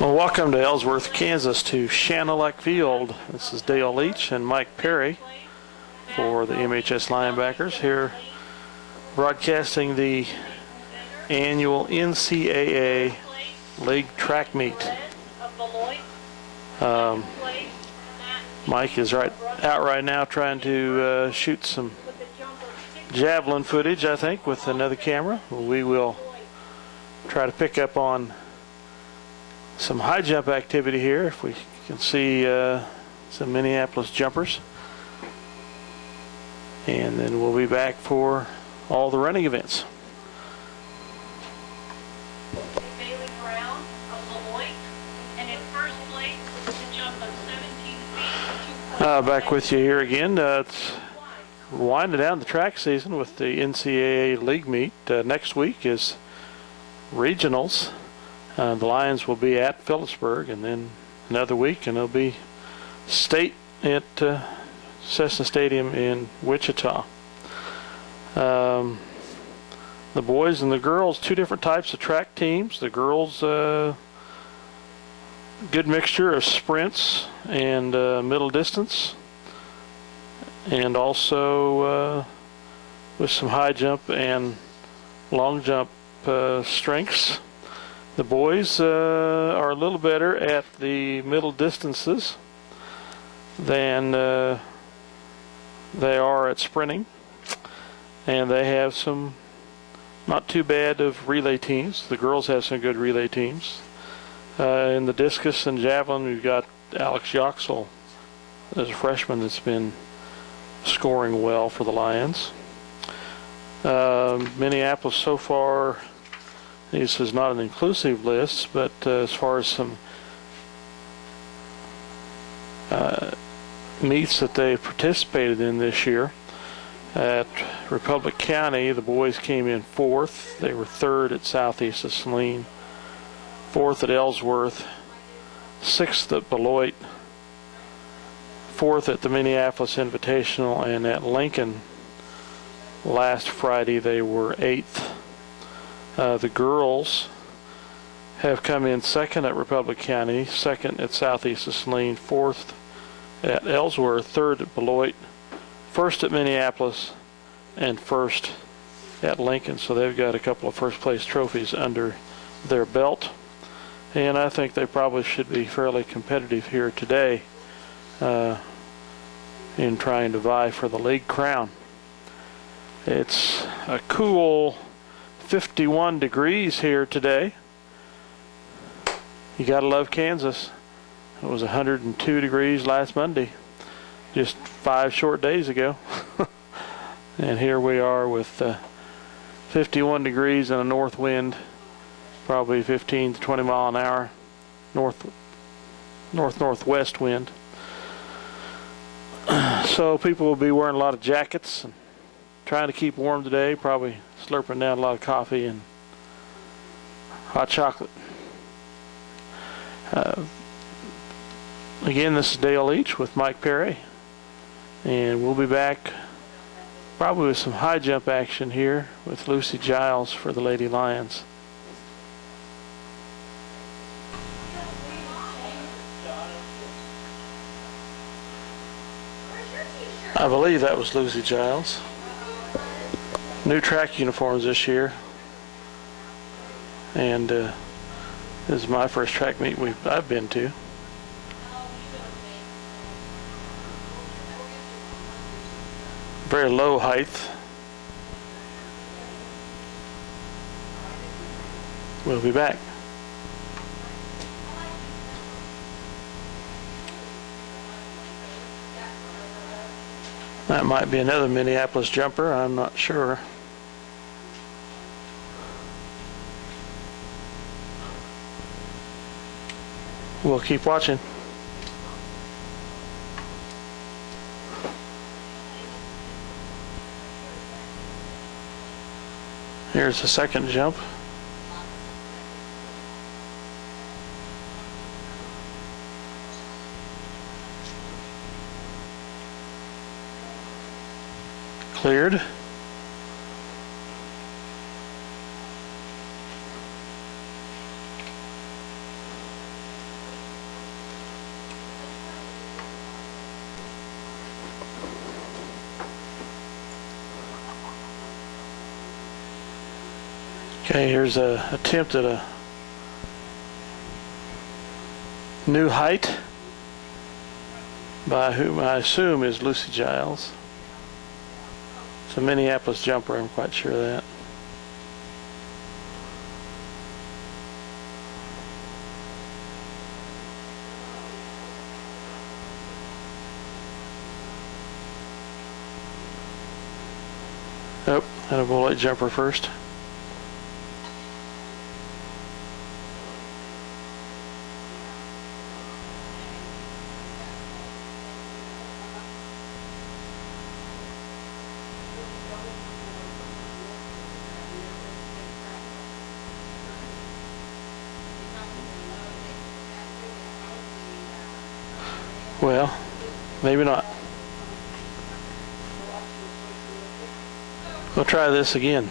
Well, welcome to Ellsworth, Kansas, to Shanelec Field. This is Dale Leach and Mike Perry for the MHS Linebackers here, broadcasting the annual NCAA League track meet. Mike is out right now trying to shoot some javelin footage, I think, with another camera. We will try to pick up on some high jump activity here, if we can see some Minneapolis jumpers. And then we'll be back for all the running events. Back with you here again. It's winding down the track season with the NCAA League meet. Next week is regionals. The Lions will be at Phillipsburg, and then another week, and it'll be state at Cessna Stadium in Wichita. The boys and the girls, two different types of track teams. The girls, good mixture of sprints and middle distance, and also with some high jump and long jump strengths. The boys are a little better at the middle distances than they are at sprinting, and they have some not too bad of relay teams. The girls have some good relay teams. In the discus and javelin, we've got Alex Yoxel as a freshman that's been scoring well for the Lions. Minneapolis so far, this is not an inclusive list, but as far as some meets that they participated in this year, at Republic County, the boys came in 4th. They were 3rd at Southeast of Saline, 4th at Ellsworth, 6th at Beloit, 4th at the Minneapolis Invitational, and at Lincoln last Friday they were 8th. The girls have come in 2nd at Republic County, 2nd at Southeast of Saline, 4th at Ellsworth, 3rd at Beloit, 1st at Minneapolis, and 1st at Lincoln. So they've got a couple of first place trophies under their belt, and I think they probably should be fairly competitive here today in trying to vie for the league crown. It's a cool 51 degrees here today. You gotta love Kansas. It was 102 degrees last Monday, just 5 short days ago. And here we are with 51 degrees and a north wind, probably 15 to 20 mile an hour northwest wind. So people will be wearing a lot of jackets and trying to keep warm today, probably slurping down a lot of coffee and hot chocolate. Again, this is Dale Leach with Mike Perry, and we'll be back probably with some high jump action here with Lucy Giles for the Lady Lions. I believe that was Lucy Giles. New track uniforms this year, and this is my first track meet I've been to. Very low height. We'll be back. That might be another Minneapolis jumper, I'm not sure. We'll keep watching. Here's the second jump. Cleared. Okay, here's a attempt at a new height by whom I assume is Lucy Giles. It's a Minneapolis jumper, I'm quite sure of that. Oh, and a bullet jumper first. Well, maybe not. We'll try this again.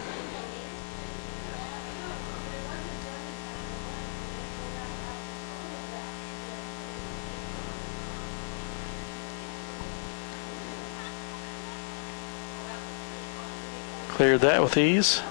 Cleared that with ease.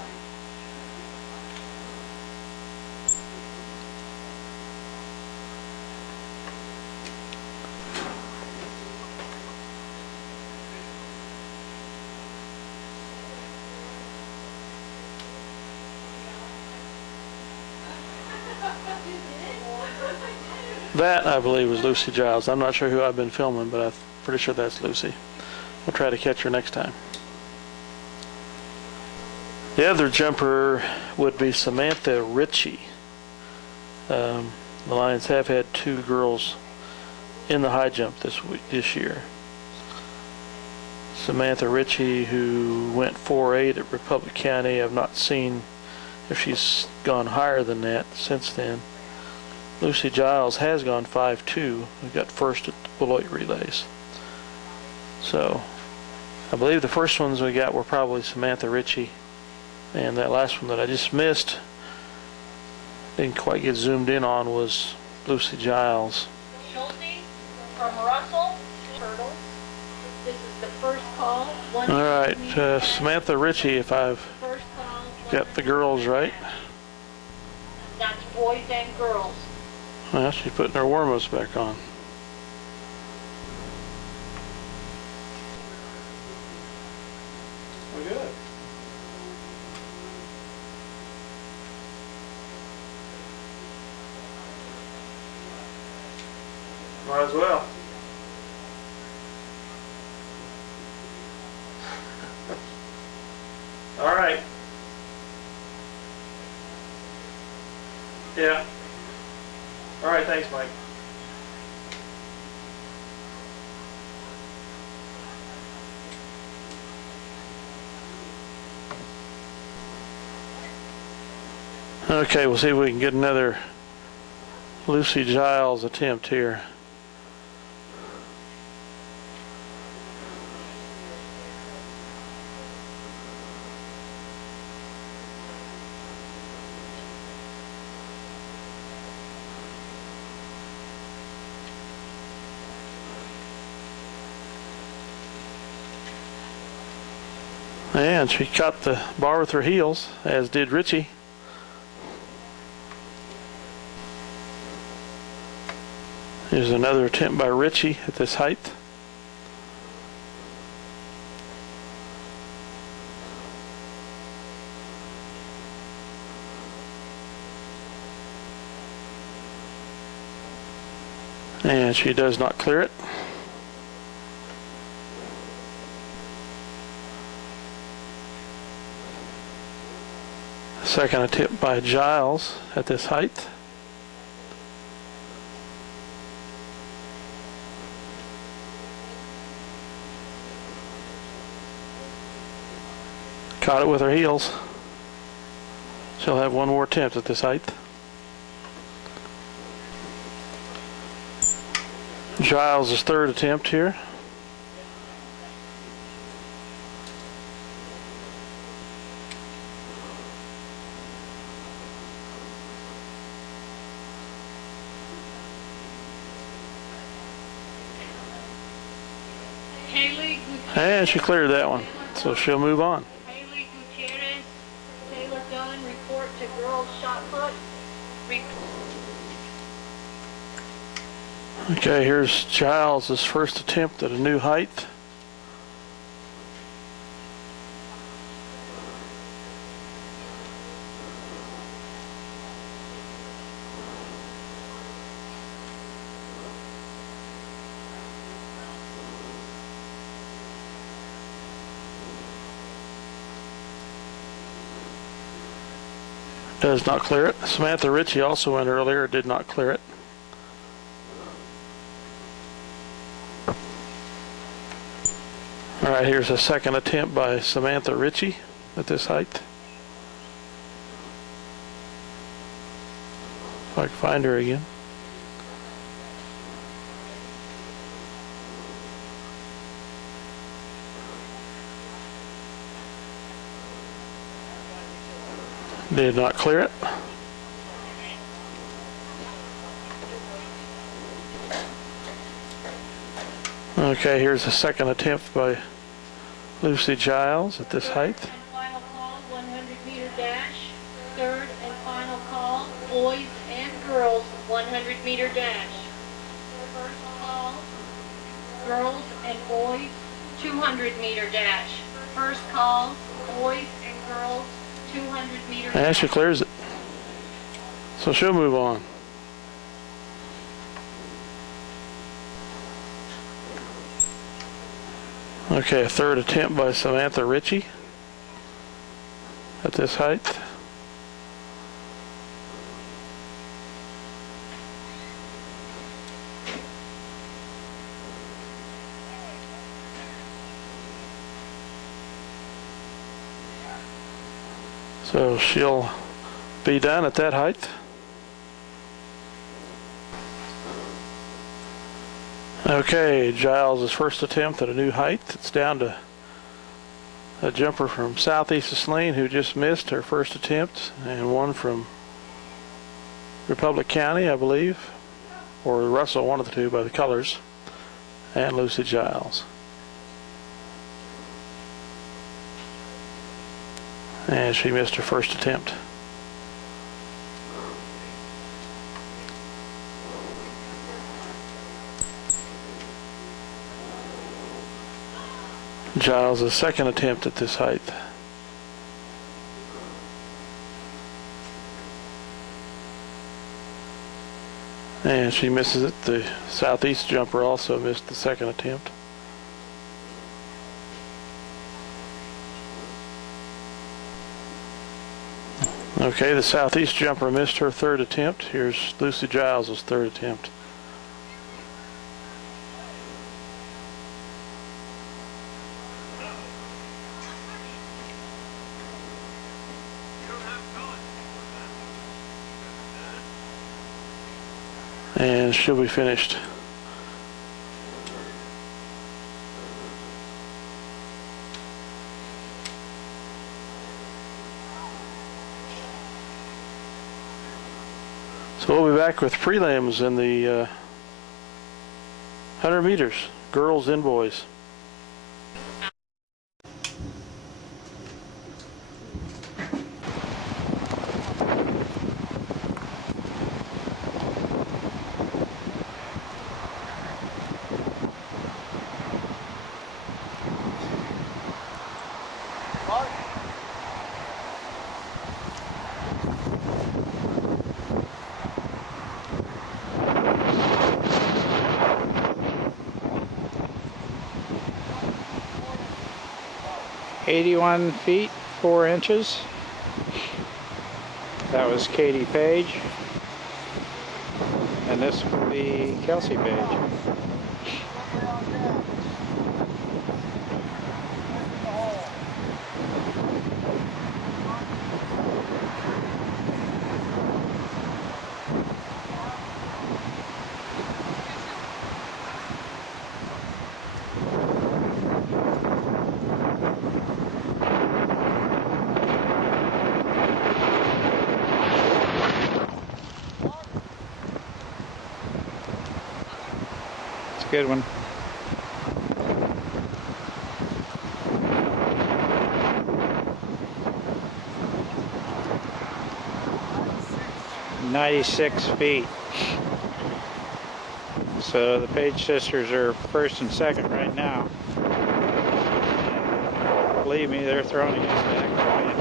That, I believe, was Lucy Giles. I'm not sure who I've been filming, but I'm pretty sure that's Lucy. We'll try to catch her next time. The other jumper would be Samantha Ritchie. The Lions have had 2 girls in the high jump this year. Samantha Ritchie, who went 4.8 at Republic County. I've not seen if she's gone higher than that since then. Lucy Giles has gone 5.2. We got first at the Beloit relays. So I believe the first ones we got were probably Samantha Ritchie, and that last one that I just missed, didn't quite get zoomed in on, was Lucy Giles. Schulte from Russell. Turtle. This is the first call. All right, Samantha Ritchie, if I've got the girls right. That's boys and girls. Well, she's putting her warm-ups back on. We're good. Might as well. All right. Yeah. All right, thanks, Mike. Okay, we'll see if we can get another Lucy Giles attempt here. And she caught the bar with her heels, as did Ritchie. Here's another attempt by Ritchie at this height. And she does not clear it. Second attempt by Giles at this height. Caught it with her heels. She'll have one more attempt at this height. Giles' third attempt here. And she cleared that one, so she'll move on. Haley Gutierrez, Taylor Dunn, report. short to girls shot put. Okay, here's Giles' first attempt at a new height. Does not clear it. Samantha Ritchie also went earlier, did not clear it. All right, here's a second attempt by Samantha Ritchie at this height. If I can find her again. Did not clear it. Okay, here's a second attempt by Lucy Giles at this height. And final call, 100-meter dash. Third and final call, boys and girls, 100-meter dash. First call, girls and boys, 200-meter dash. First call, boys and girls, 200-meter dash. And she clears it. So she'll move on. Okay, a third attempt by Samantha Ritchie at this height. So she'll be done at that height. Okay, Giles' first attempt at a new height. It's down to a jumper from southeast of Saline who just missed her first attempt, and one from Republic County, I believe, or Russell, one of the two by the colors, and Lucy Giles. And she missed her first attempt. Giles' second attempt at this height. And she misses it. The southeast jumper also missed the second attempt. Okay, the southeast jumper missed her third attempt. Here's Lucy Giles' third attempt. And she'll be finished. So we'll be back with prelims in the 100 meters, girls and boys. .81 feet 4 inches. That was Katie Page, and this will be Kelsey Page. Good one. 96 feet. So the Page sisters are first and second right now. Believe me, they're throwing against the active man.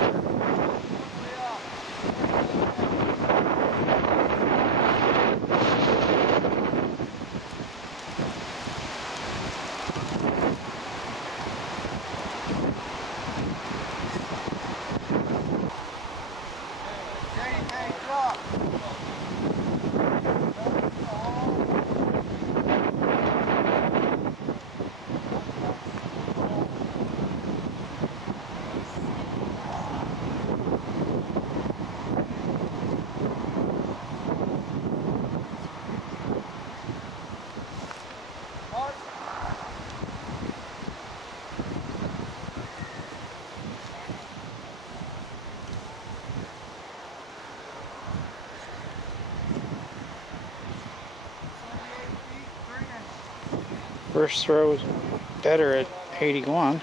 First throw was better at 81.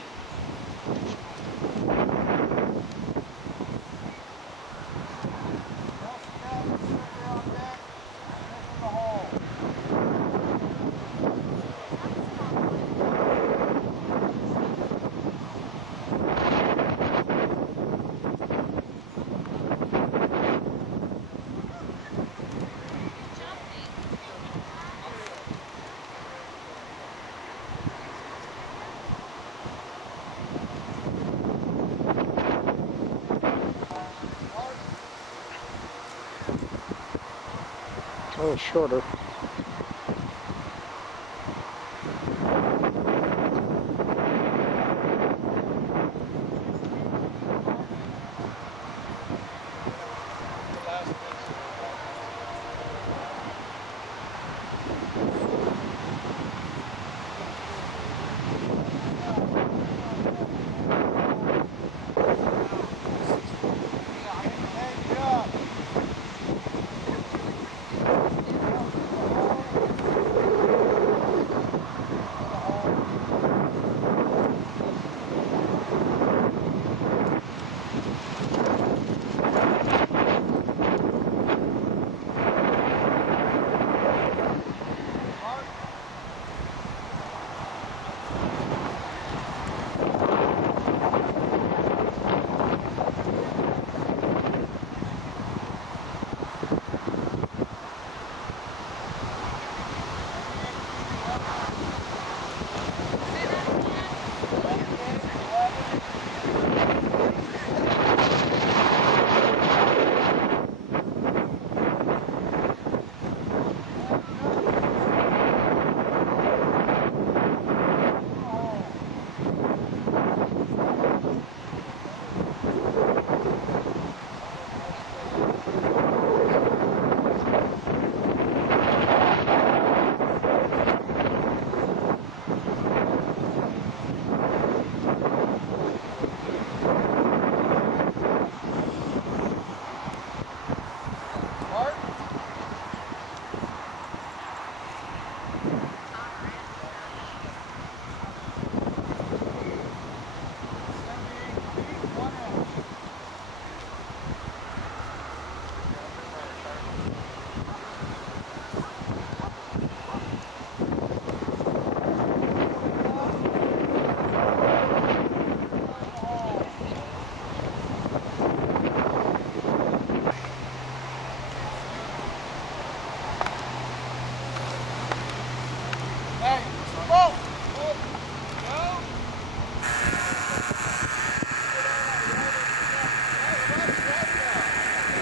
A little shorter.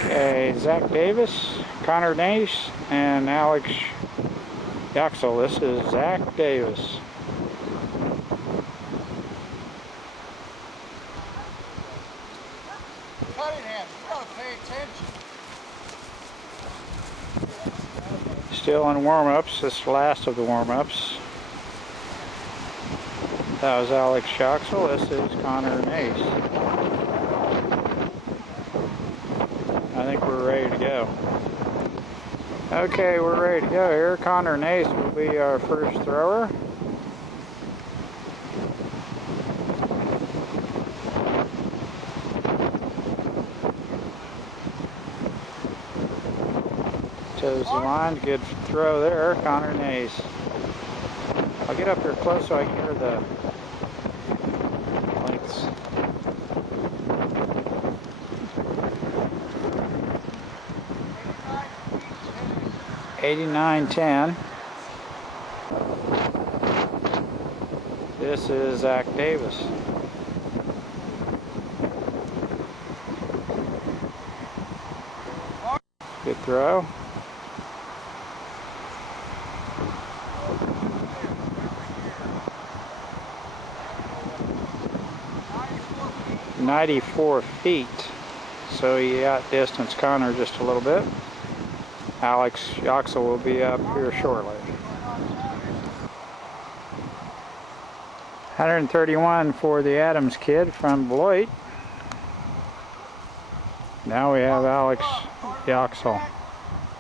Okay, Zach Davis, Connor Nace, and Alex Yaxel. This is Zach Davis. Cunningham, you gotta pay attention. Still in warm-ups. This is the last of the warm-ups. That was Alex Yaxel. This is Connor Nace. I think we're ready to go. Okay, we're ready to go here. Connor Nace will be our first thrower. toes the line. Good throw there, Connor Nays. I'll get up here close so I can hear the lengths. 89-10. This is Zach Davis. Good throw. .94 feet. So he outdistanced Connor just a little bit. Alex Yoxel will be up here shortly. 131 for the Adams kid from Beloit. Now we have Alex Yoxel.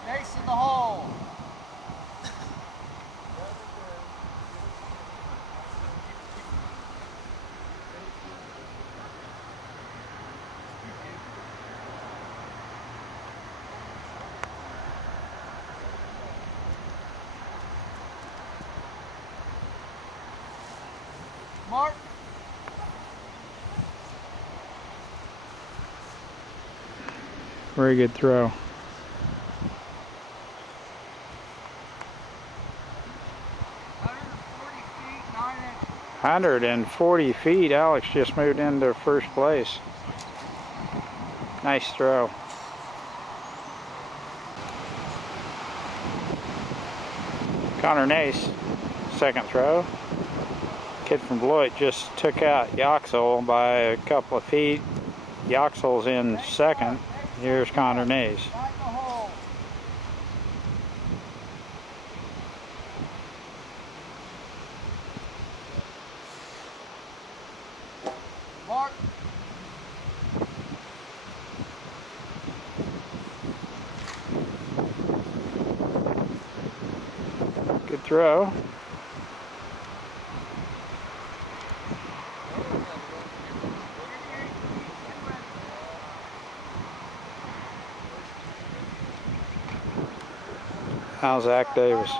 Nace in the hole. Mark. Very good throw. 140 feet. Alex just moved into first place. Nice throw. Connor Nace, second throw. Kid from Beloit just took out Yoxel by a couple of feet. Yoxel's in second. Here's Connor Nace. Mark. Good throw. Now Zach Davis.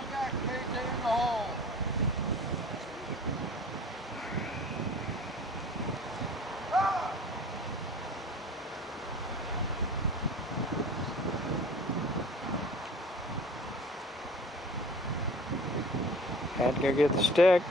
Had to go get the stick.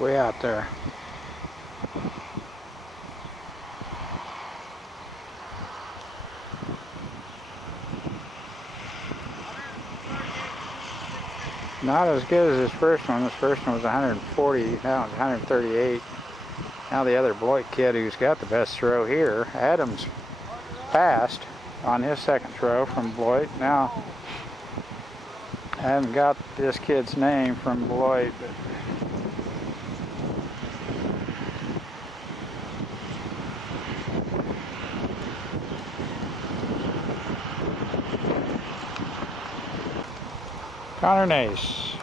Way out there. Not as good as his first one. His first one was 140, now it's 138. Now the other Beloit kid who's got the best throw here, Adams, passed on his second throw from Beloit. Now, I haven't got this kid's name from Beloit, but Connor Nace.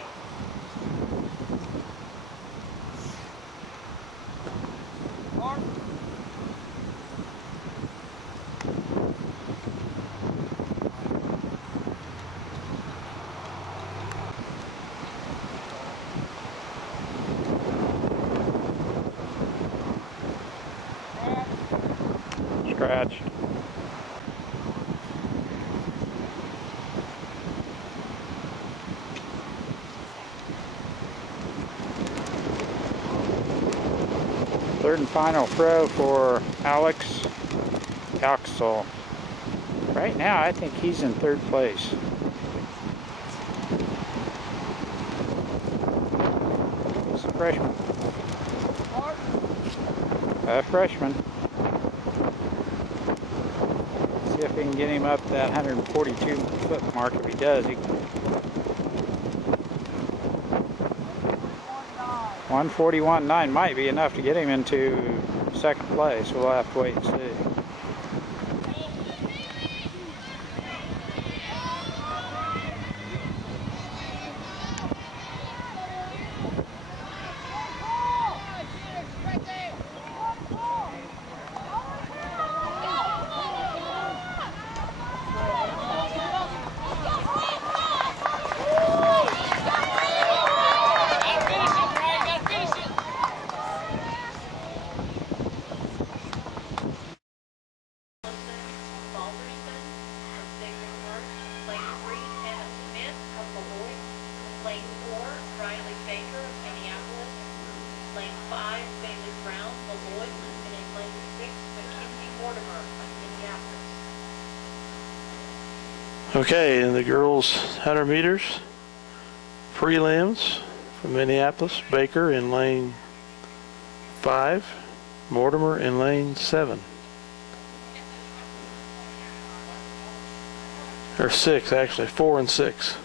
Scratch. Third and final throw for Alex Yoxel. Right now, I think he's in third place. He's a freshman. A freshman. See if we can get him up that 142 foot mark. If he does, he 141.9 might be enough to get him into second place. We'll have to wait and see. Okay, in the girls 100 meters, prelims from Minneapolis, Baker in lane 5, Mortimer in lane 7. Or 6, actually, 4 and 6.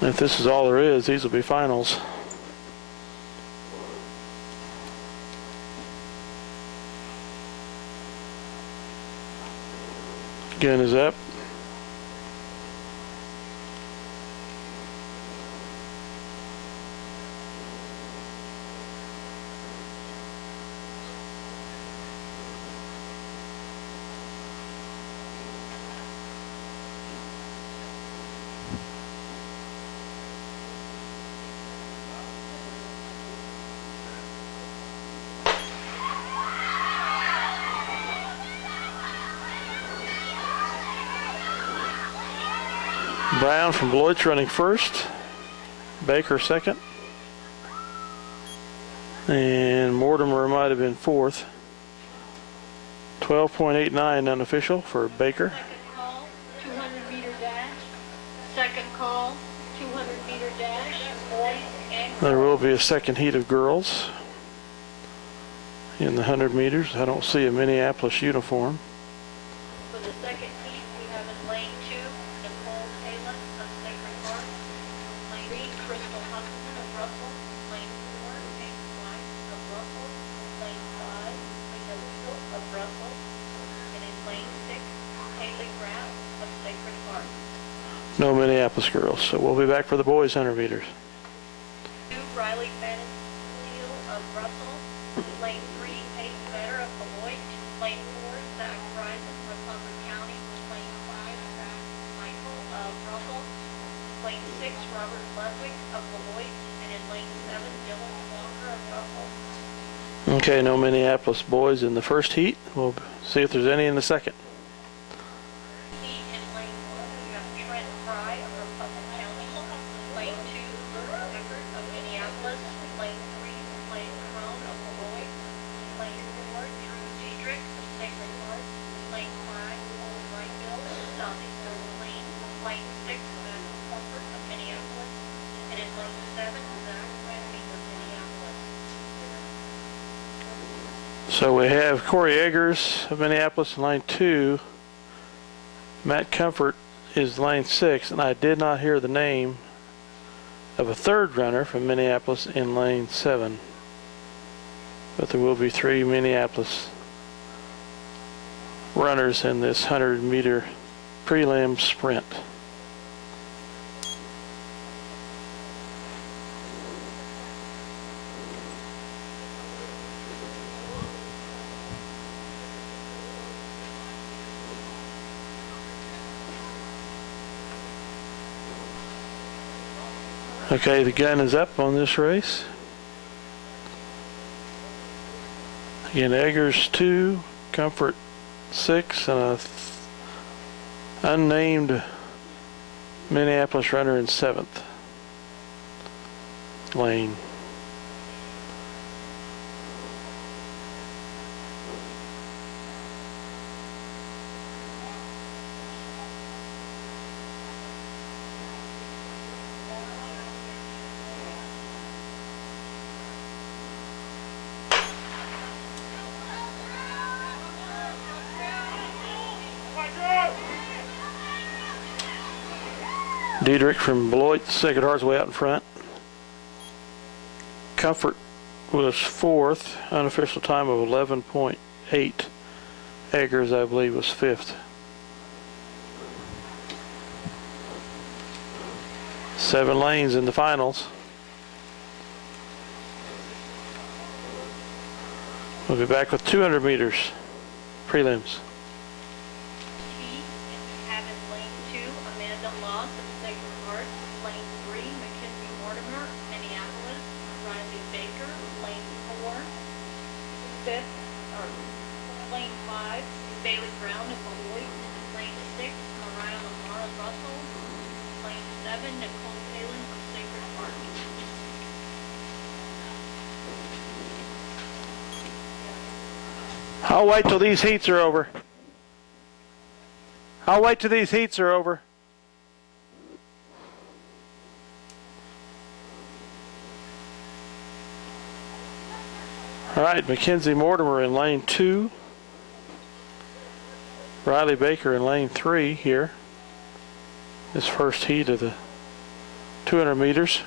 And if this is all there is, these will be finals. Gun is up. Brown from Beloit's running first, Baker second, and Mortimer might have been fourth. 12.89 unofficial for Baker. Second call, 200-meter dash. Second call, 200-meter dash. Boys and girls. There will be a second heat of girls in the 100 meters. I don't see a Minneapolis uniform. For the second heat, we have in lane 2, Nicole Palin of Sacred Heart. Lane 3, Crystal Huntsman of Russell. Lane 4, Hank White of Russell. Lane 5, Lena Little of Russell. And in lane 6, Haley Graff of Sacred Heart. No Minneapolis girls, so we'll be back for the boys 100 meters. 2, Riley Bannon Steele of Russell. Lane 3, Paige Vetter of Beloit. Lane 4, Zach Bryson, Republic County. Lane 5, Zach Michael of Russell. Lane 6, Robert Ludwig of Beloit. And in lane 7, Dylan Walker of Russell. Okay, no Minneapolis boys in the first heat. We'll see if there's any in the second. Heat in lane 1, we have Trent Fry of Republic County. Lane 2, Luke Eckert of Minneapolis. Lane 3, Lane Crone of Beloit. Lane 4, Drew Diedrich of Sacred Heart. Lane 5, Wrightville of Southeastern Lane. Lane 6, Matt Comfort of Minneapolis. And in lane 7, Zach Renfing of Minneapolis. So we have Corey Eggers of Minneapolis in lane 2. Matt Comfort is lane 6, and I did not hear the name of a third runner from Minneapolis in lane 7. But there will be 3 Minneapolis runners in this 100-meter prelim sprint. Okay, the gun is up on this race. Again, Eggers 2, Comfort 6, and a unnamed Minneapolis runner in 7th lane. Diedrich from Beloit, Sacred Heart's way out in front. Comfort was fourth, unofficial time of 11.8. Eggers, I believe, was fifth. 7 lanes in the finals. We'll be back with 200 meters prelims. Having lane 2, Amanda Loss of Sacred Heart. Lane 3, Mackenzie Mortimer, Minneapolis. Riley Baker, lane 4. Lane 5, Bailey Brown of Beloit. Lane 6, Mariah Lamar of Russell. Lane 7, Nicole Palin of Sacred Heart. I'll wait till these heats are over. I'll wait till these heats are over. All right, Mackenzie Mortimer in lane 2. Riley Baker in lane 3 here. This first heat of the 200 meters.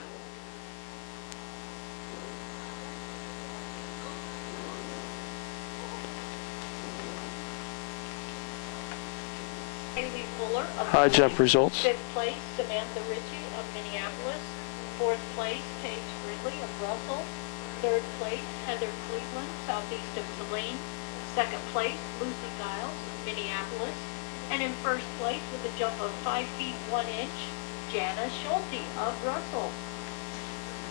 High jump results. 5th place, Samantha Ritchie of Minneapolis. 4th place, Paige Ridley of Russell. 3rd place, Heather Cleveland, southeast of Saline. 2nd place, Lucy Giles of Minneapolis. And in 1st place, with a jump of 5 feet 1 inch, Jana Schulte of Russell.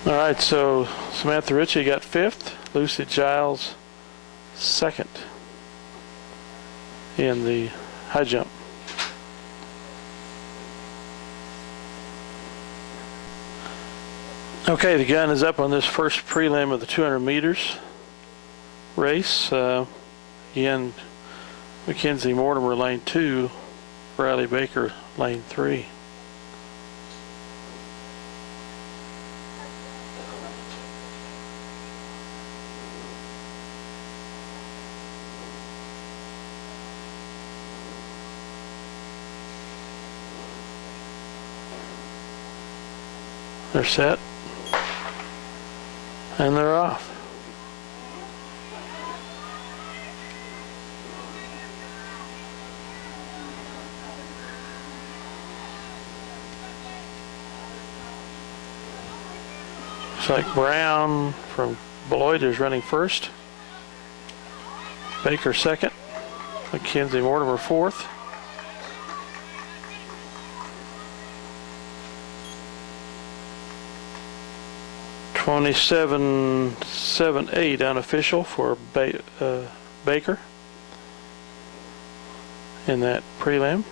All right, so Samantha Ritchie got 5th, Lucy Giles 2nd in the high jump. Okay, the gun is up on this first prelim of the 200 meters race. Again, Mackenzie Mortimer lane 2, Riley Baker lane 3. They're set. And they're off. Looks like Brown from Beloit is running first. Baker second. Mackenzie Mortimer fourth. .27.78 unofficial for Baker in that prelim.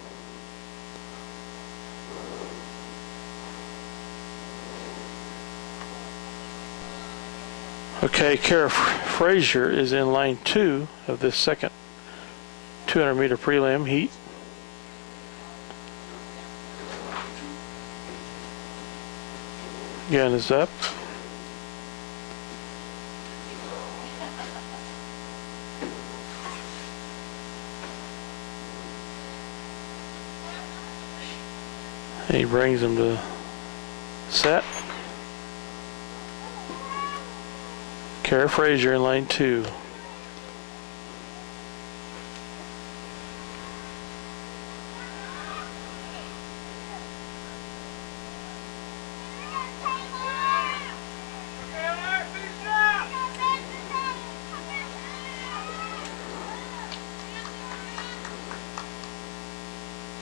Okay, Kara Frazier is in lane 2 of this second 200 meter prelim heat. Gun is up. He brings them to set. Kara Frazier in lane 2.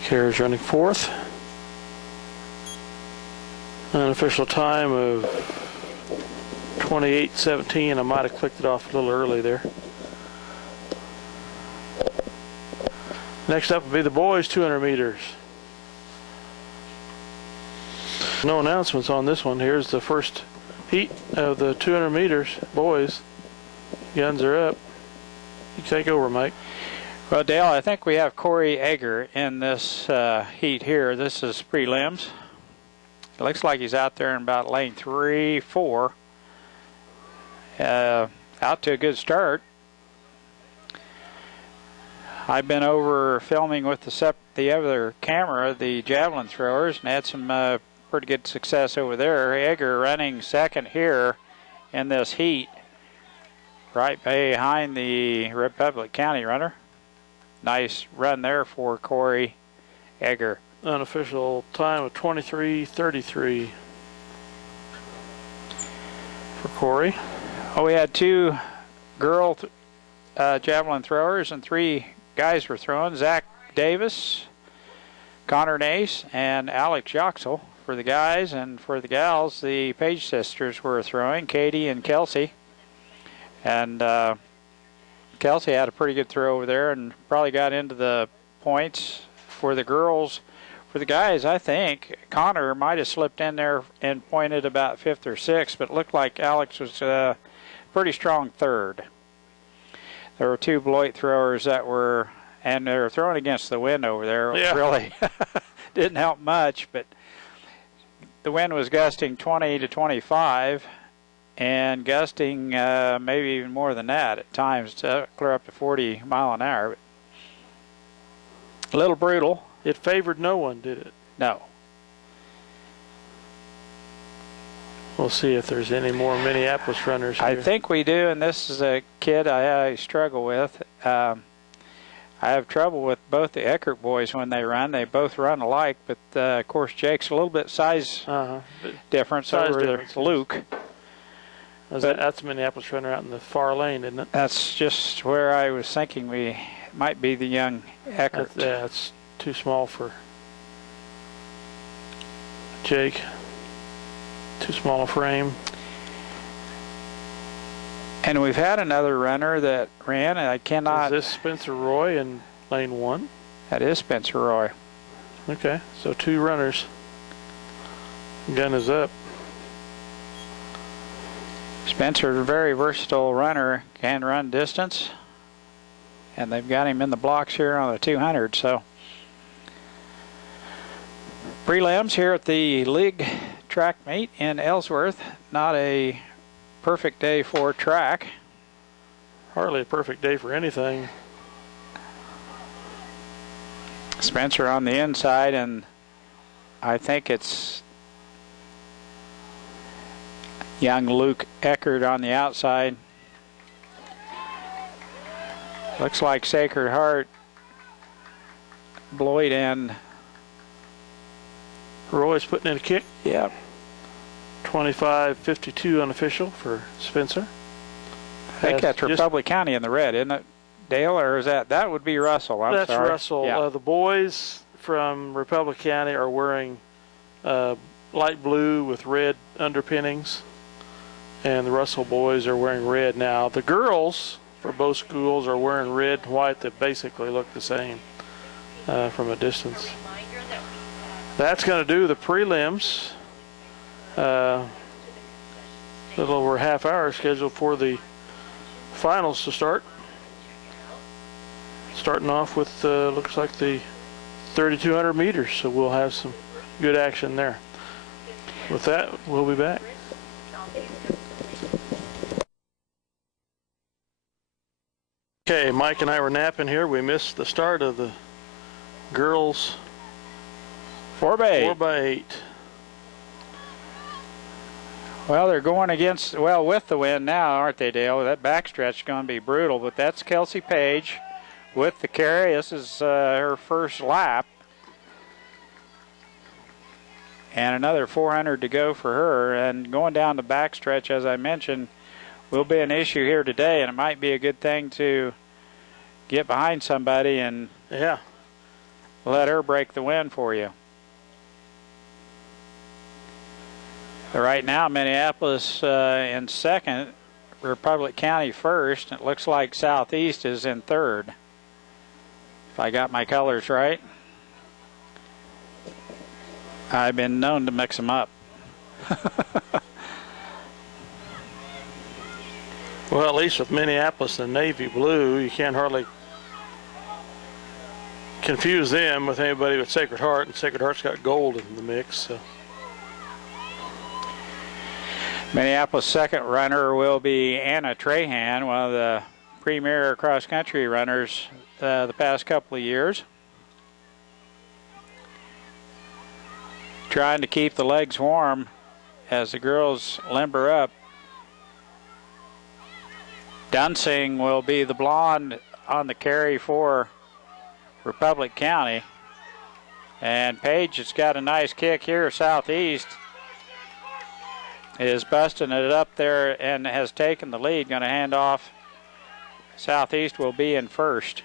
Kara's running fourth. Unofficial time of 28.17. I might have clicked it off a little early there. Next up will be the boys 200 meters. No announcements on this one. Here's the first heat of the 200 meters. Boys, guns are up. You take over, Mike. Well, Dale, I think we have Corey Egger in this heat here. This is prelims. It looks like he's out there in about lane 3, 4. Out to a good start. I've been over filming with the other camera, the javelin throwers, and had some pretty good success over there. Egger running second here in this heat, right behind the Republic County runner. Nice run there for Corey Egger. Unofficial time of 23:33 for Corey. Oh, we had 2 girl javelin throwers and 3 guys were throwing. Zach Davis, Connor Nace, and Alex Joxel for the guys, and for the gals, the Page sisters were throwing, Katie and Kelsey. And Kelsey had a pretty good throw over there and probably got into the points for the girls. For the guys, I think Connor might have slipped in there and pointed about 5th or 6th, but it looked like Alex was pretty strong 3rd. There were 2 Beloit throwers that were, and they were throwing against the wind over there. Yeah. It really didn't help much, but the wind was gusting 20 to 25 and gusting maybe even more than that at times, to clear up to 40 mile an hour. A little brutal. It favored no one, did it? No. We'll see if there's any more Minneapolis runners here. I think we do, and this is a kid I struggle with. I have trouble with both the Eckert boys when they run. They both run alike, but of course Jake's a little bit size difference size over difference. Luke. That's a Minneapolis runner out in the far lane, isn't it? That's just where I was thinking we might be the young Eckert. Yeah, it's too small for Jake. Too small a frame. And we've had another runner that ran, and I cannot... Is this Spencer Roy in lane 1? That is Spencer Roy. Okay, so 2 runners. Gun is up. Spencer, a very versatile runner, can run distance. And they've got him in the blocks here on the 200, so... Prelims here at the league track meet in Ellsworth. Not a perfect day for track. Hardly a perfect day for anything. Spencer on the inside, and I think it's young Luke Eckert on the outside. Looks like Sacred Heart, Beloit, and Roy's putting in a kick. yeah, 25-52 unofficial for Spencer. I think that's Republic County in the red, isn't it, Dale? Or is that would be Russell? I'm that's sorry. Russell. Yeah. The boys from Republic County are wearing light blue with red underpinnings, and the Russell boys are wearing red now. The girls for both schools are wearing red and white that basically look the same from a distance. That's going to do the prelims. A little over a half hour scheduled for the finals to start. Starting off with looks like the 3,200 meters, so we'll have some good action there. With that, we'll be back. Okay, Mike and I were napping here. We missed the start of the girls 4x8. 4x8. Well, they're going against, well, with the wind now, aren't they, Dale? That backstretch is going to be brutal, but that's Kelsey Page with the carry. This is her first lap. And another 400 to go for her. And going down the backstretch, as I mentioned, will be an issue here today, and it might be a good thing to get behind somebody and let her break the wind for you. Right now, Minneapolis in second, Republic County first, and it looks like Southeast is in third, if I got my colors right. I've been known to mix them up. Well, at least with Minneapolis and navy blue, you can't hardly confuse them with anybody with Sacred Heart, and Sacred Heart's got gold in the mix. So. Minneapolis' second runner will be Anna Trahan, one of the premier cross-country runners the past couple of years. Trying to keep the legs warm as the girls limber up. Dunsing will be the blonde on the carry for Republic County. And Page has got a nice kick here, Southeast. Is busting it up there and has taken the lead. Going to hand off. Southeast will be in first.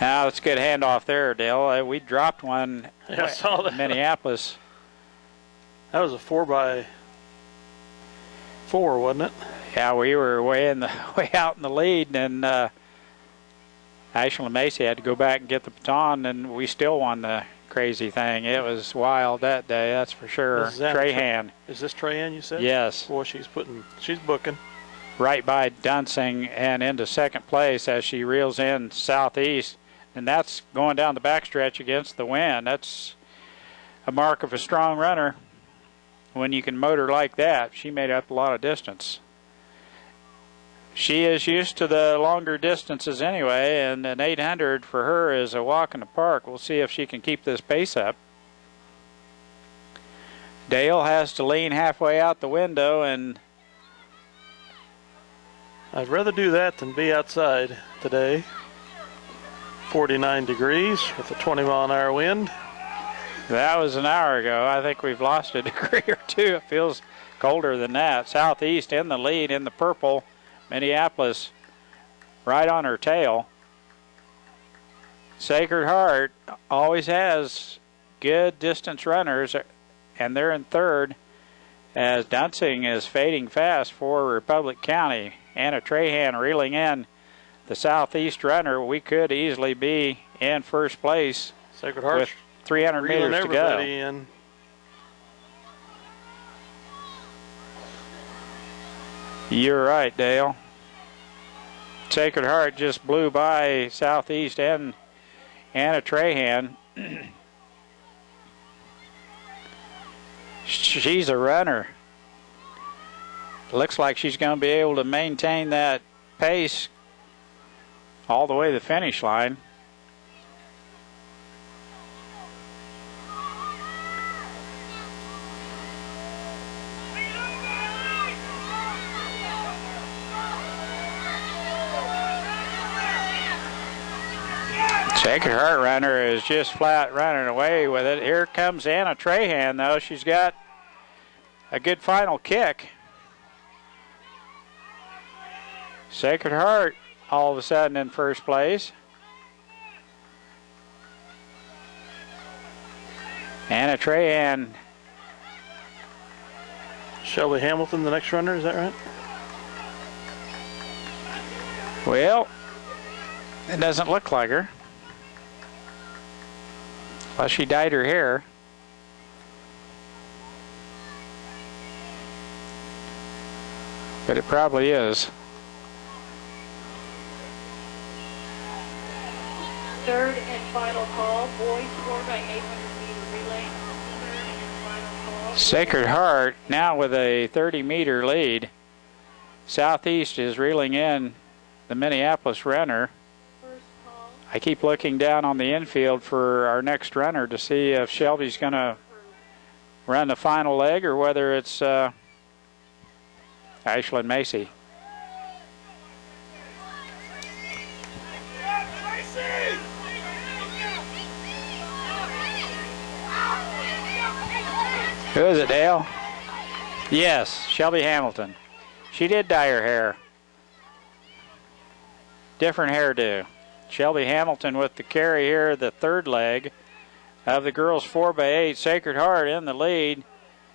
Now let's get a handoff there, Dale. We dropped one. Yeah, I saw that. Minneapolis. That was a 4x4, wasn't it? Yeah, we were way out in the lead, and Ashland Macy had to go back and get the baton, and we still won the crazy thing. It was wild that day, that's for sure. Trahan. Is this Trahan, you said? Yes. Boy, she's booking. Right by Dunsing and into second place as she reels in Southeast. And that's going down the backstretch against the wind. That's a mark of a strong runner when you can motor like that. She made up a lot of distance. She is used to the longer distances anyway, and an 800 for her is a walk in the park. We'll see if she can keep this pace up. Dale has to lean halfway out the window, and I'd rather do that than be outside today. 49 degrees with a 20-mile-an-hour wind. That was an hour ago. I think we've lost a degree or two. It feels colder than that. Southeast in the lead in the purple. Minneapolis right on her tail. Sacred Heart always has good distance runners, and they're in third as Dunsing is fading fast for Republic County. Anna Trahan reeling in the Southeast runner. We could easily be in first place. Sacred Heart with 300 meters to go. In. You're right, Dale. Sacred Heart just blew by Southeast and Anna Trahan. She's a runner. Looks like she's going to be able to maintain that pace all the way to the finish line. Sacred Heart runner is just flat running away with it. Here comes Anna Trahan, though. She's got a good final kick. Sacred Heart all of a sudden in first place. Anna Trahan. Shelby Hamilton, the next runner, is that right? Well, it doesn't look like her. Well, she dyed her hair. But it probably is. Third and final call, boys 4x800-meter relay. Third and final call. Sacred Heart now with a 30-meter lead. Southeast is reeling in the Minneapolis runner. I keep looking down on the infield for our next runner to see if Shelby's going to run the final leg or whether it's Ashland Macy. Who is it, Dale? Yes, Shelby Hamilton. She did dye her hair. Different hairdo. Shelby Hamilton with the carry here, the third leg of the girls 4x8. Sacred Heart in the lead.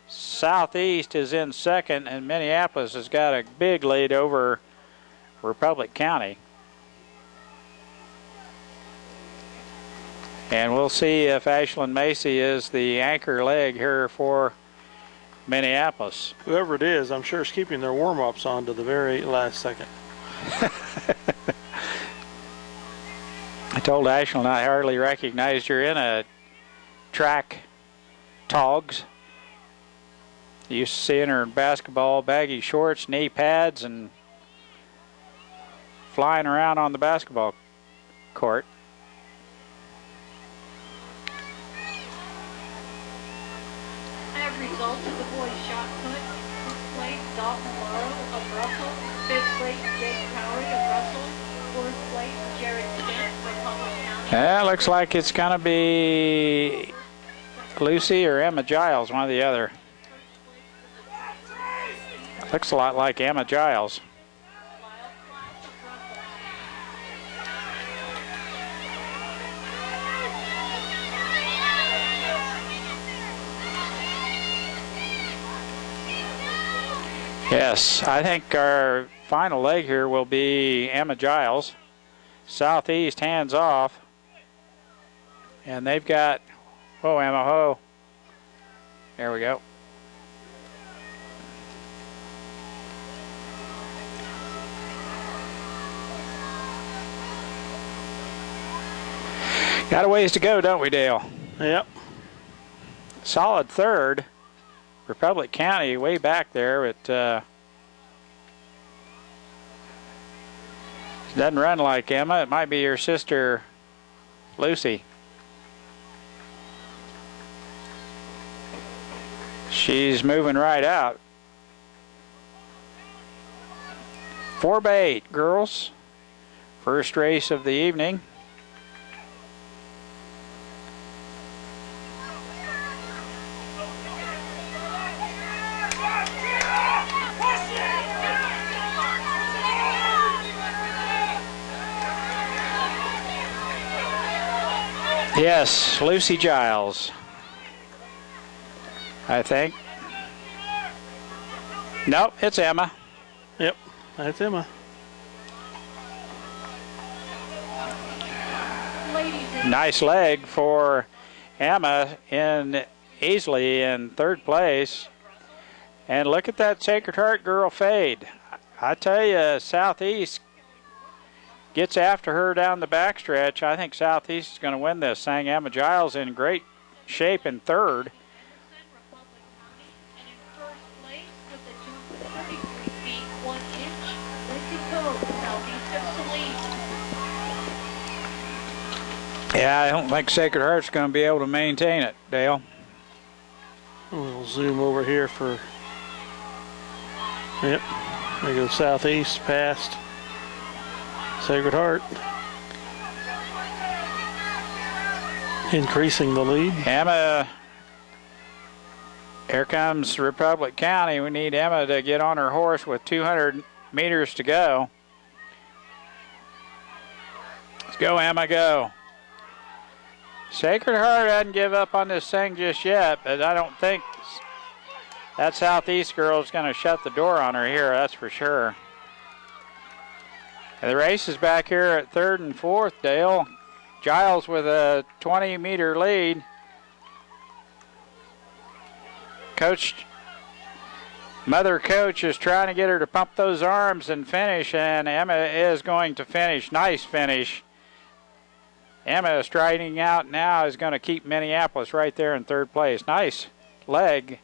Southeast is in second, and Minneapolis has got a big lead over Republic County. And we'll see if Ashland Macy is the anchor leg here for Minneapolis. Whoever it is, I'm sure is keeping their warm-ups on to the very last second. I told Ashland I hardly recognized her in a track togs. You used to see her in basketball, baggy shorts, knee pads, and flying around on the basketball court. Have results of the boys' shot put. 6th place, Dalton Morrow of Russell. 5th place, Jake Powery of Russell. 4th place, Jared Stent from Public County. Yeah, looks like it's going to be Lucy or Emma Giles, one or the other. Looks a lot like Emma Giles. Yes, I think our final leg here will be Emma Giles. Southeast hands off. And they've got, oh, Emma, ho. There we go. Got a ways to go, don't we, Dale? Yep. Solid third. Republic County way back there. It doesn't run like Emma. It might be your sister, Lucy. She's moving right out. 4x8, girls. First race of the evening. Yes, Lucy Giles, I think. Nope, it's Emma. Yep, that's Emma. Nice leg for Emma easily in third place. And look at that Sacred Heart girl fade. I tell you, Southeast gets after her down the backstretch. I think Southeast is going to win this. Sang Emma Giles in great shape in third. Yeah, I don't think Sacred Heart's going to be able to maintain it, Dale. We'll zoom over here for, yep, there goes Southeast past Sacred Heart. Increasing the lead. Emma, here comes Republic County. We need Emma to get on her horse with 200 meters to go. Let's go, Emma, go. Sacred Heart doesn't give up on this thing just yet, but I don't think that Southeast girl is going to shut the door on her here, that's for sure. And the race is back here at third and fourth, Dale. Giles with a 20-meter lead. Mother coach is trying to get her to pump those arms and finish, and Emma is going to finish. Nice finish. Emma striding out now is going to keep Minneapolis right there in third place. Nice leg,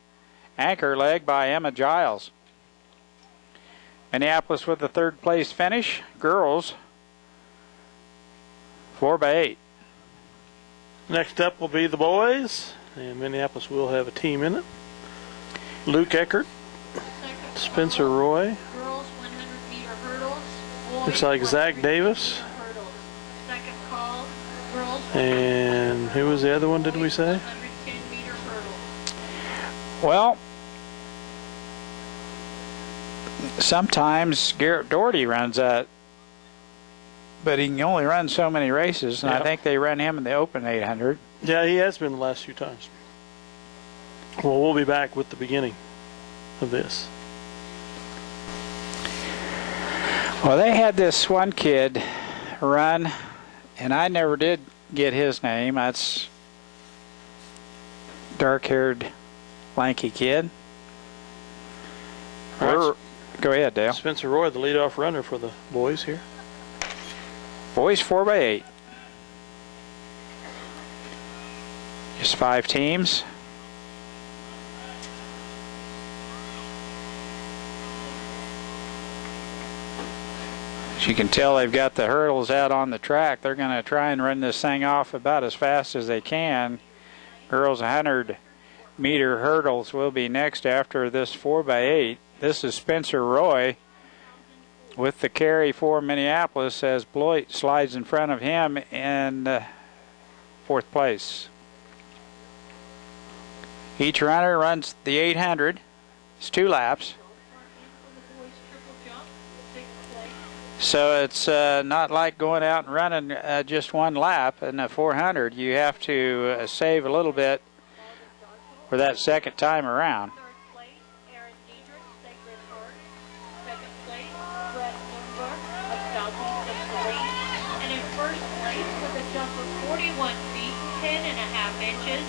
anchor leg by Emma Giles. Minneapolis with the third place finish. Girls, 4x8. Next up will be the boys, and Minneapolis will have a team in it. Luke Eckert, Spencer Roy. Girls 100-meter hurdles. Looks like Zach Davis. Second call. Girls. And who was the other one, did we say? 110-meter hurdles. Well, sometimes Garrett Doherty runs that, but he can only run so many races, and yep. I think they run him in the Open 800. Yeah, he has been the last few times. Well, we'll be back with the beginning of this. Well, they had this one kid run, and I never did get his name. That's dark-haired, lanky kid. Right. Go ahead, Dale. Spencer Roy, the leadoff runner for the boys here. Boys 4x8. Just 5 teams. As you can tell, they've got the hurdles out on the track. They're going to try and run this thing off about as fast as they can. Girls 100-meter hurdles will be next after this 4x8. This is Spencer Roy with the carry for Minneapolis as Bloit slides in front of him in fourth place. Each runner runs the 800. It's 2 laps. So it's not like going out and running just 1 lap in the 400. You have to save a little bit for that second time around. And in first place with a jump of 41 feet, 10.5 inches,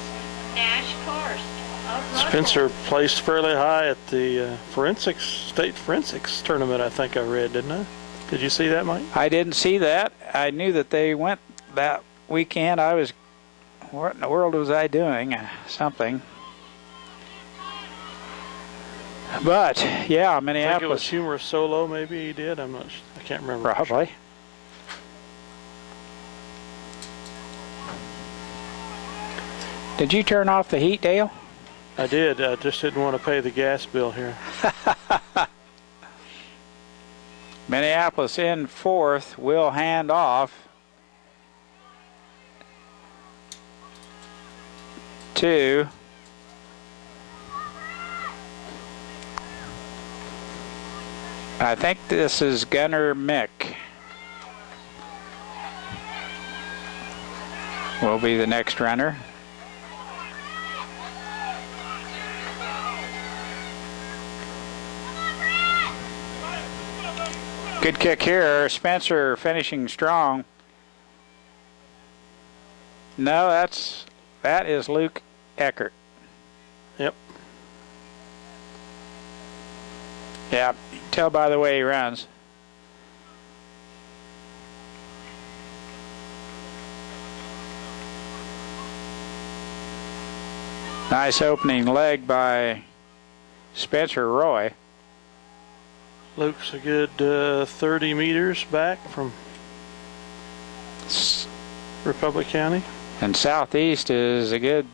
Nash Karst of Russell. Spencer placed fairly high at the state forensics tournament, I think I read, didn't I? Did you see that, Mike? I didn't see that. I knew that they went that weekend. What in the world was I doing? Something. But, yeah, Minneapolis. I think it was humorous solo, maybe he did. I'm not sure. I can't remember. Probably. Did you turn off the heat, Dale? I did. I just didn't want to pay the gas bill here. Minneapolis in fourth will hand off to I think this is Gunnar Mick. Will be the next runner. Good kick here. Spencer finishing strong. No, that is Luke Eckert. Yep. Yeah, you can tell by the way he runs. Nice opening leg by Spencer Roy. Luke's a good 30 meters back from Republic County. And Southeast is a good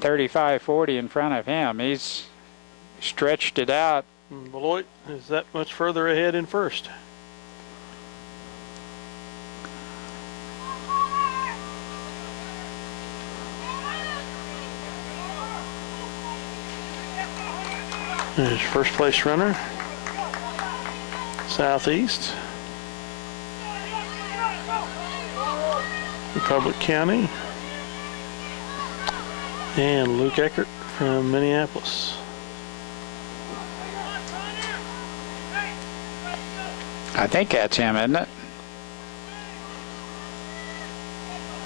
35-40 in front of him. He's stretched it out. Beloit is that much further ahead in first. There's first place runner. Southeast. Republic County. And Luke Eckert from Minneapolis. I think that's him, isn't it?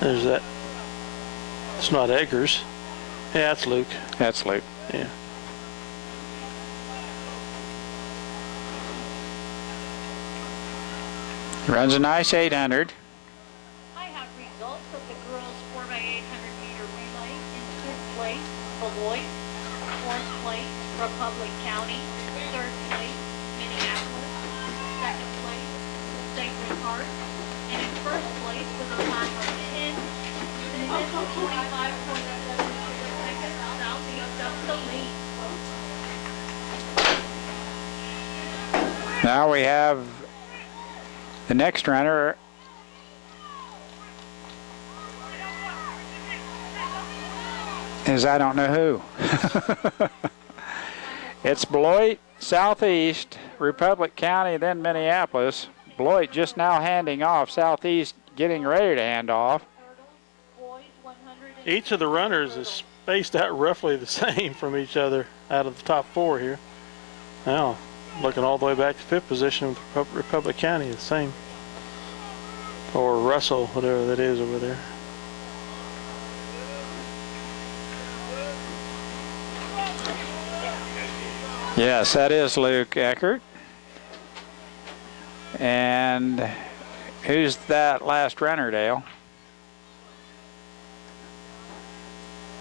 There's that. It's not Eggers. Yeah, that's Luke. That's Luke. Yeah. Runs a nice 800. I have results of the girls 4x800 meter relay. In fifth place, Beloit. Fourth place, Republic County. Third place, Minneapolis. Second place, Sacred Heart. And in first place with a time of 10 minutes 25.7 seconds, Southeast up the lead. Now we have the next runner is I don't know who. It's Beloit, Southeast, Republic County, then Minneapolis. Beloit just now handing off. Southeast getting ready to hand off. Each of the runners is spaced out roughly the same from each other out of the top 4 here. Now, looking all the way back to 5th position with Republic County, the same. Or Russell, whatever that is over there. Yes, that is Luke Eckert. And who's that last runner, Dale?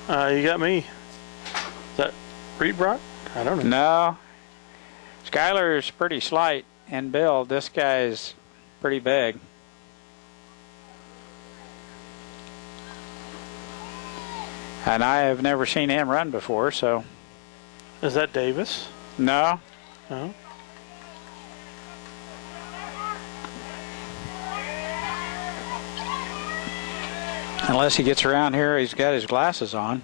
You got me. Is that Reed Brock? I don't know. No. Skyler's pretty slight in build. This guy's pretty big. And I have never seen him run before, so. Is that Davis? No. No. Unless he gets around here, he's got his glasses on.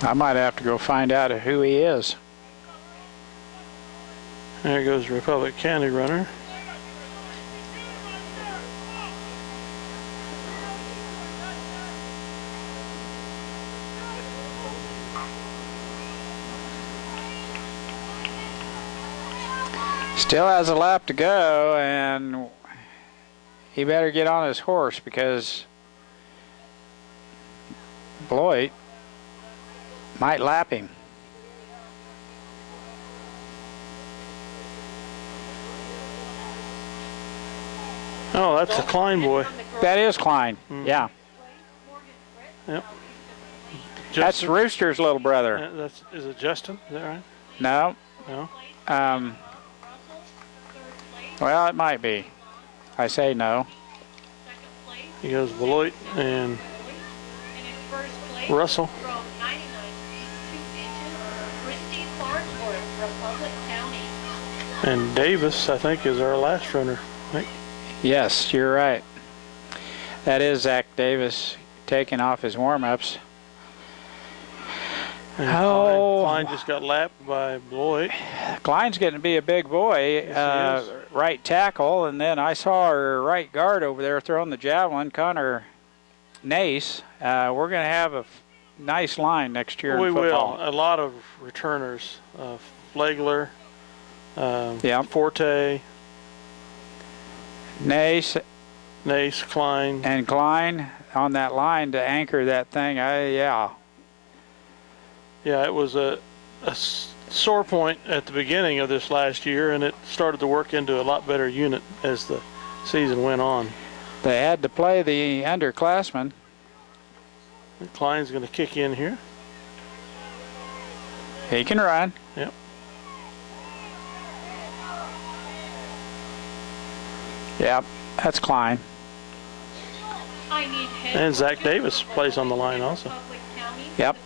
I might have to go find out who he is. There goes Republic County runner. Still has a lap to go, and he better get on his horse because Bloit might lap him. Oh, that's a Klein boy. That is Klein, yeah. Yep. That's Rooster's little brother. Is it Justin? Is that right? No. No. Well, it might be. I say no. He goes Beloit and Russell. And Davis, I think, is our last runner. Yes, you're right. That is Zach Davis taking off his warm-ups. Klein just got lapped by Beloit. Klein's getting to be a big boy. Yes, right tackle, and then I saw our right guard over there throwing the javelin, Connor Nace. We're going to have a nice line next year in football. We will. A lot of returners. Flagler, Forte, Nace, Klein. And Klein on that line to anchor that thing. Yeah. Yeah, it was a sore point at the beginning of this last year, and it started to work into a lot better unit as the season went on. They had to play the underclassmen. Klein's going to kick in here. He can run. Yep. Yep, that's Klein. And Zach Davis plays on the line also. Yep.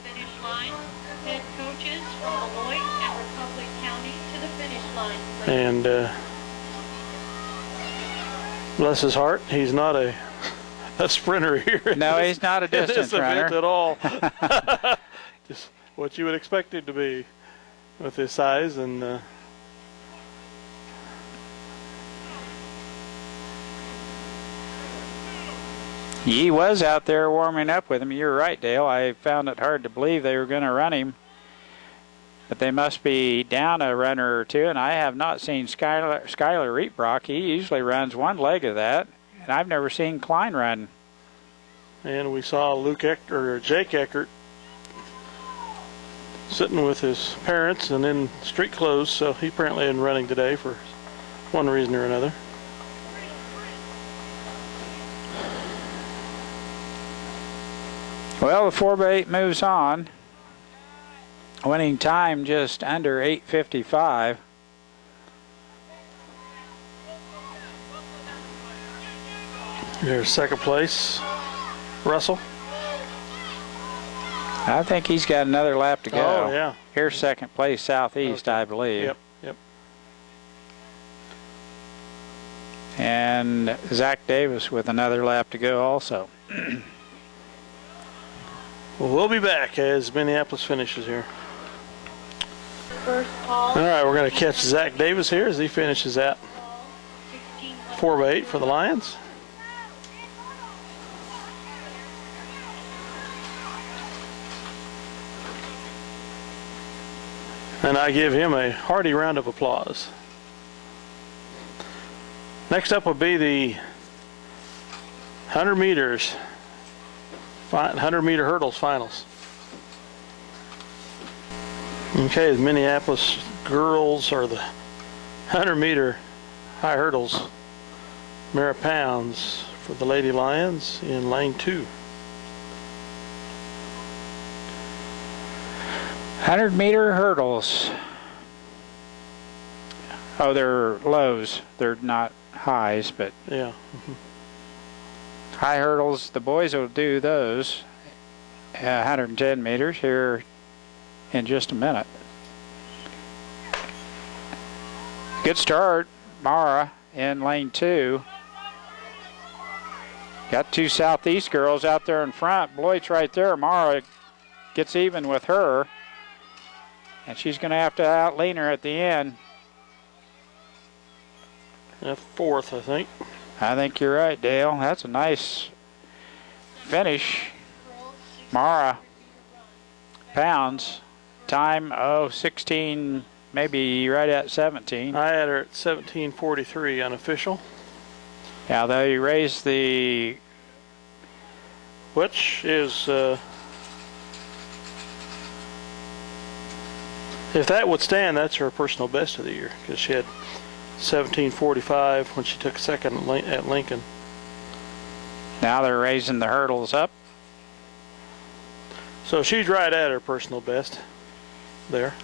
Head coaches from Beloit and Republic County to the finish line, please. And bless his heart, he's not a sprinter here. No, he's not a distance runner at all. Just what you would expect him to be with his size and. He was out there warming up with him. You're right, Dale. I found it hard to believe they were going to run him. But they must be down a runner or two, and I have not seen Skylar Reetbrock. He usually runs one leg of that, and I've never seen Klein run. And we saw Jake Eckert sitting with his parents and in street clothes, so he apparently isn't running today for one reason or another. Well, the 4x8 moves on. Winning time just under 8:55. Here's second place, Russell. I think he's got another lap to go. Oh, yeah. Here's second place, Southeast, Okay. I believe. Yep. And Zach Davis with another lap to go also. Well, we'll be back as Minneapolis finishes here. First call. All right, we're going to catch Zach Davis here as he finishes at 4x8 for the Lions. And I give him a hearty round of applause. Next up will be the 100 meters, 100-meter hurdles finals. Okay, the Minneapolis girls are the 100-meter high hurdles marathons for the Lady Lions in lane 2. 100-meter hurdles. Oh, they're lows. They're not highs, but Yeah. high hurdles, the boys will do those 110 meters here in just a minute. Good start, Mara in lane 2. Got 2 Southeast girls out there in front. Beloit's right there. Mara gets even with her, and she's going to have to outlean her at the end. Fourth, I think. I think you're right, Dale. That's a nice finish. Mara pounds. Time, 16, maybe right at 17. I had her at 17:43 unofficial. Now they raised the... Which is, if that would stand, that's her personal best of the year, because she had 17:45 when she took second at Lincoln. Now they're raising the hurdles up. So she's right at her personal best there.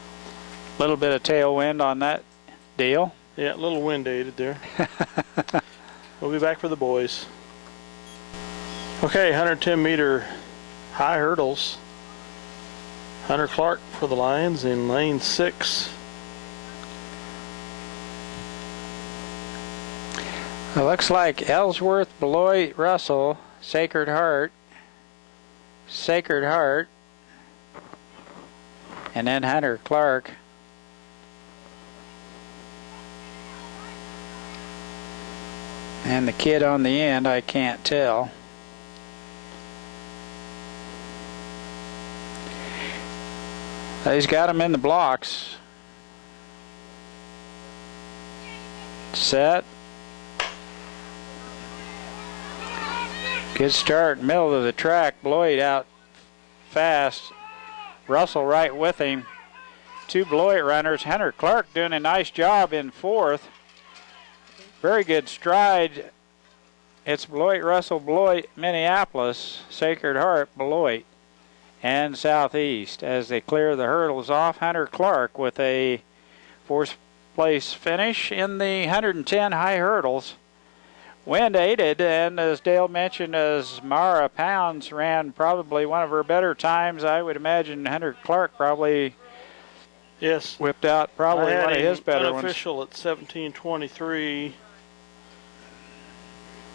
A little bit of tailwind on that deal. Yeah, a little wind aided there. We'll be back for the boys. Okay, 110 meter high hurdles. Hunter Clark for the Lions in lane 6. It looks like Ellsworth, Beloit, Russell, Sacred Heart, and then Hunter Clark. And the kid on the end, I can't tell. He's got him in the blocks. Set. Good start, middle of the track. Beloit out fast. Russell right with him. 2 Beloit runners. Hunter Clark doing a nice job in 4th. Very good stride. It's Beloit, Russell, Beloit, Minneapolis, Sacred Heart, Beloit, and Southeast. As they clear the hurdles off, Hunter Clark with a 4th place finish in the 110 high hurdles. Wind aided, and as Dale mentioned, as Mara Pounds ran probably one of her better times, I would imagine Hunter Clark probably whipped out probably one of his better ones. Unofficial at 17:23.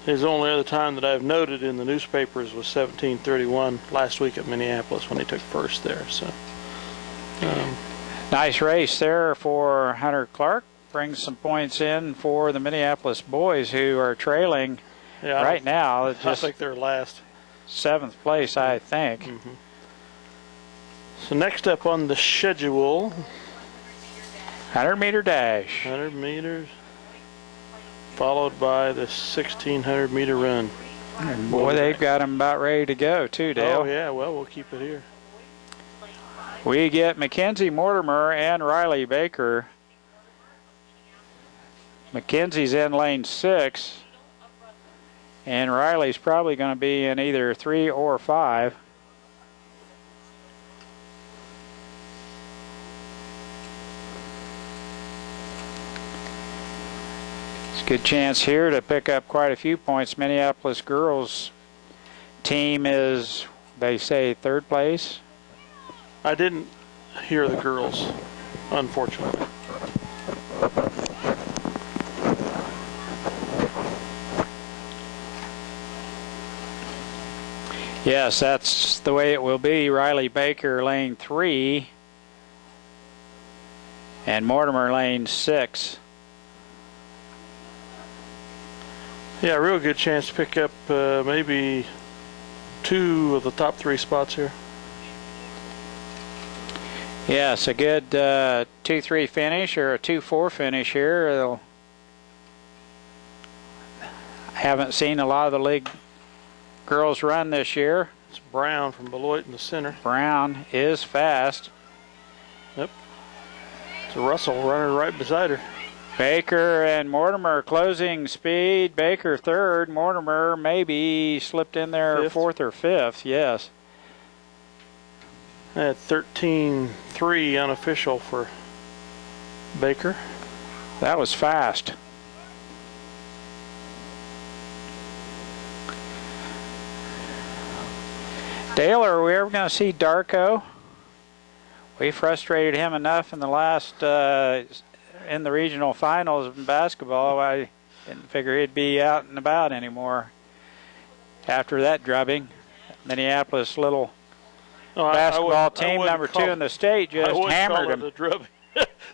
His only other time that I've noted in the newspapers was 17:31 last week at Minneapolis when he took first there. So nice race there for Hunter Clark. Brings some points in for the Minneapolis boys, who are trailing right now. I think they're last. 7th place, I think. Mm-hmm. So next up on the schedule, 100-meter dash. 100 meters, followed by the 1,600 meter run. Boy, they've got them about ready to go too, Dale. Oh yeah, well, we'll keep it here. We get Mackenzie Mortimer and Riley Baker. Mackenzie's in lane 6, and Riley's probably going to be in either 3 or 5. It's a good chance here to pick up quite a few points. Minneapolis girls team is, they say, 3rd place. I didn't hear the girls, unfortunately. Yes, that's the way it will be. Riley Baker lane 3 and Mortimer lane 6. Yeah, real good chance to pick up maybe 2 of the top 3 spots here. Yes, a good 2-3 finish or a 2-4 finish here. I haven't seen a lot of the league girls run this year. It's Brown from Beloit in the center. Brown is fast. Yep. It's a Russell runner right beside her. Baker and Mortimer closing speed. Baker 3rd. Mortimer maybe slipped in there 4th or 5th. Yes. At 13:03 unofficial for Baker. That was fast. Dale, are we ever going to see Darko? We frustrated him enough in the last, in the regional finals in basketball. I didn't figure he'd be out and about anymore after that drubbing. Minneapolis little basketball team, number 2 in the state, just hammered him. I wouldn't call it a drubbing.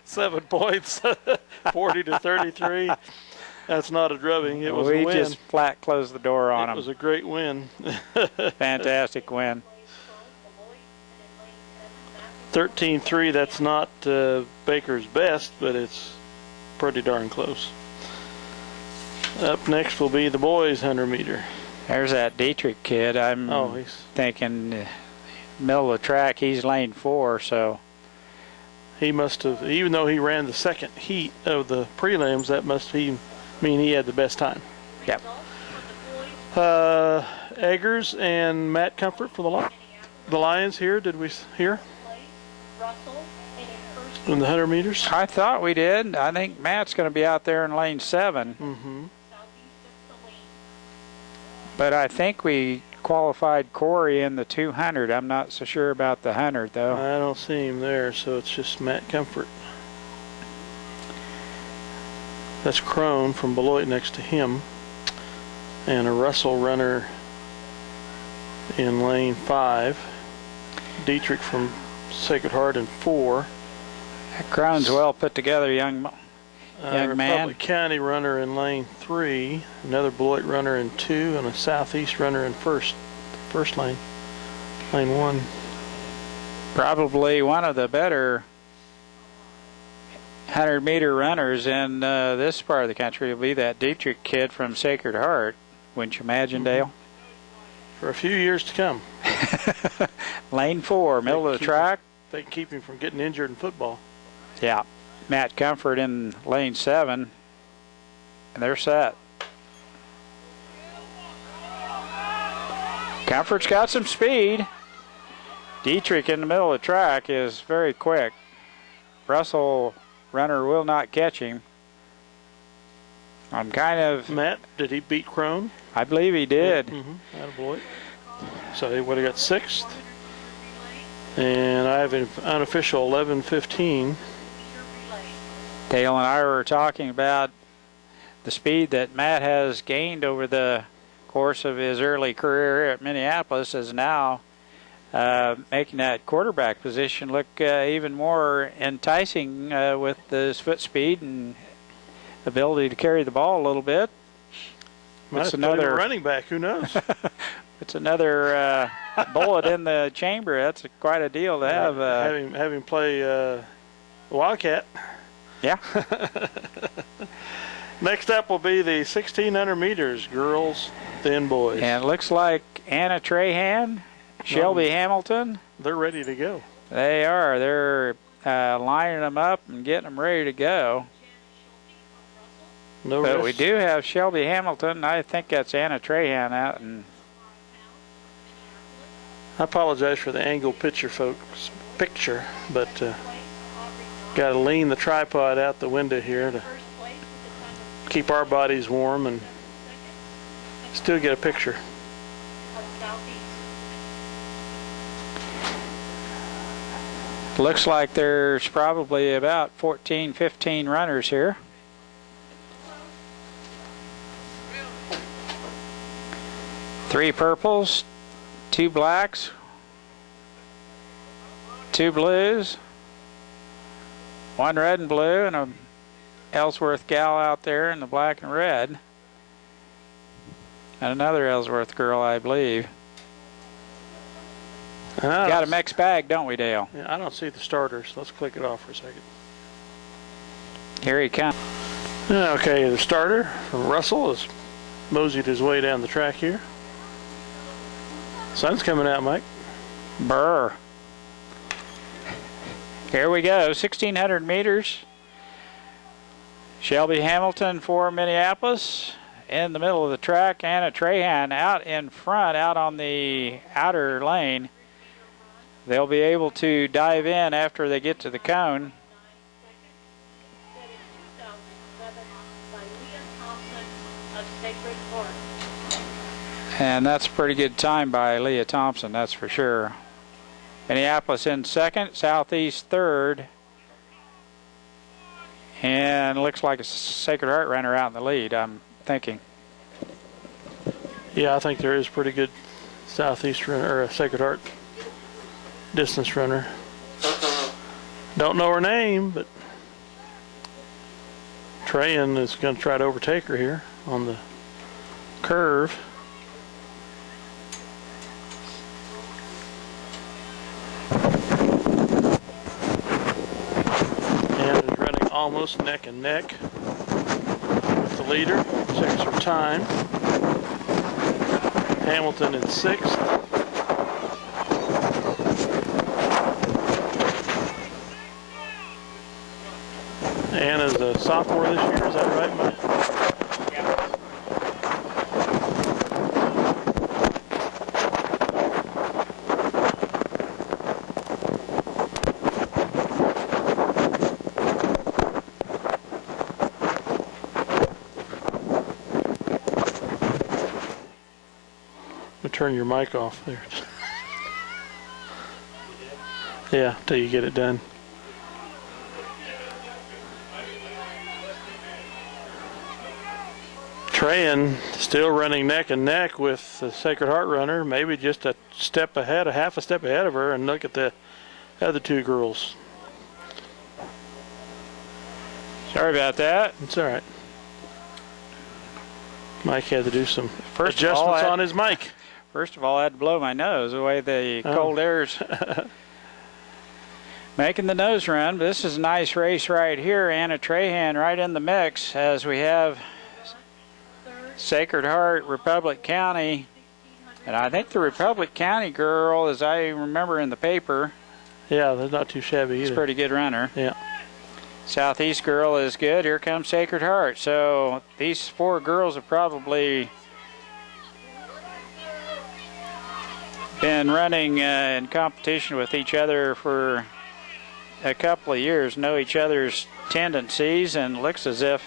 7 points, 40-33. That's not a drubbing. It was a win. We just flat closed the door on him. It was a great win. Fantastic win. 13-3, that's not Baker's best, but it's pretty darn close. Up next will be the boys' 100 meter. There's that Dietrich kid. I'm thinking middle of the track, he's lane 4, so. He must have, even though he ran the second heat of the prelims, that must mean he had the best time. Yep. Eggers and Matt Comfort for the Lions here. Did we hear? In the 100 meters? I thought we did. I think Matt's going to be out there in lane 7. Mm-hmm. But I think we qualified Corey in the 200. I'm not so sure about the 100, though. I don't see him there, so it's just Matt Comfort. That's Crone from Beloit next to him. And a Russell runner in lane 5. Dietrich from Sacred Heart in 4. Crone's well put together, young man. Republic County runner in lane 3. Another Beloit runner in 2, and a Southeast runner in first lane. Lane 1. Probably one of the better 100-meter runners in this part of the country will be that Dietrich kid from Sacred Heart. Wouldn't you imagine, Dale? For a few years to come. Lane 4, middle of the track. They can keep him from getting injured in football. Yeah. Matt Comfort in lane 7. And they're set. Comfort's got some speed. Dietrich in the middle of the track is very quick. Russell runner will not catch him. I'm kind of... Matt, did he beat Crone? I believe he did. Attaboy. So he would have got 6th. And I have an unofficial 11:15. Dale and I were talking about the speed that Matt has gained over the course of his early career at Minneapolis is now making that quarterback position look even more enticing with his foot speed and ability to carry the ball a little bit. It's another running back, who knows? It's another bullet in the chamber. That's quite a deal to have. Have him play Wildcat. Yeah. Next up will be the 1,600 meters, girls, then boys. And it looks like Anna Trahan, Shelby Hamilton. They're ready to go. They are. They're lining them up and getting them ready to go. No but risk. we do have Shelby Hamilton. I think that's Anna Trahan out. And I apologize for the angle picture, folks. But got to lean the tripod out the window here to keep our bodies warm and still get a picture. Looks like there's probably about 14, 15 runners here. Three purples, 2 blacks, 2 blues, 1 red and blue, and a Ellsworth gal out there in the black and red. And another Ellsworth girl, I believe. Got a mixed bag, don't we, Dale? Yeah, I don't see the starters. Let's click it off for a second. Here he comes. Okay, the starter from Russell has moseyed his way down the track here. Sun's coming out, Mike. Brr. Here we go, 1,600 meters. Shelby Hamilton for Minneapolis. In the middle of the track, Anna Trahan out in front, out on the outer lane. They'll be able to dive in after they get to the cone. Sacred Heart. And that's a pretty good time by Leah Thompson, that's for sure. Minneapolis in second, Southeast third. And looks like a Sacred Heart runner out in the lead, I'm thinking. Yeah, I think there is pretty good Southeast runner, or a Sacred Heart distance runner. Don't know her name, but Trayan is going to try to overtake her here on the curve. And is running almost neck and neck with the leader. Checks her time. Hamilton in sixth. Anna's a sophomore this year, is that right, Mike? Yeah. Turn your mic off there. Yeah, till you get it done. Trayan still running neck and neck with the Sacred Heart runner, maybe just a step ahead, a half a step ahead of her, and look at the other two girls. Sorry about that. It's all right. Mike had to do some First of all, adjustments on his mic. First of all, I had to blow my nose the way the cold air's making the nose run. But this is a nice race right here. Anna Trahan right in the mix as we have Sacred Heart, Republic County. And I think the Republic County girl, as I remember in the paper, yeah, they're not too shabby either. She's a pretty good runner. Yeah. Southeast girl is good. Here comes Sacred Heart. So these four girls have probably been running in competition with each other for a couple of years, know each other's tendencies, and looks as if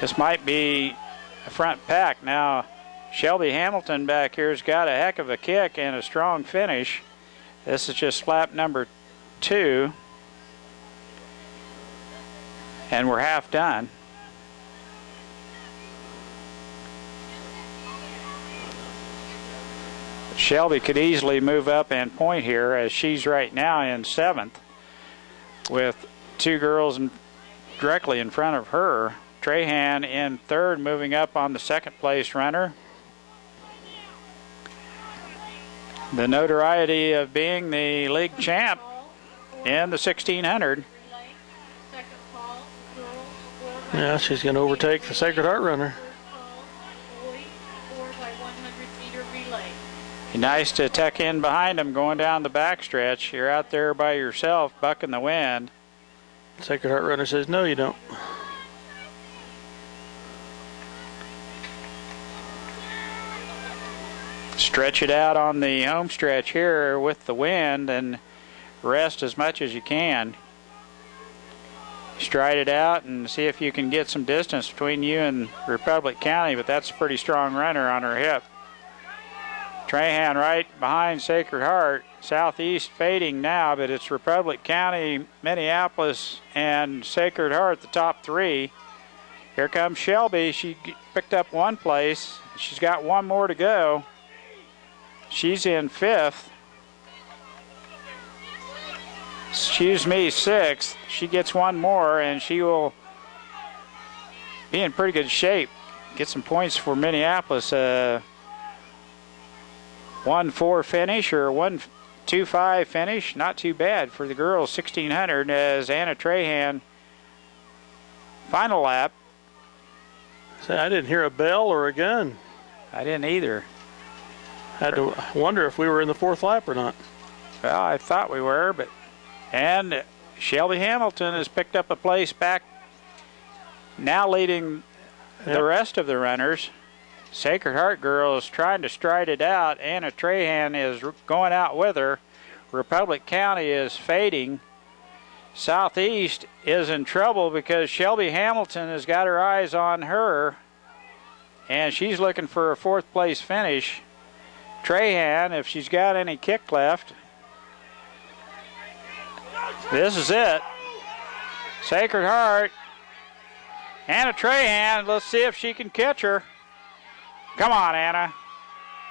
this might be a front pack. Now, Shelby Hamilton back here has got a heck of a kick and a strong finish. This is just lap number 2, and we're half done. Shelby could easily move up and point here, as she's right now in 7th with two girls directly in front of her. Trahan in 3rd, moving up on the 2nd place runner. The notoriety of being the league champ in the 1600. Yeah, she's going to overtake the Sacred Heart runner. Nice to tuck in behind them going down the backstretch. You're out there by yourself, bucking the wind. Sacred Heart runner says, no, you don't. Stretch it out on the home stretch here with the wind and rest as much as you can. Stride it out and see if you can get some distance between you and Republic County, but that's a pretty strong runner on her hip. Trahan right behind Sacred Heart. Southeast fading now, but it's Republic County, Minneapolis, and Sacred Heart, the top 3. Here comes Shelby. She picked up 1 place. She's got 1 more to go. She's in 5th. Excuse me, 6th. She gets 1 more, and she will be in pretty good shape. Get some points for Minneapolis. 1-4 finish or 1-2-5 finish. Not too bad for the girls. 1600 as Anna Trahan. Final lap. Say, I didn't hear a bell or a gun. I didn't either. Had to wonder if we were in the 4th lap or not. Well, I thought we were, but. And Shelby Hamilton has picked up a place back, now leading the rest of the runners. Sacred Heart girl is trying to stride it out. Anna Trahan is going out with her. Republic County is fading. Southeast is in trouble because Shelby Hamilton has got her eyes on her. and she's looking for a 4th place finish. Trahan, if she's got any kick left. This is it. Sacred Heart. Anna Trahan, let's see if she can catch her. Come on, Anna.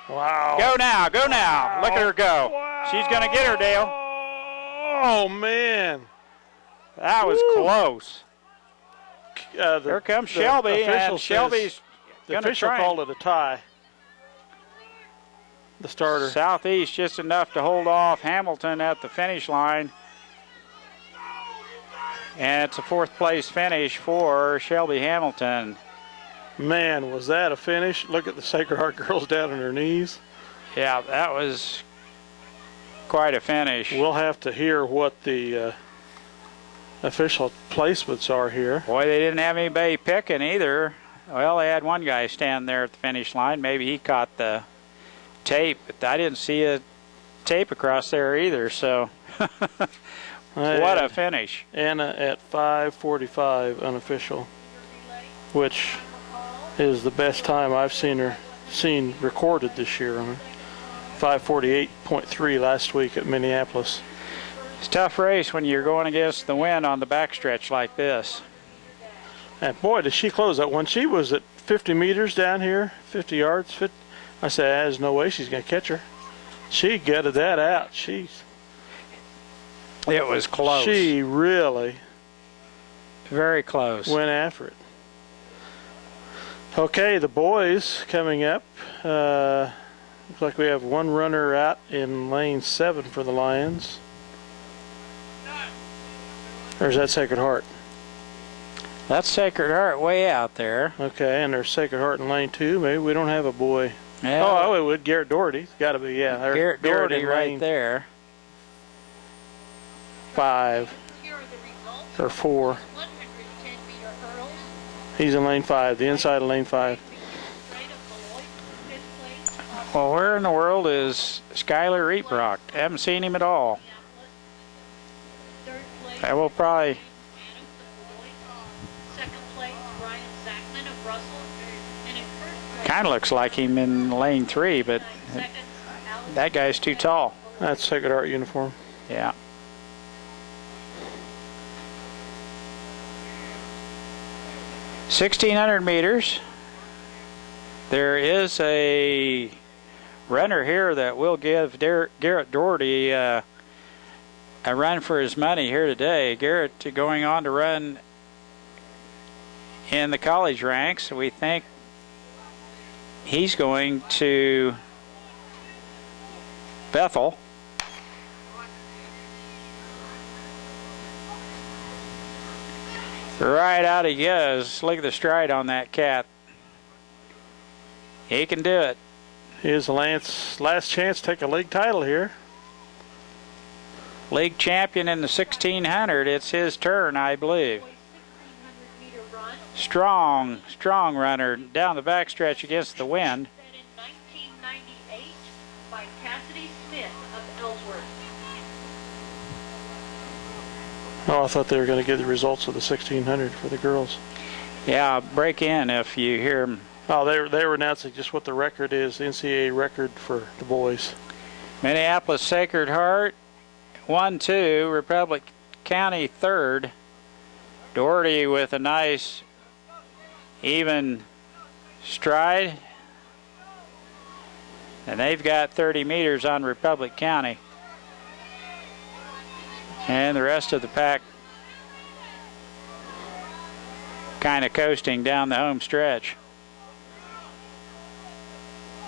Wow. Go now, go now. Wow. Look at her go. Wow. She's going to get her, Dale. Oh, man. That was close. Here comes Shelby, and Shelby's the going to official try. called it a tie. The starter. Southeast just enough to hold off Hamilton at the finish line. And it's a 4th place finish for Shelby Hamilton. Man, was that a finish? Look at the Sacred Heart girls down on their knees. Yeah, that was quite a finish. We'll have to hear what the official placements are here. Boy, they didn't have anybody picking either. Well, they had one guy stand there at the finish line. Maybe he caught the tape, but I didn't see a tape across there either, so what a finish. Anna at 5:45 unofficial, which is the best time I've seen recorded this year. 5:48.3 last week at Minneapolis. It's a tough race when you're going against the wind on the backstretch like this. And boy, did she close that one. She was at 50 meters down here, 50 yards. I said, there's no way she's going to catch her. She gutted that out. It was close. She really very close. Went after it. Okay, the boys coming up. Looks like we have one runner out in lane 7 for the Lions. Or is that Sacred Heart? That's Sacred Heart way out there. Okay, and there's Sacred Heart in lane 2. Maybe we don't have a boy. Yeah. Oh, it would. Garrett Doherty. Got to be, yeah. Garrett Doherty right there. 5 or 4. He's in lane 5, the inside of lane 5. Well, where in the world is Skylar Reeprock? Haven't seen him at all. I will probably. Kind of looks like him in lane 3, but that guy's too tall. That's Sacred Heart uniform. Yeah. (1,600 meters). There is a runner here that will give Garrett Doherty a run for his money here today. Garrett going on to run in the college ranks. We think he's going to Bethel. Right out he goes. Look at the stride on that cat. He can do it. Here's Lance's last chance to take a league title here. League champion in the 1600. It's his turn, I believe. Strong runner down the backstretch against the wind. Oh, I thought they were going to get the results of the 1600 for the girls. Yeah, break in if you hear them. Oh, they were announcing just what the record is, the NCAA record for the boys. Minneapolis Sacred Heart, 1-2. Republic County 3rd. Doherty with a nice even stride. And they've got 30 meters on Republic County. And the rest of the pack kind of coasting down the home stretch.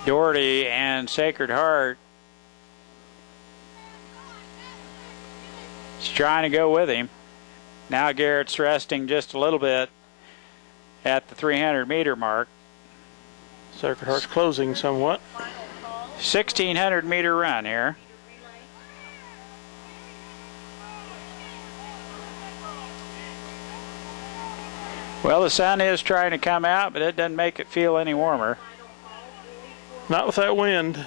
Doherty and Sacred Heart is trying to go with him. Now Garrett's resting just a little bit at the 300-meter mark. Sacred Heart's closing somewhat. 1,600-meter run here. Well, the sun is trying to come out, but it doesn't make it feel any warmer. Not with that wind.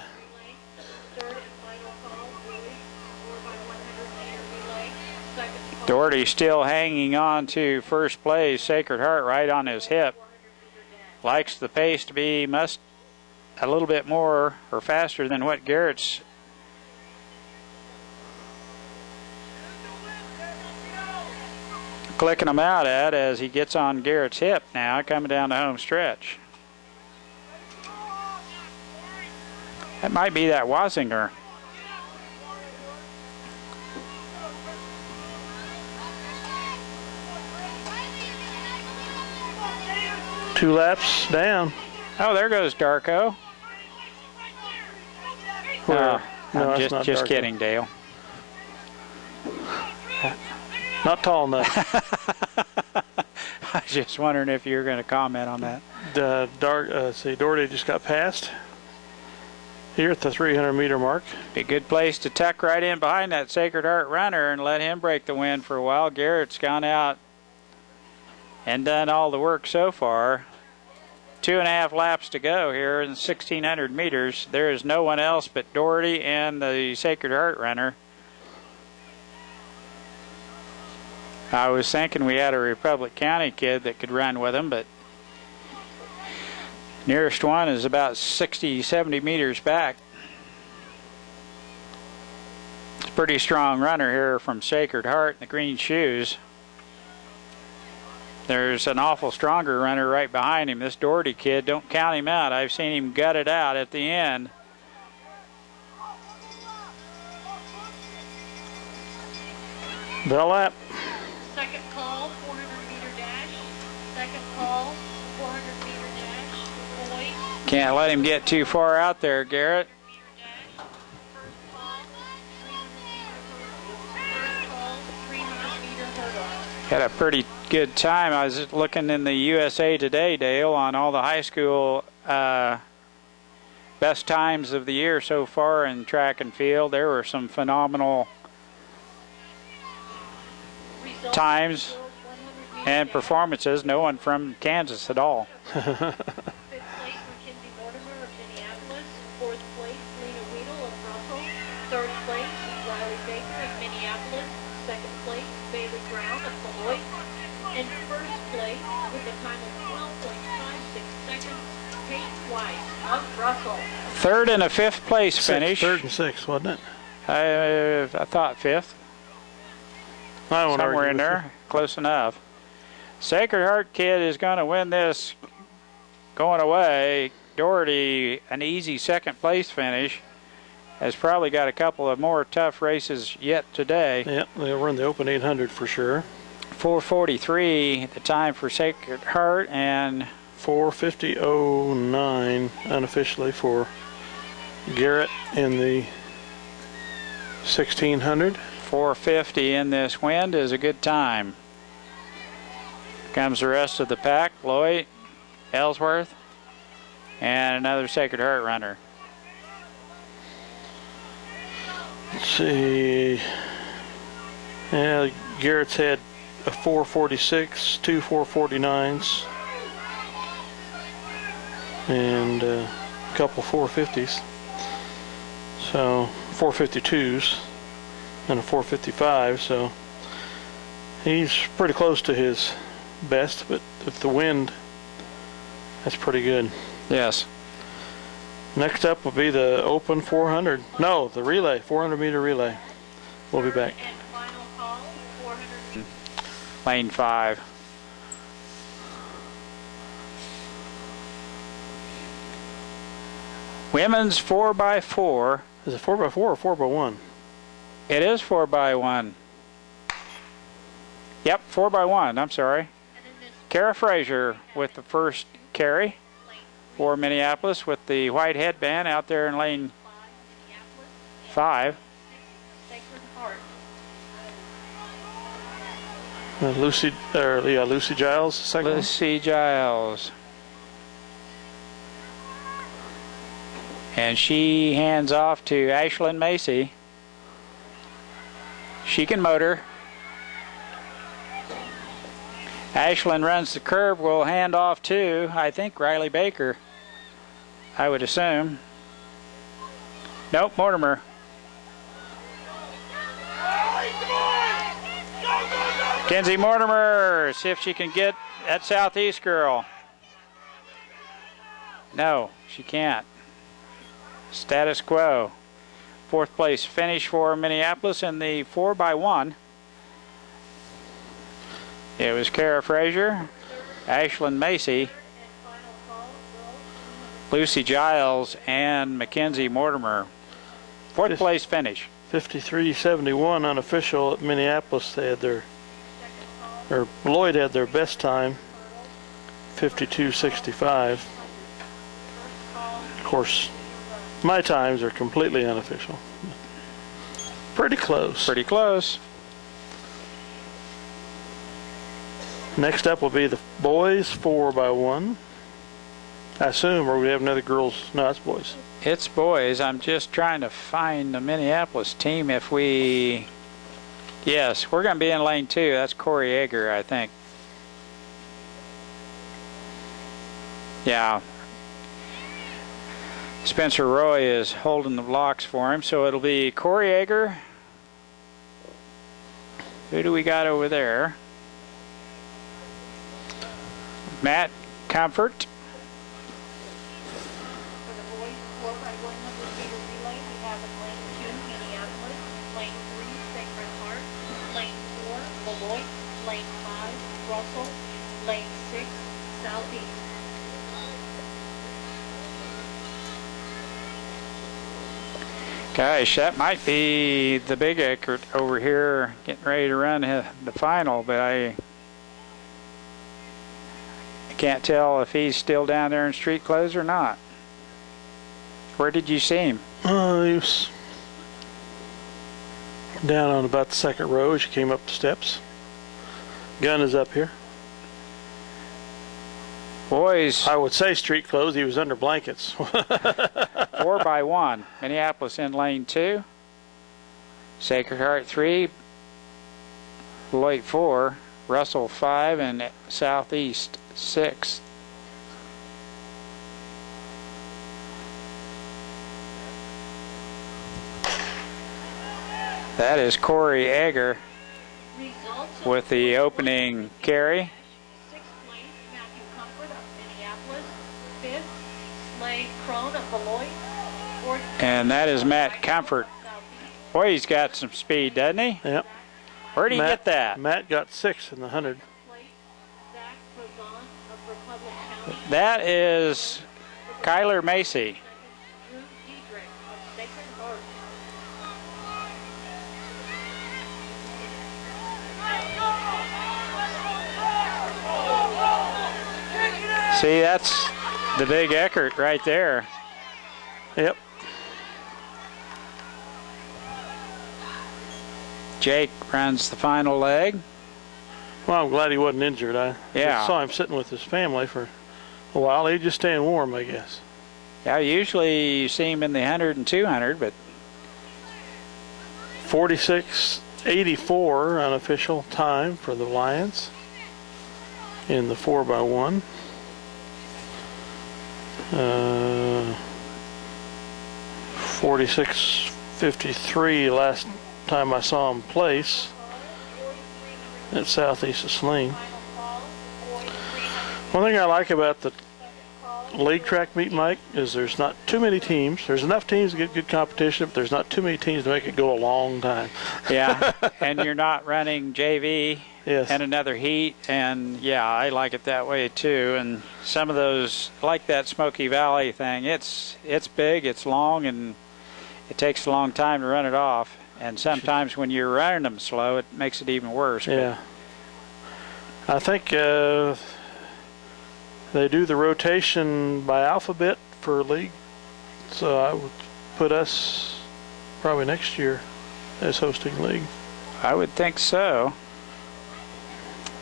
Doherty still hanging on to first place. Sacred Heart right on his hip. likes the pace to be a little bit more or faster than what Garrett's clicking them out at as he gets on Garrett's hip now, coming down the home stretch. That might be that Wasinger. Two laps down. Oh, there goes Darko. Where? No, I'm that's not just Darko. kidding, Dale. Not tall enough. I was just wondering if you were going to comment on that. Doherty just got passed here at the 300-meter mark. Be a good place to tuck right in behind that Sacred Heart runner and let him break the wind for a while. Garrett's gone out and done all the work so far. 2.5 laps to go here in 1,600 meters. There is no one else but Doherty and the Sacred Heart runner. I was thinking we had a Republic County kid that could run with him, but nearest one is about 60, 70 meters back. It's a pretty strong runner here from Sacred Heart in the green shoes. There's an awful stronger runner right behind him. This Doherty kid, don't count him out. I've seen him gut it out at the end. Bell lap. Second call, 400-meter dash. Second call, 400-meter dash. Boys, Can't let him get too far out there, Garrett. meter dash. First call, 300-meter hurdle. First call, 300-meter hurdle. Had a pretty good time. I was looking in the USA Today, Dale, on all the high school best times of the year so far in track and field. There were some phenomenal Results, times girls 100-meter and dash. performances. No one from Kansas at all. Fifth place, Mackenzie Mortimer of Minneapolis. Fourth place, Lena Weedle of Russell. Third place, Riley Baker of Minneapolis. Second place, Bailey Brown of Beloit. And first place, with a time of 12.56 seconds, Kate Weiss of Russell. Third and a fifth place finish. Third and sixth, wasn't it? I thought fifth. I won't Somewhere argue in with there. Close enough. Sacred Heart kid is going to win this going away. Doherty, an easy second place finish. Has probably got a couple of more tough races yet today. you. Yep, they'll run the Open 800 for sure. 4:43 the time for Sacred Heart, and 4:50.09 unofficially for Garrett in the 1600. 4:50 in this wind is a good time. Comes the rest of the pack, Lloyd, Ellsworth, and another Sacred Heart runner. Let's see. Yeah, Garrett's had a 4:46, two 4:49s, and a couple 4:50s. So 4:52s and a 4:55. So he's pretty close to his best, but with the wind, that's pretty good. Yes. Next up will be the Open 400. No, the relay, 400-meter relay. We'll be back. And final call, 400 Lane 5. Women's 4x4. Is it 4x4 or 4x1? It is 4x1. Yep, 4x1. I'm sorry. and then this Kara Frazier with the first carry for Minneapolis with the white headband out there in lane 5. Sacred Heart. Lucy Giles, second one. Lucy Giles. And she hands off to Ashlyn Macy. She can motor. Ashlyn runs the curve, will hand off to, I think, Riley Baker, I would assume. Nope, Mortimer. Kenzie Mortimer, see if she can get that Southeast girl. No, she can't. Status quo. 4th place finish for Minneapolis in the 4x1. It was Kara Frazier, Ashlyn Macy, Lucy Giles, and Mackenzie Mortimer. 4th place finish. 53.71 unofficial at Minneapolis. They had Lloyd had their best time, 52.65. Of course, my times are completely unofficial. Pretty close. Pretty close. Next up will be the boys 4x1. I assume, or we have another girls. No, it's boys. It's boys. I'm just trying to find the Minneapolis team. If we, yes, we're going to be in lane 2. That's Corey Egger, I think. Yeah. Spencer Roy is holding the blocks for him, so it'll be Corey Egger. Who do we got over there? Matt Comfort. For the boys 4x100 meter relay, we have in lane 2 Minneapolis, lane 3 Sacred Heart, lane 4 Beloit, lane 5 Russell, lane 6 Southeast. Gosh, that might be the big Eckert over here getting ready to run the final, but I can't tell if he's still down there in street clothes or not. Where did you see him? He was down on about the 2nd row as you came up the steps. Gun is up here. Boys, I would say street clothes. He was under blankets. 4x1. Minneapolis in lane 2. Sacred Heart 3. Beloit 4. Russell 5. And Southeast 6. That is Corey Egger with the opening carry. 6th place Matthew Comfort of Minneapolis, 5th Slade Crone of Beloit, 4th And that is Matt Comfort. Boy, he's got some speed, doesn't he? Yep. Where did he get that? Matt got 6 in the 100. Zach Prozon of Republic County, That is Kyler Macy. Drew Diedrich of Sacred Heart. See, that's the big Eckert right there. Yep. Jake runs the final leg. Well, I'm glad he wasn't injured. I Yeah. saw him sitting with his family for a while. He's just staying warm, I guess. Yeah, usually you see him in the 100 and 200, but 46.84 unofficial time for the Lions in the 4x1. 46.53 last time I saw him place at Southeast of Sling. One thing I like about the league track meet, Mike, is there's not too many teams. There's enough teams to get good competition, but there's not too many teams to make it go a long time. yeah, and you're not running JV Yes. and another heat, and yeah, I like it that way too. And some of those, like that Smoky Valley thing, it's big, it's long, and it takes a long time to run it off. And sometimes when you're running them slow, it makes it even worse. Yeah. I think they do the rotation by alphabet for league, so I would put us probably next year as hosting league. I would think so.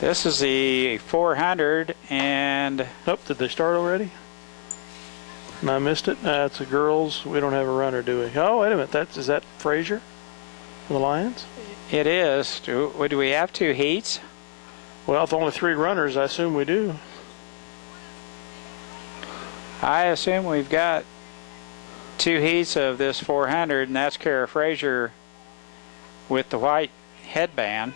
This is the 400, and Nope, did they start already? And I missed it. It's the girls. We don't have a runner, do we? Oh, wait a minute. Is that Frazier for the Lions? it is. Do we have 2 heats? Well, if only 3 runners, I assume we do. I assume we've got 2 heats of this 400, and that's Kara Frazier with the white headband.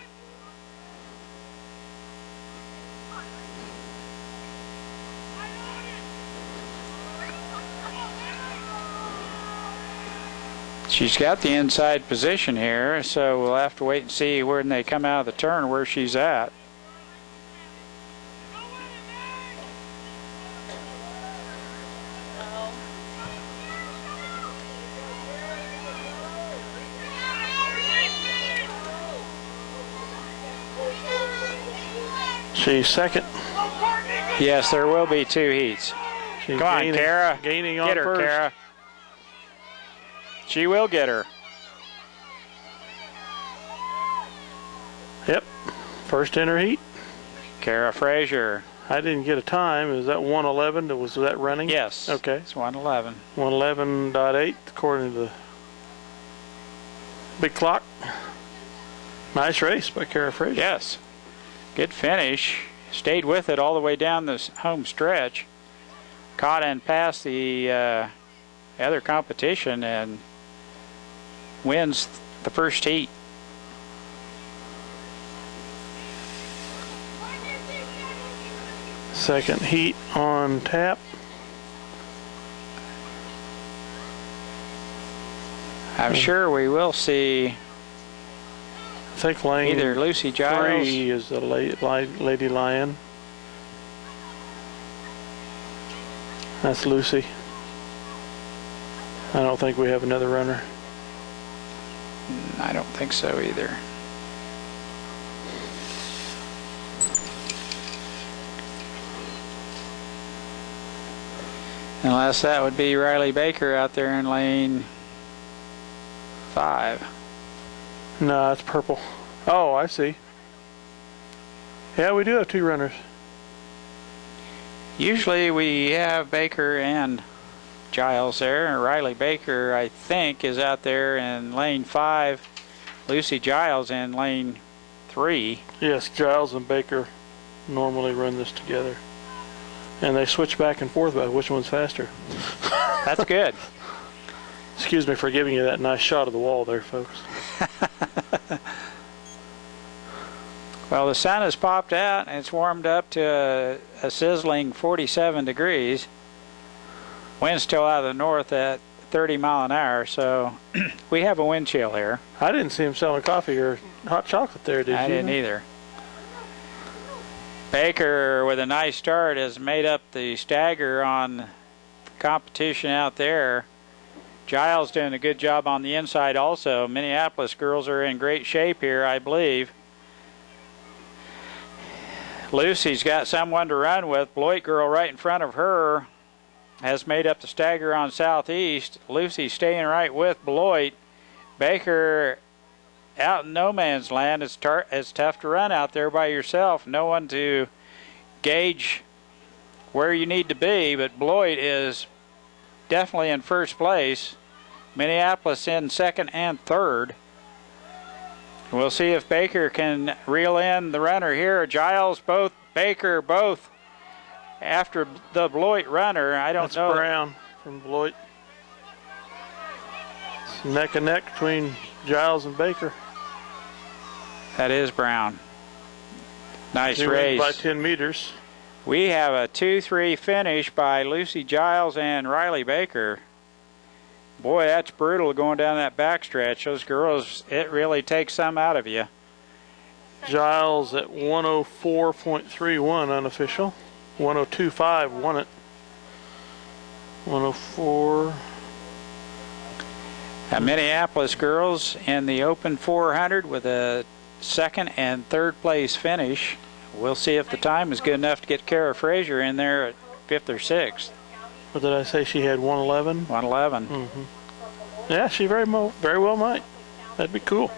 She's got the inside position here, so we'll have to wait and see when they come out of the turn where she's at. She's second. Yes, there will be 2 heats. She's Come on, Kara. Gaining on get her, first. Kara. She will get her. Yep. First in her heat. Kara Frazier. I didn't get a time. Is that 1:11? Was that running? Yes. Okay. It's 1:11. 1:11.8 according to the big clock. Nice race by Kara Frazier. Yes. Good finish. Stayed with it all the way down this home stretch. Caught and passed the other competition and wins the first heat. Second heat on tap. I'm sure we will see I think lane either Lucy Giles. 3 is the Lady Lion. That's Lucy. I don't think we have another runner. I don't think so either. Unless that would be Riley Baker out there in lane 5. No, it's purple. Oh, I see. Yeah, we do have 2 runners. Usually we have Baker and Giles there. Riley Baker, I think, is out there in lane 5. Lucy Giles in lane 3. Yes, Giles and Baker normally run this together. And they switch back and forth about which one's faster. That's good. Excuse me for giving you that nice shot of the wall there, folks. Well, the sun has popped out and it's warmed up to a sizzling 47 degrees. Wind's still out of the north at 30 mile an hour, so we have a wind chill here. I didn't see him selling coffee or hot chocolate there, did you? I didn't either. Baker, with a nice start, has made up the stagger on competition out there. Giles doing a good job on the inside also. Minneapolis girls are in great shape here, I believe. Lucy's got someone to run with. Bloit girl right in front of her has made up the stagger on southeast. Lucy staying right with Bloit. Baker out in no man's land. It's tough to run out there by yourself. No one to gauge where you need to be, but Bloit is definitely in first place. Minneapolis in second and third. We'll see if Baker can reel in the runner here. Giles, both, Baker, both after the Bloit runner. I don't know. That's Brown from Bloit. It's neck and neck between Giles and Baker. That is Brown. Nice He race. wins by 10 meters. We have a 2-3 finish by Lucy Giles and Riley Baker. Boy, that's brutal going down that backstretch. Those girls, it really takes some out of you. Giles at 104.31 unofficial. 102.5 won it. 104. Minneapolis girls in the open 400 with a second and third place finish. We'll see if the time is good enough to get Kara Frazier in there at 5th or 6th. What did I say? She had 111? 111. Mm-hmm. Yeah, she very well might. That'd be cool.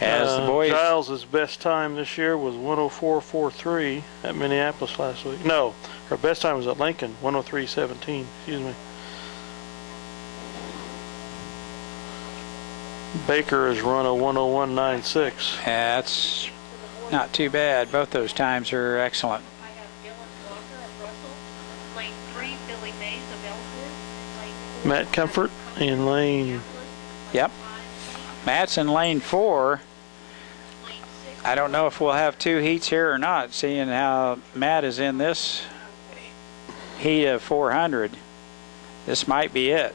As the boys. Giles' best time this year was 104.43 at Minneapolis last week. No, her best time was at Lincoln, 103.17. Excuse me. Baker has run a 101.96. That's not too bad. Both those times are excellent. Matt Comfort in lane. Yep. Matt's in lane 4. I don't know if we'll have 2 heats here or not, seeing how Matt is in this heat of 400. This might be it.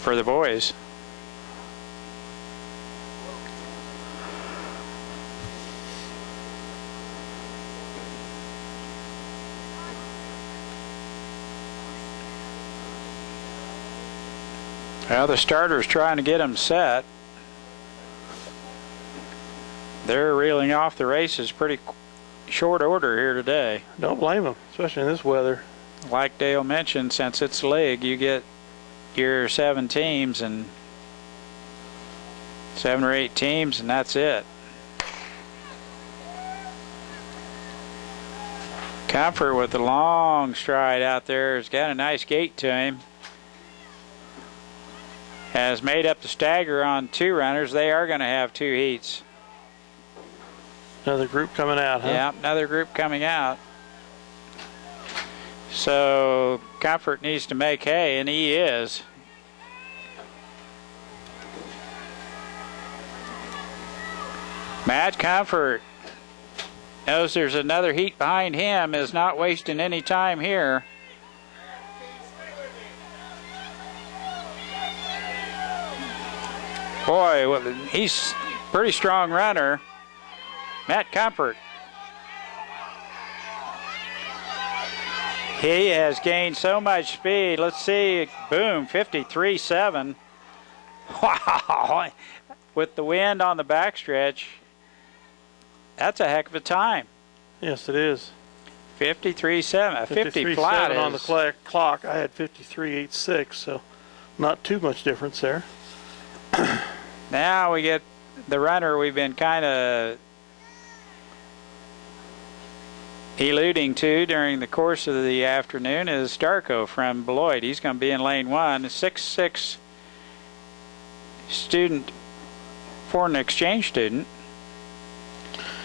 for the boys. Well, the starter's trying to get them set. They're reeling off the races pretty short order here today. Don't blame them, especially in this weather. Like Dale mentioned, since it's league, you get your 7 teams and 7 or 8 teams, and that's it. Comfort with the long stride out there has got a nice gait to him. Has made up the stagger on 2 runners. They are going to have 2 heats. Another group coming out, huh? Yeah, another group coming out. So Comfort needs to make hay, and he is. Matt Comfort knows there's another heat behind him, is not wasting any time here. Boy, he's a pretty strong runner. Matt Comfort. He has gained so much speed. Let's see, boom, 53.7. Wow, with the wind on the backstretch, that's a heck of a time. Yes, it is. 53.7, 50 flat on the clock. I had 53.86, so not too much difference there. Now we get the runner we've been kind of eluding to during the course of the afternoon is Darko from Beloit. He's going to be in lane 1, a 6'6" student, foreign exchange student.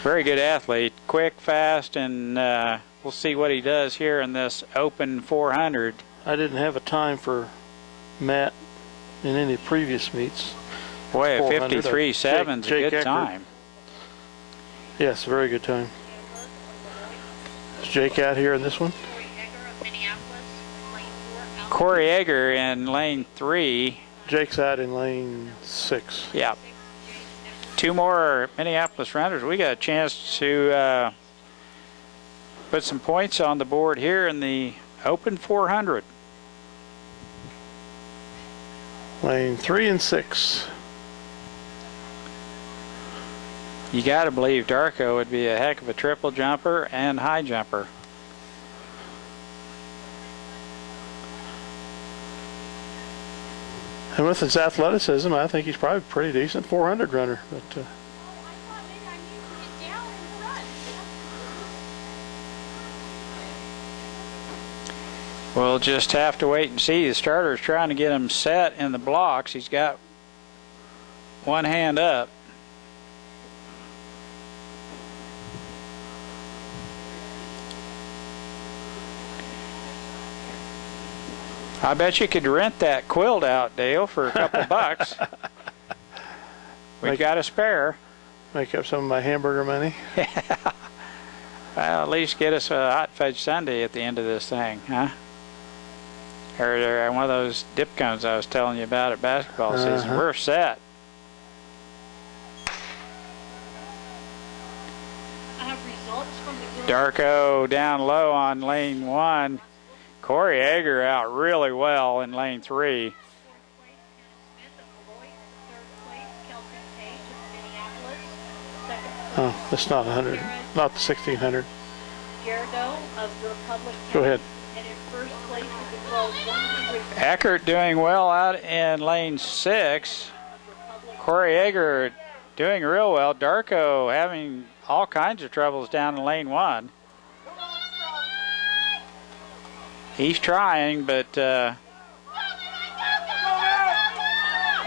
Very good athlete, quick, fast, and we'll see what he does here in this open 400. I didn't have a time for Matt in any previous meets. Boy, a 53.7 is a good time. Yes, very good time. Is Jake out here in this one? Corey Egger in lane 3. Jake's out in lane 6. Yeah. 2 more Minneapolis runners. We got a chance to put some points on the board here in the open 400. Lane 3 and 6. You got to believe Darko would be a heck of a triple jumper and high jumper. And with his athleticism, I think he's probably a pretty decent 400 runner. But we'll just have to wait and see. The starter's trying to get him set in the blocks. He's got one hand up. I bet you could rent that quilt out, Dale, for a couple bucks. We've got a spare. Make up some of my hamburger money. Well, at least get us a hot fudge sundae at the end of this thing, huh? Or one of those dip cones I was telling you about at basketball season. We're set. I have results from the Darko down low on lane 1. Corey Egger out really well in lane 3. Oh, it's not 100, not the 1600. Go ahead. Eckert doing well out in lane 6. Corey Egger doing real well. Darko having all kinds of troubles down in lane 1. He's trying, but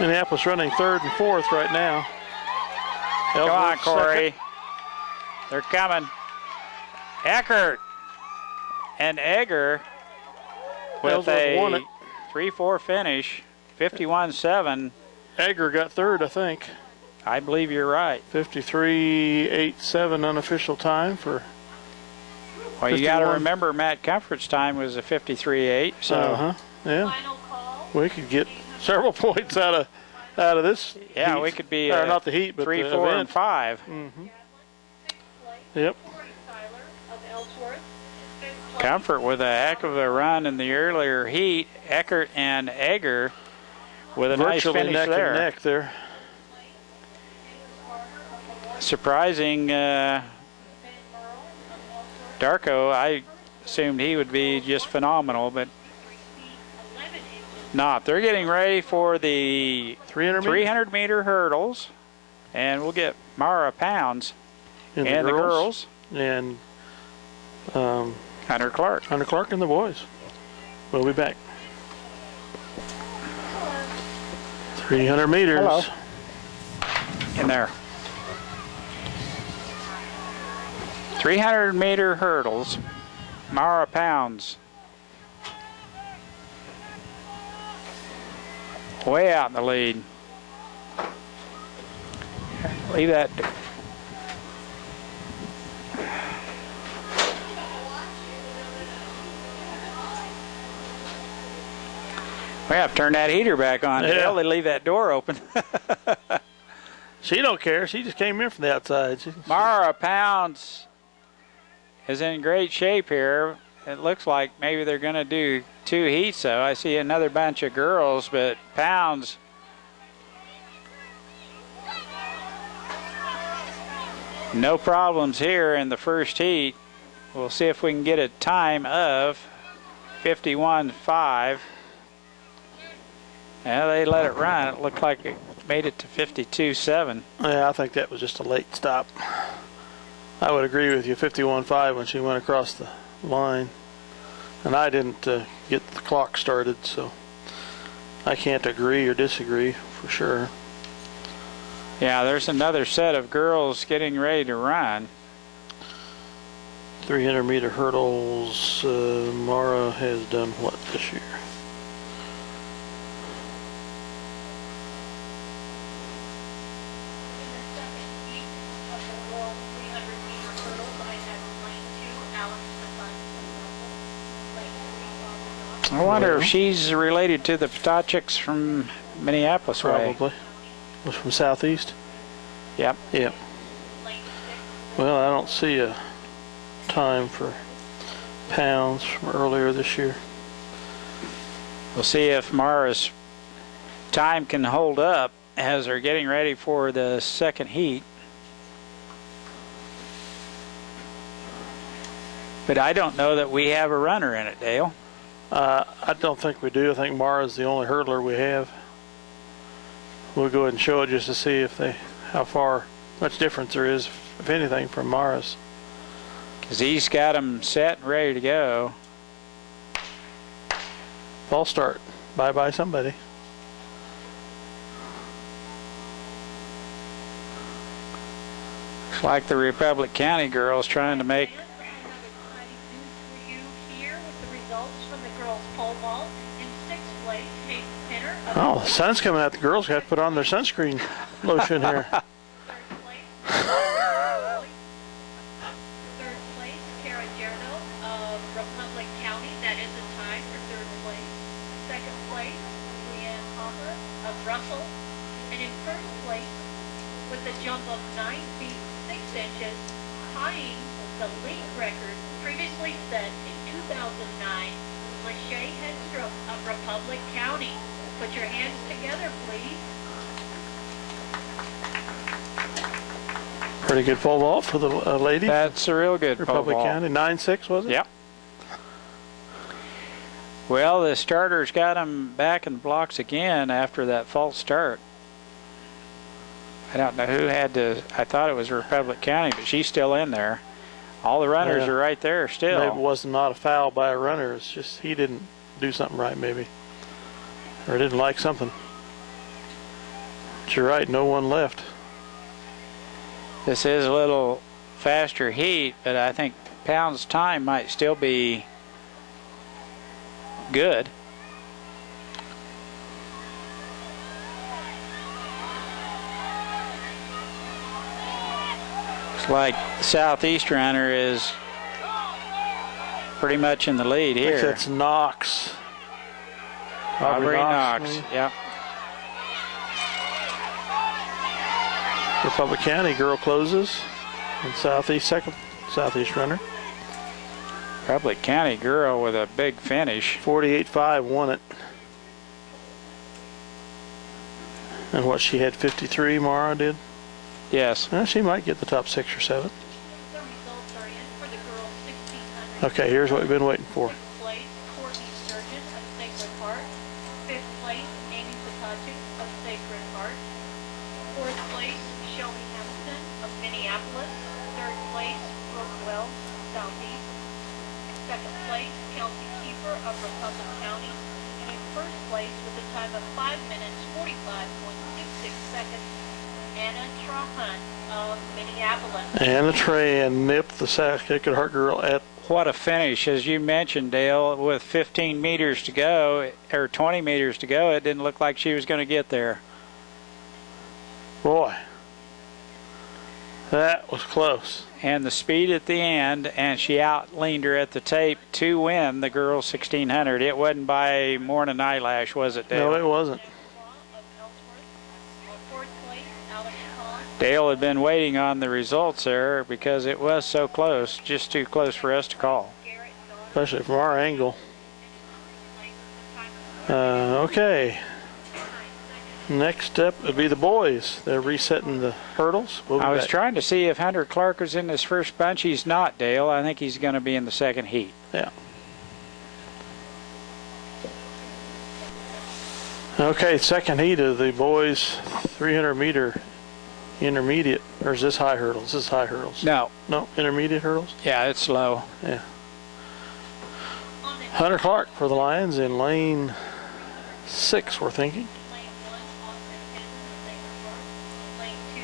Minneapolis running 3rd and 4th right now. Come on, Corey. They're coming. Eckert and Egger with a 3-4 finish, 51.7. Egger got 3rd, I think. I believe you're right. 53.87 unofficial time for. Well, you got to remember Matt Comfort's time was a 53.8, so yeah, we could get several points out of this. Yeah, heat. we could be or not the heat, but 3, the 4, event. and 5. Yep. Comfort with a heck of a run in the earlier heat. Eckert and Egger with a nice Virtually finish neck there. and neck there. Surprising Darko. I assumed he would be just phenomenal, but not. They're getting ready for the 300 meter hurdles, and we'll get Mara Pounds And the girls. And Hunter Clark. Hunter Clark and the boys. We'll be back. 300 meters. Hello. In there. 300 meter hurdles. Mara Pounds. Way out in the lead. Leave that. We have to turn that heater back on. Yeah. Hell, they leave that door open. She don't care. She just came in from the outside. Mara Pounds is in great shape here. It looks like maybe they're going to do 2 heats, though. I see another bunch of girls, but Pounds. No problems here in the first heat. We'll see if we can get a time of 51.5. Yeah, they let it run. It looked like it made it to 52.7. Yeah, I think that was just a late stop. I would agree with you, 51.5 when she went across the line. And I didn't get the clock started, so I can't agree or disagree for sure. Yeah, there's another set of girls getting ready to run. 300 meter hurdles, Mara has done what this year? I wonder if she's related to the Ptochiks from Minneapolis way. Probably. Was from Southeast? Yep. Yep. Well, I don't see a time for Pounds from earlier this year. We'll see if Mara's time can hold up as they're getting ready for the second heat. But I don't know that we have a runner in it, Dale. I don't think we do. I think Mara's the only hurdler we have. We'll go ahead and show it just to see if much difference there is, if anything, from Mara's. Because he's got them set and ready to go. False start. Bye-bye somebody. Looks like the Republic County girls trying to make. Oh, the sun's coming out. The girls have to put on their sunscreen lotion here. Third place, Kara Gerdo of Republic County. That is a tie for third place. Second place, Leanne Hopper of Russell. And in first place, with a jump of 9 feet 6 inches, tying the league record previously set in 2009, Lachey Hedstrom of Republic County. Put your hands together, please. Pretty good pole vault for the lady. That's a real good Republic pole vault. County. 9.6 was it? Yep. Well, the starters got them back in the blocks again after that false start. I don't know who had to. I thought it was Republic County, but she's still in there. All the runners are right there still. Maybe it was not a foul by a runner. It's just he didn't do something right, maybe. Or didn't like something. But you're right, no one left. This is a little faster heat, but I think Pound's time might still be good. Looks like the Southeast runner is pretty much in the lead I think here. that's Knox. Aubrey Knox. maybe? Yep. Republic County girl closes. And Southeast, second Southeast runner. Republic County girl with a big finish. 48.5 won it. And what, she had 53, Mara did? Yes. She might get the top 6 or 7. Okay, here's what we've been waiting for. Fourth place, Shelby Hamilton of Minneapolis. Third place, Brookwell, Southeast. Second place, Kelsey Keeper of Republic County. And in first place with a time of 5 minutes, 45.66 seconds, Anna Trahan of Minneapolis. Anna Trahan nipped the Sacred Heart girl at. What a finish. As you mentioned, Dale, with 15 meters to go, or 20 meters to go, it didn't look like she was going to get there. Boy, that was close. And the speed at the end, and she out-leaned her at the tape to win the girls 1600. It wasn't by more than an eyelash, was it, Dale? No, it wasn't. Dale had been waiting on the results there because it was so close, just too close for us to call. Especially from our angle. Okay. Next up would be the boys. They're resetting the hurdles. We'll I was back. trying to see if Hunter Clark was in this first bunch. He's not, Dale. I think he's going to be in the second heat. Yeah. Okay, second heat of the boys 300-meter intermediate. Or is this high hurdles? This is high hurdles. No. No, intermediate hurdles? Yeah, it's low. Yeah. Hunter Clark for the Lions in lane 6, we're thinking.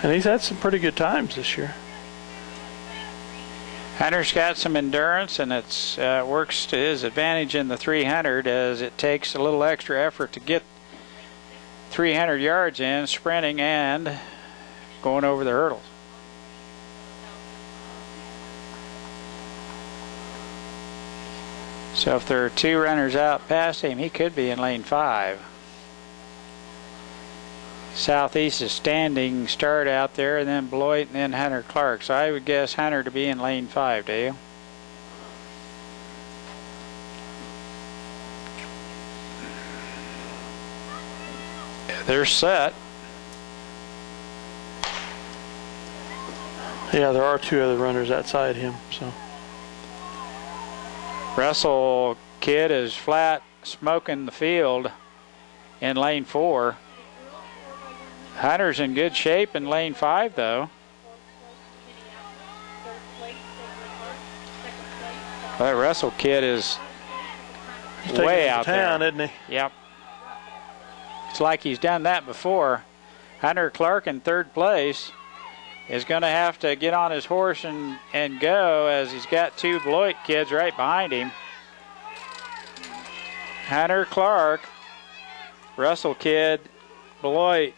And he's had some pretty good times this year. Hunter's got some endurance, and it's works to his advantage in the 300 as it takes a little extra effort to get 300 yards in, sprinting and going over the hurdles. So if there are 2 runners out past him, he could be in lane 5. Southeast is standing start out there, and then Beloit, and then Hunter Clark. So I would guess Hunter to be in lane 5, Dale. They're set. Yeah, there are 2 other runners outside him. So Russell Kidd is flat smoking the field in lane 4. Hunter's in good shape in lane 5, though. But Russell Kidd is way out town, there. isn't he? Yep. It's like he's done that before. Hunter Clark in 3rd place is going to have to get on his horse and go, as he's got 2 Beloit kids right behind him. Hunter Clark, Russell Kidd, Beloit,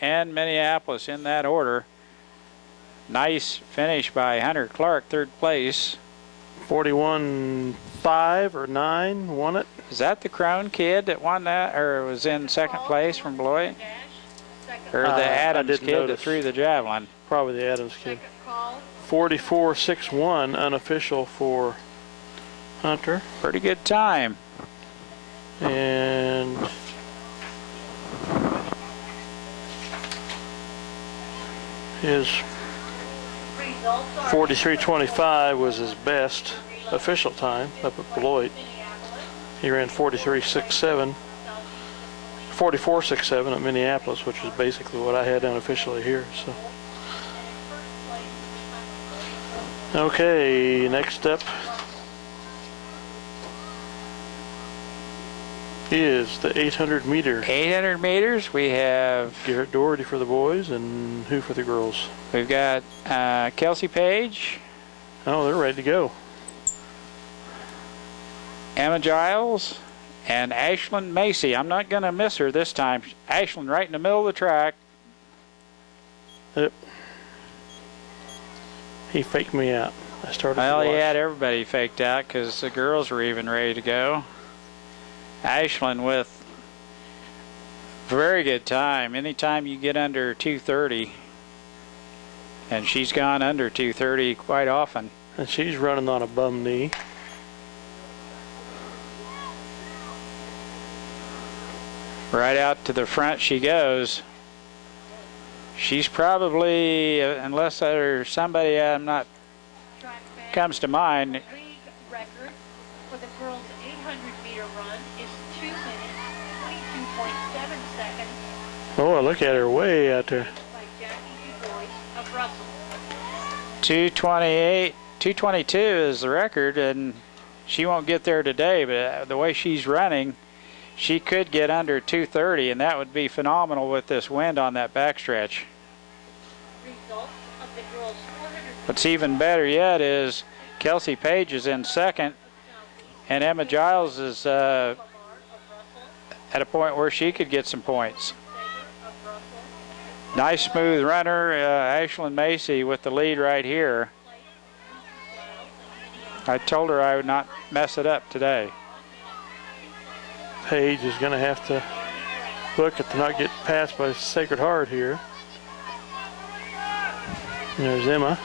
and Minneapolis in that order. Nice finish by Hunter Clark, 3rd place. 41.5 or 9 won it. Is that the Crone kid that won that, or was in 2nd place from Beloit? Or the Adams kid that threw the javelin? Probably the Adams kid. 44.61 unofficial for Hunter. Pretty good time. And his 43.25 was his best official time up at Beloit. He ran 43.67, 44.67 at Minneapolis, which was basically what I had unofficially here. So, okay, next up is the 800 meter. 800 meters, we have Garrett Doherty for the boys, and who for the girls? We've got Kelsey Page. Oh, they're ready to go. Emma Giles and Ashlyn Macy. I'm not going to miss her this time. Ashlyn right in the middle of the track. Yep. He faked me out. I started. Well, he had everybody faked out because the girls were even ready to go. Ashlyn with very good time. Anytime you get under 2:30, And she's gone under 230 quite often. And she's running on a bum knee. Right out to the front she goes. She's probably, unless there's somebody I'm not comes to mind. League record for the girls' 800-meter run is 2 minutes, 22.7 seconds. Oh, look at her way out there. By Jackie DuBois of Russell. 228, 222 is the record, and she won't get there today, but the way she's running, she could get under 230, and that would be phenomenal with this wind on that backstretch. Results of the girls' 400. What's even better yet is Kelsey Page is in second, and Emma Giles is at a point where she could get some points. Nice smooth runner, Ashlyn Macy with the lead right here. I told her I would not mess it up today. Page is going to have to look at to not get passed by Sacred Heart here. And there's Emma.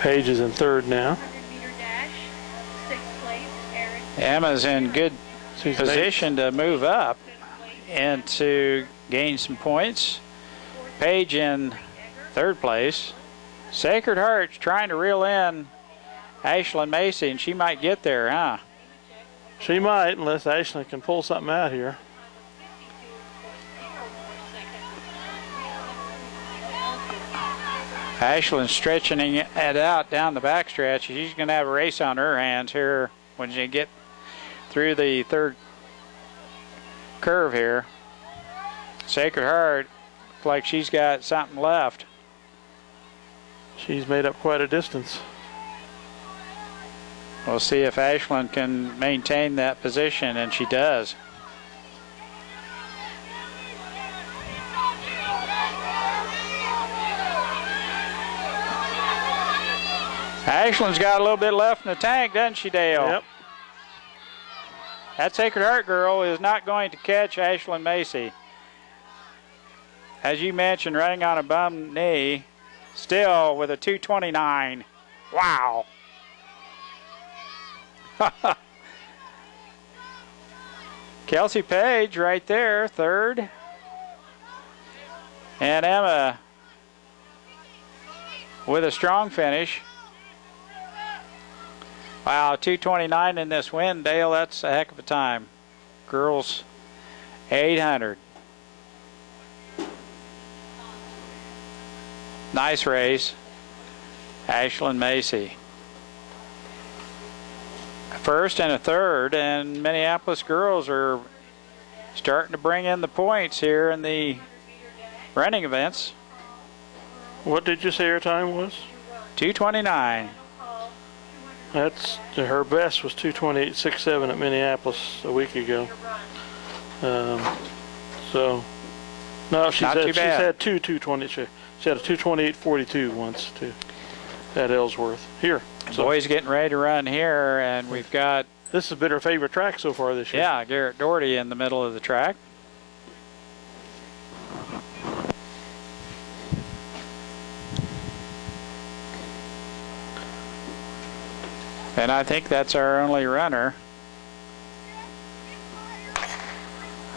Page is in third now. 100-meter dash, 6th place, Erin. Emma's in good She's position to move up and to gain some points. Page in third place. Sacred Heart's trying to reel in Ashlyn Macy, and she might get there, huh? She might, unless Ashlyn can pull something out here. Ashlyn's stretching it out down the backstretch. She's going to have a race on her hands here when you get through the third curve here. Sacred Heart looks like she's got something left. She's made up quite a distance. We'll see if Ashlyn can maintain that position, and she does. Ashlyn's got a little bit left in the tank, doesn't she, Dale? Yep. That Sacred Heart girl is not going to catch Ashlyn Macy. As you mentioned, running on a bum knee, still with a 229. Wow. Kelsey Page right there, third. And Emma with a strong finish. Wow, 229 in this wind, Dale, that's a heck of a time. Girls 800. Nice race. Ashlyn Macy. First and a third, and Minneapolis girls are starting to bring in the points here in the running events. What did you say her time was? 229. That's her best was 228.67 at Minneapolis a week ago. So no, she's had two 220. She had a 228.42 once too at Ellsworth. Here, so boys getting ready to run here, and we've got. This has been her favorite track so far this year. Yeah, Garrett Doherty in the middle of the track. And I think that's our only runner.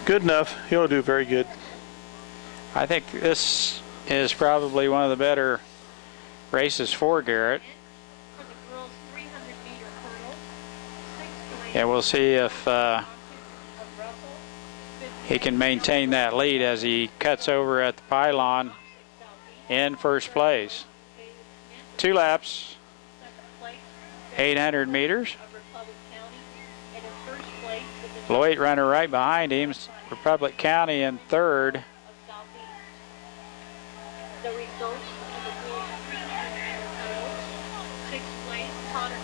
Good enough. He'll do very good. I think this is probably one of the better races for Garrett. And we'll see if he can maintain that lead as he cuts over at the pylon in first place. 2 laps, 800 meters. Lloyd runner right behind him, Republic County in third. The results of the girls' 300 meter hurdles: 6th place, Potter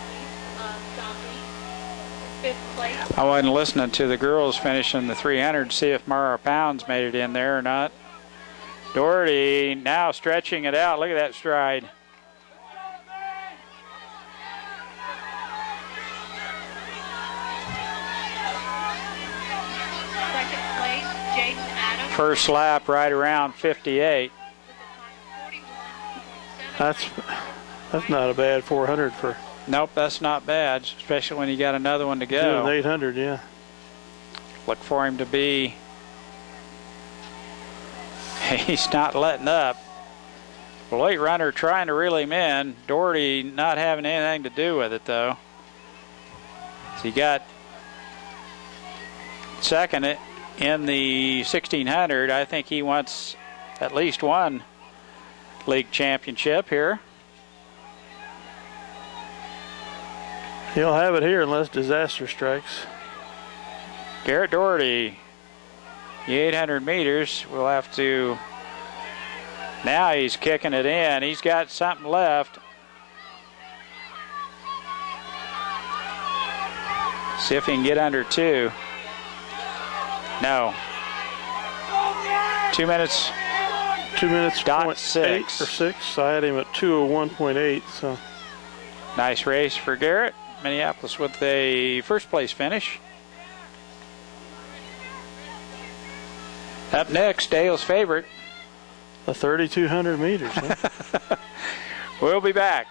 Southeast. 5th place. I wasn't listening to the girls finishing the 300 to see if Mara Pounds made it in there or not. Doherty now stretching it out. Look at that stride. Second place, Jaden first lap right around 58. That's not a bad 400 for. Nope, that's not bad, especially when you got another one to go. Doing 800, yeah. Look for him to be. He's not letting up. Beloit runner trying to reel him in. Doherty not having anything to do with it, though. So he got second in the 1600. I think he wants at least one league championship here. He'll have it here unless disaster strikes. Garrett Doherty, the 800 meters, will have to. Now he's kicking it in. He's got something left. See if he can get under 2. No. 2 minutes. 2 minutes Dot point 6. 8 or 6. I had him at 2:01.8. So Nice race for Garrett. Minneapolis with a first place finish. Up next, Dale's favorite. the 3,200 meters. Huh? We'll be back.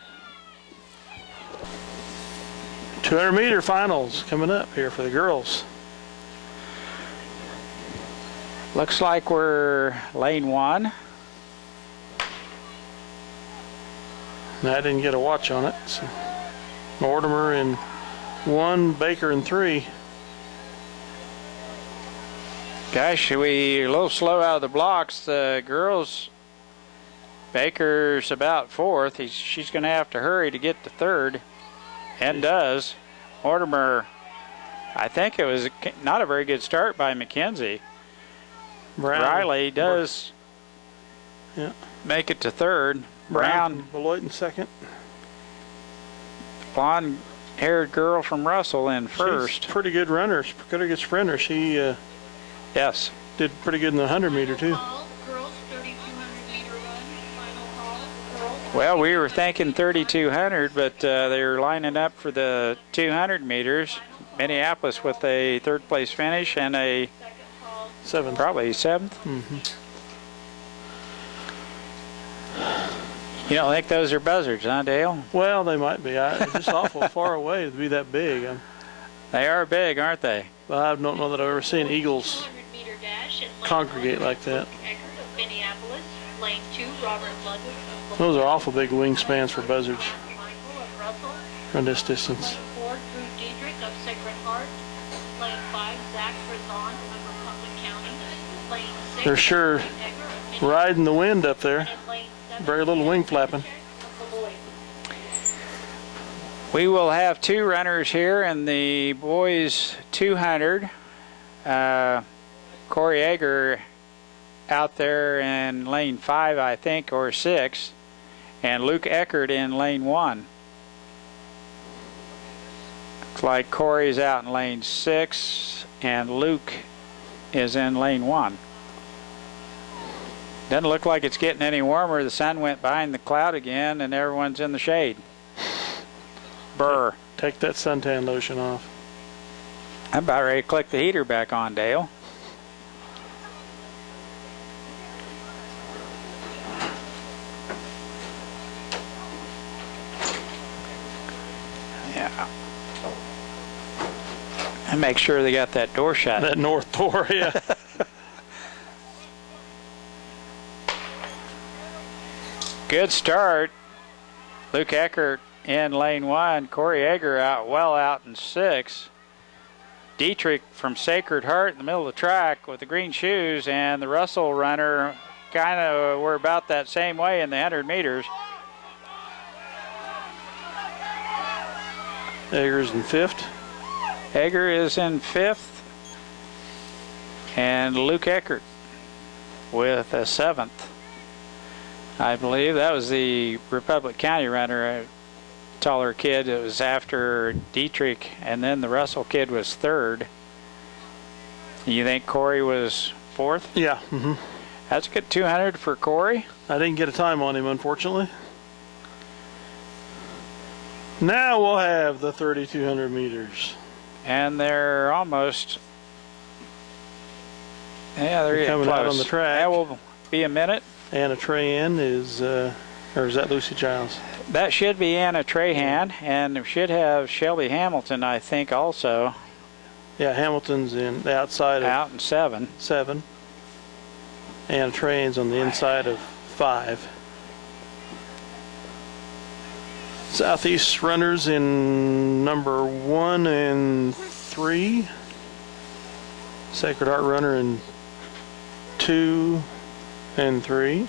200-meter finals coming up here for the girls. Looks like we're lane 1. And I didn't get a watch on it. So Mortimer in 1, Baker in 3. Gosh, we a little slow out of the blocks. The girls, Baker's about 4th. She's going to have to hurry to get to 3rd, and does. Mortimer, I think it was not a very good start by McKenzie. Riley does make it to 3rd. Brown, Beloit in 2nd. blonde-haired girl from Russell in 1st. She's a pretty good runner, pretty good sprinter. She Yes. did pretty good in the 100-meter too. Girls 3,200 meter run. Final call. Girls. Well, we were thinking 3,200, but they're lining up for the 200 meters. Minneapolis with a 3rd place finish and a 7th. probably 7th. Mm-hmm. You don't think those are buzzards, huh, Dale? Well, they might be. It's just awful far away to be that big. They are big, aren't they? I don't know that I've ever seen eagles 200 meter dash at lane congregate 1, like that. Eckert of Minneapolis. Lane 2, Robert Ludwig of Those are awful big wingspans for buzzards Michael of Russell. from this distance. Lane 4, Drew Diedrich of Sacred Heart. Lane 5, Zach Frizon of Republic County. Lane 6, They're sure Eckert of Minneapolis. riding the wind up there. And lane 7, Very little wing flapping. of Beloit. We will have 2 runners here in the boys 200. Corey Egger out there in lane 5, I think, or 6, and Luke Eckert in lane 1. Looks like Corey's out in lane 6 and Luke is in lane 1. Doesn't look like it's getting any warmer. The sun went behind the cloud again and everyone's in the shade. Burr. Take that suntan lotion off. I'm about ready to click the heater back on, Dale. Yeah. And make sure they got that door shut. That north door, yeah. Good start. Luke Eckert in lane 1. Corey Egger well out in 6. Dietrich from Sacred Heart in the middle of the track with the green shoes, and the Russell runner kind of were about that same way in the 100 meters. Egger's in 5th. Egger is in 5th, and Luke Eckert with a 7th. I believe that was the Republic County runner, a taller kid. It was after Dietrich, and then the Russell kid was 3rd. You think Corey was 4th? Yeah. Mm-hmm. That's a good 200 for Corey. I didn't get a time on him, unfortunately. Now we'll have the 3,200 meters. And they're almost Yeah, they're getting coming close. out on the track. That will be a minute. Anna Trahan is, or is that Lucy Giles? That should be Anna Trahan, and we should have Shelby Hamilton, I think, also. Yeah, Hamilton's in the outside of Out in 7. 7. Anna Trahan's on the inside of 5. Southeast runners in number 1 and 3. Sacred Heart runner in 2 and 3.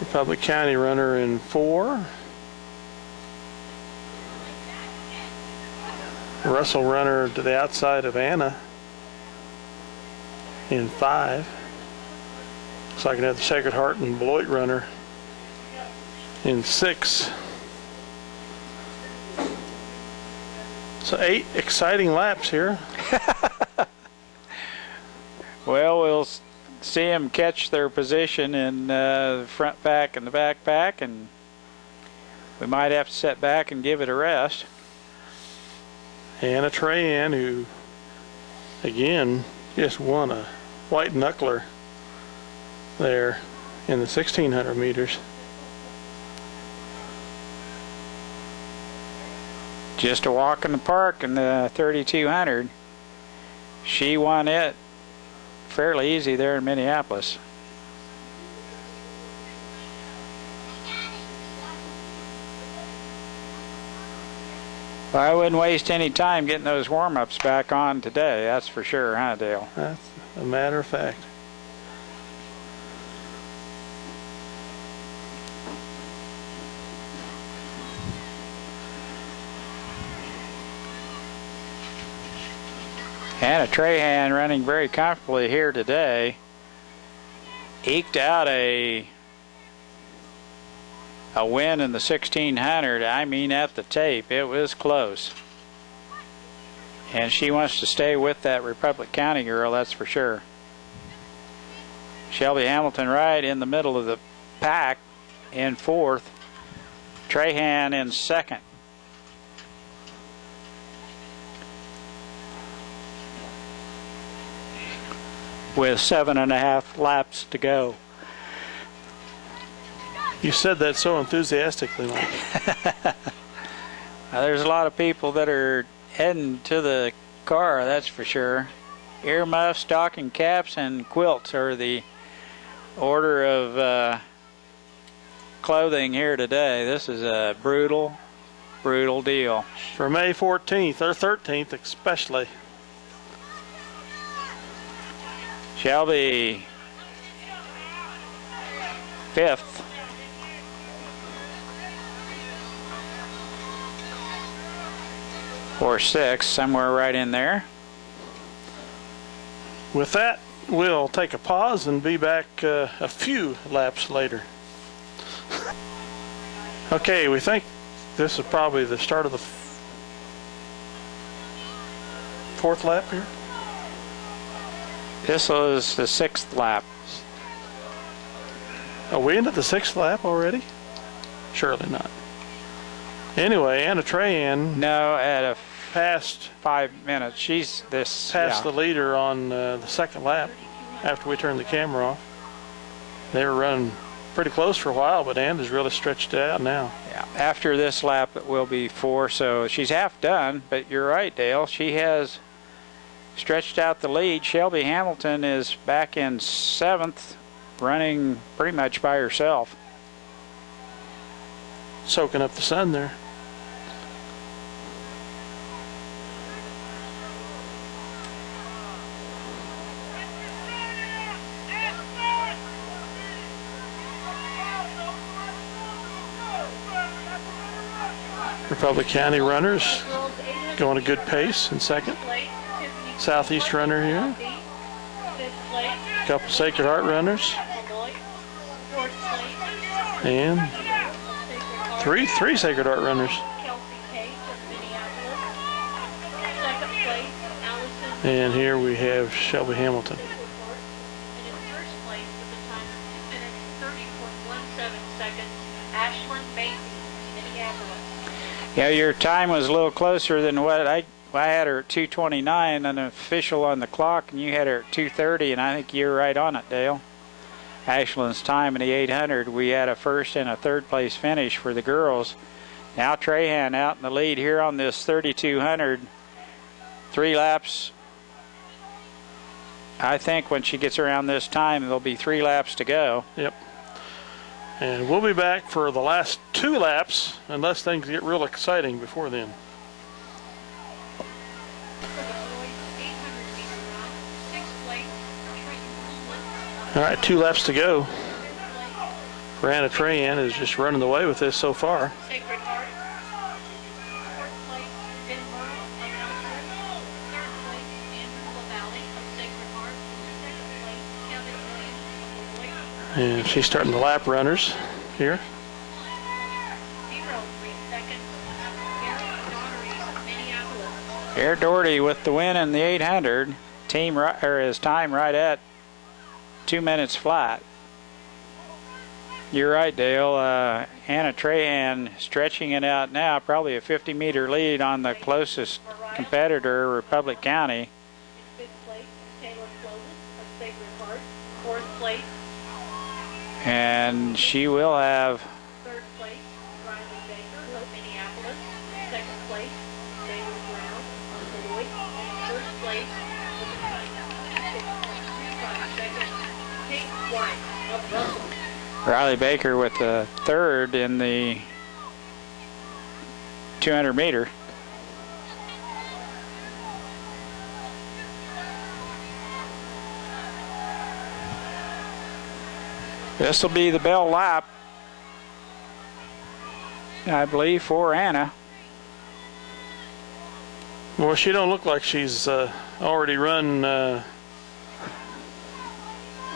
Republic County runner in 4. Russell runner to the outside of Anna in 5. Looks like another Sacred Heart and Beloit runner in 6. So 8 exciting laps here. Well, we'll see them catch their position in the front pack and the back pack, and we might have to set back and give it a rest. Anna Trahan, who again just won a white knuckler there in the 1600 meters. Just a walk in the park in the 3200. She won it fairly easy there in Minneapolis. Well, I wouldn't waste any time getting those warm-ups back on today, that's for sure, huh, Dale? That's a matter of fact. Anna Trahan running very comfortably here today. Eked out a win in the 1600. I mean, at the tape, it was close. And she wants to stay with that Republic County girl, that's for sure. Shelby Hamilton right in the middle of the pack in 4th. Trahan in 2nd. With 7.5 laps to go. You said that so enthusiastically, Mike. Now, there's a lot of people that are heading to the car, that's for sure. Earmuffs, stocking caps, and quilts are the order of clothing here today. This is a brutal, brutal deal. For May 14th, or 13th especially. Shelby 5th. Or 6th, somewhere right in there. With that, we'll take a pause and be back a few laps later. Okay, we think this is probably the start of the 4th lap here. This was the 6th lap. Are we into the 6th lap already? Surely not. Anyway, Anna Trahan No, at a passed 5 minutes. She's this. the leader on the 2nd lap after we turned the camera off. They were running pretty close for a while, but Anna's really stretched it out now. Yeah. After this lap, it will be 4, so she's half done. But you're right, Dale. She has stretched out the lead. Shelby Hamilton is back in 7th, running pretty much by herself. Soaking up the sun there. Republic County runners going a good pace in 2nd. Southeast runner here. A couple Sacred Heart runners. And three Sacred Heart runners. And here we have Shelby Hamilton. Yeah, your time was a little closer than what I had her at 2:29 and official on the clock, and you had her at 2:30, and I think you're right on it, Dale. Ashland's time in the 800, we had a first and a third place finish for the girls. Now Trahan out in the lead here on this 3200. 3 laps. I think when she gets around this time, there'll be 3 laps to go. Yep. And we'll be back for the last 2 laps, unless things get real exciting before then. All right, 2 laps to go. Anna Trahan is just running the way with this so far. Sacred Heart. Fourth place, Ben Merle of Elmhurst. Third place, Andrew LaValle of Sacred Heart. Second place, Kevin Williams of Beloit. And she's starting the lap runners here. 0 3 seconds. Garrett Daugherty of Minneapolis. Garrett Doherty with the win in the 800. His time right at 2 minutes flat. You're right, Dale. Anna Trahan stretching it out now, probably a 50-meter lead on the closest competitor, Republic County. Fifth place, Taylor Clovis of Sacred Heart. Fourth place. And she will have Third place, Riley Baker of Minneapolis. Second place, David Brown of Beloit. And first place, with a time of 26.25 seconds, Kate White of Russell. Riley Baker with the third in the 200 meter. This will be the bell lap, I believe, for Anna. Well, she don't look like she's already run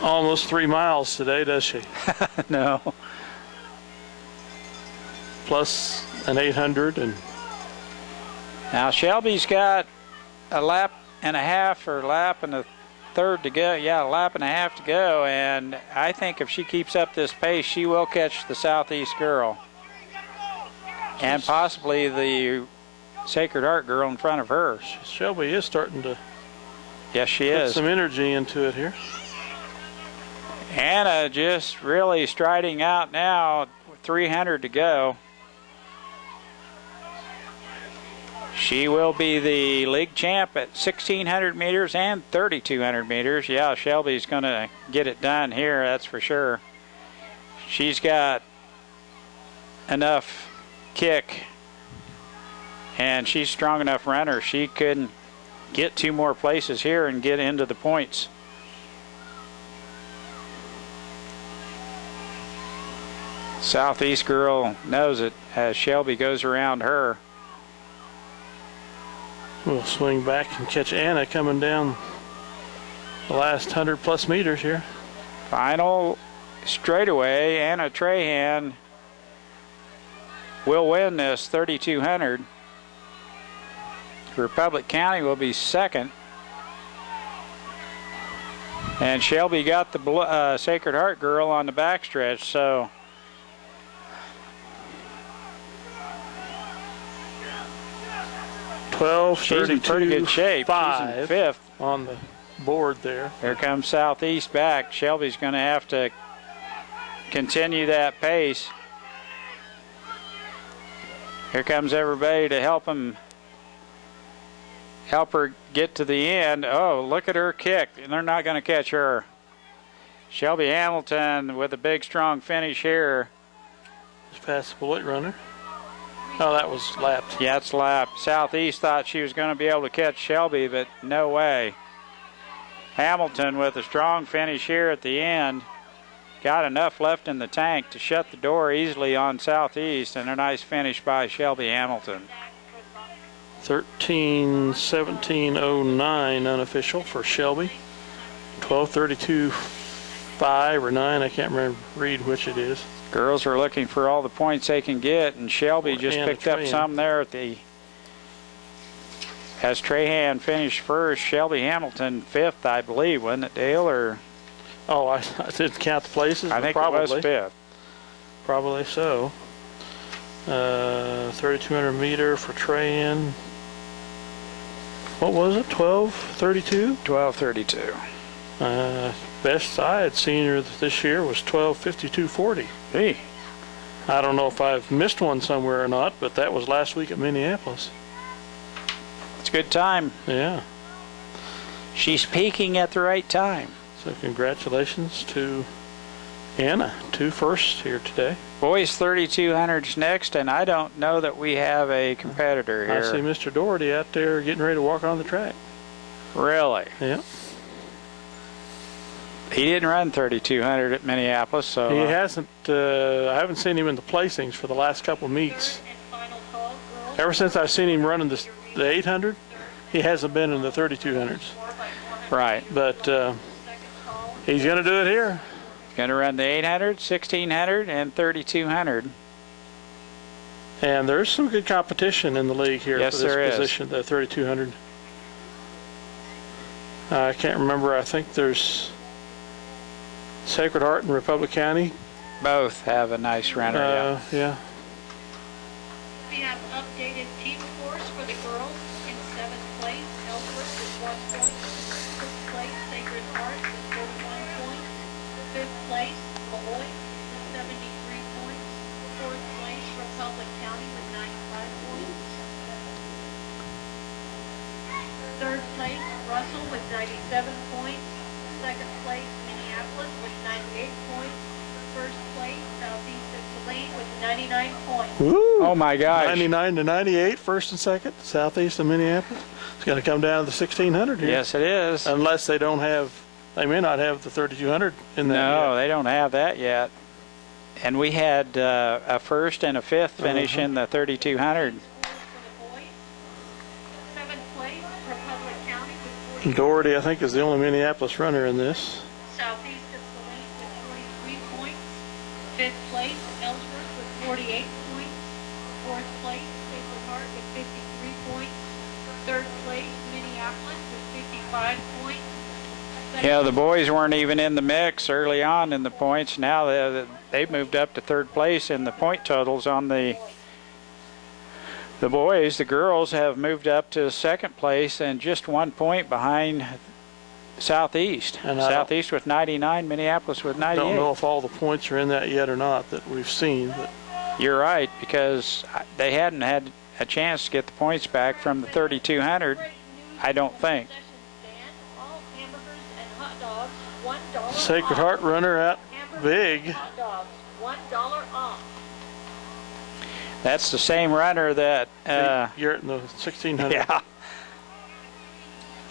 almost 3 miles today, does she? No. Plus an 800. And Now Shelby's got a lap and a half, or lap and a third to go. Yeah, a lap and a half to go, and I think if she keeps up this pace, she will catch the Southeast girl and possibly the Sacred Heart girl in front of her. Shelby is starting to Yes, she put is. some energy into it here. Anna just really striding out now, 300 to go. She will be the league champ at 1,600 meters and 3,200 meters. Yeah, Shelby's going to get it done here, that's for sure. She's got enough kick, and she's a strong enough runner. She could get 2 more places here and get into the points. Southeast girl knows it as Shelby goes around her. We'll swing back and catch Anna coming down the last 100+ meters here. Final straightaway, Anna Trahan will win this 3,200. Republic County will be second. And Shelby got the Sacred Heart girl on the backstretch, so 12, she's in pretty good shape. 5 She's in fifth on the board there. There comes Southeast back. Shelby's going to have to continue that pace. Here comes everybody to help her get to the end. Oh, look at her kick. And they're not going to catch her. Shelby Hamilton with a big, strong finish here. Just past the Beloit runner. Oh, that was lapped. Yeah, it's lapped. Southeast thought she was going to be able to catch Shelby, but no way. Hamilton with a strong finish here at the end. Got enough left in the tank to shut the door easily on Southeast, and a nice finish by Shelby Hamilton. 13:17:09 unofficial for Shelby. 12:32.5 or 9. I can't remember read which it is. Girls are looking for all the points they can get, and Shelby just picked up some there at the. As Trahan finished first, Shelby Hamilton fifth, I believe, wasn't it, Dale? Or oh, I didn't count the places. I think probably. It was fifth. Probably so. 3,200 meter for Trahan. What was it, 12:32? 12:32. Best I had seen her this year was 12:52:40. Hey, I don't know if I've missed one somewhere or not, but that was last week at Minneapolis. it's a good time. Yeah. She's peaking at the right time. So congratulations to Anna, 2 firsts here today. Boys 3200's next, and I don't know that we have a competitor I here. see Mr. Doherty out there getting ready to walk on the track. Really? Yeah. He didn't run 3200 at Minneapolis, so He hasn't, I haven't seen him in the placings for the last couple of meets. Third and final call, girls. Ever since I've seen him running the 800, he hasn't been in the 3200s. right. But Second call. he's going to do it here. Going to run the 800, 1600, and 3200. And there's some good competition in the league here Yes, for this there is. position, the 3200. I can't remember. I think there's Sacred Heart and Republic County. Both have a nice runner. Yeah. Yeah. We have updated team scores for the girls. In 7th place, Ellsworth with 1 point. 6th place, Sacred Heart with 31 points. 5th place, Malloy with 73 points. 4th place, Republic County with 95 points. 3rd place, Russell with 97 points. 2nd place, Minneapolis with 98 points. 1st place, Southeast of Saline with 99 points. Woo! Oh my gosh. 99 to 98, first and second, southeast of Minneapolis. It's going to come down to the 1600 here. Yes, it is. Unless they don't have, they may not have the 3200 in that No, yet. they don't have that yet. And we had a 1st and a 5th finish in the 3200. For the boys, 7th place, Republic County with 40. Doherty, I think, is the only Minneapolis runner in this. Southeast of Saline with 43 points. 5th place, Ellsworth with 48 points. 4th place, Sacred Heart with 53 points. 3rd place, Minneapolis with 55 points. Yeah, the boys weren't even in the mix early on in the points. Now they've moved up to 3rd place in the point totals on the boys. The girls have moved up to 2nd place and just 1 point behind Southeast. And Southeast with 99, Minneapolis with 98. I don't know if all the points are in that yet or not that we've seen. But You're right, because they hadn't had a chance to get the points back from the 3200, I don't think. All hamburgers and hot dogs, $1 Sacred off. Heart runner out big. Hot dogs, $1 off. That's the same runner that, Garrett in the 1600. yeah.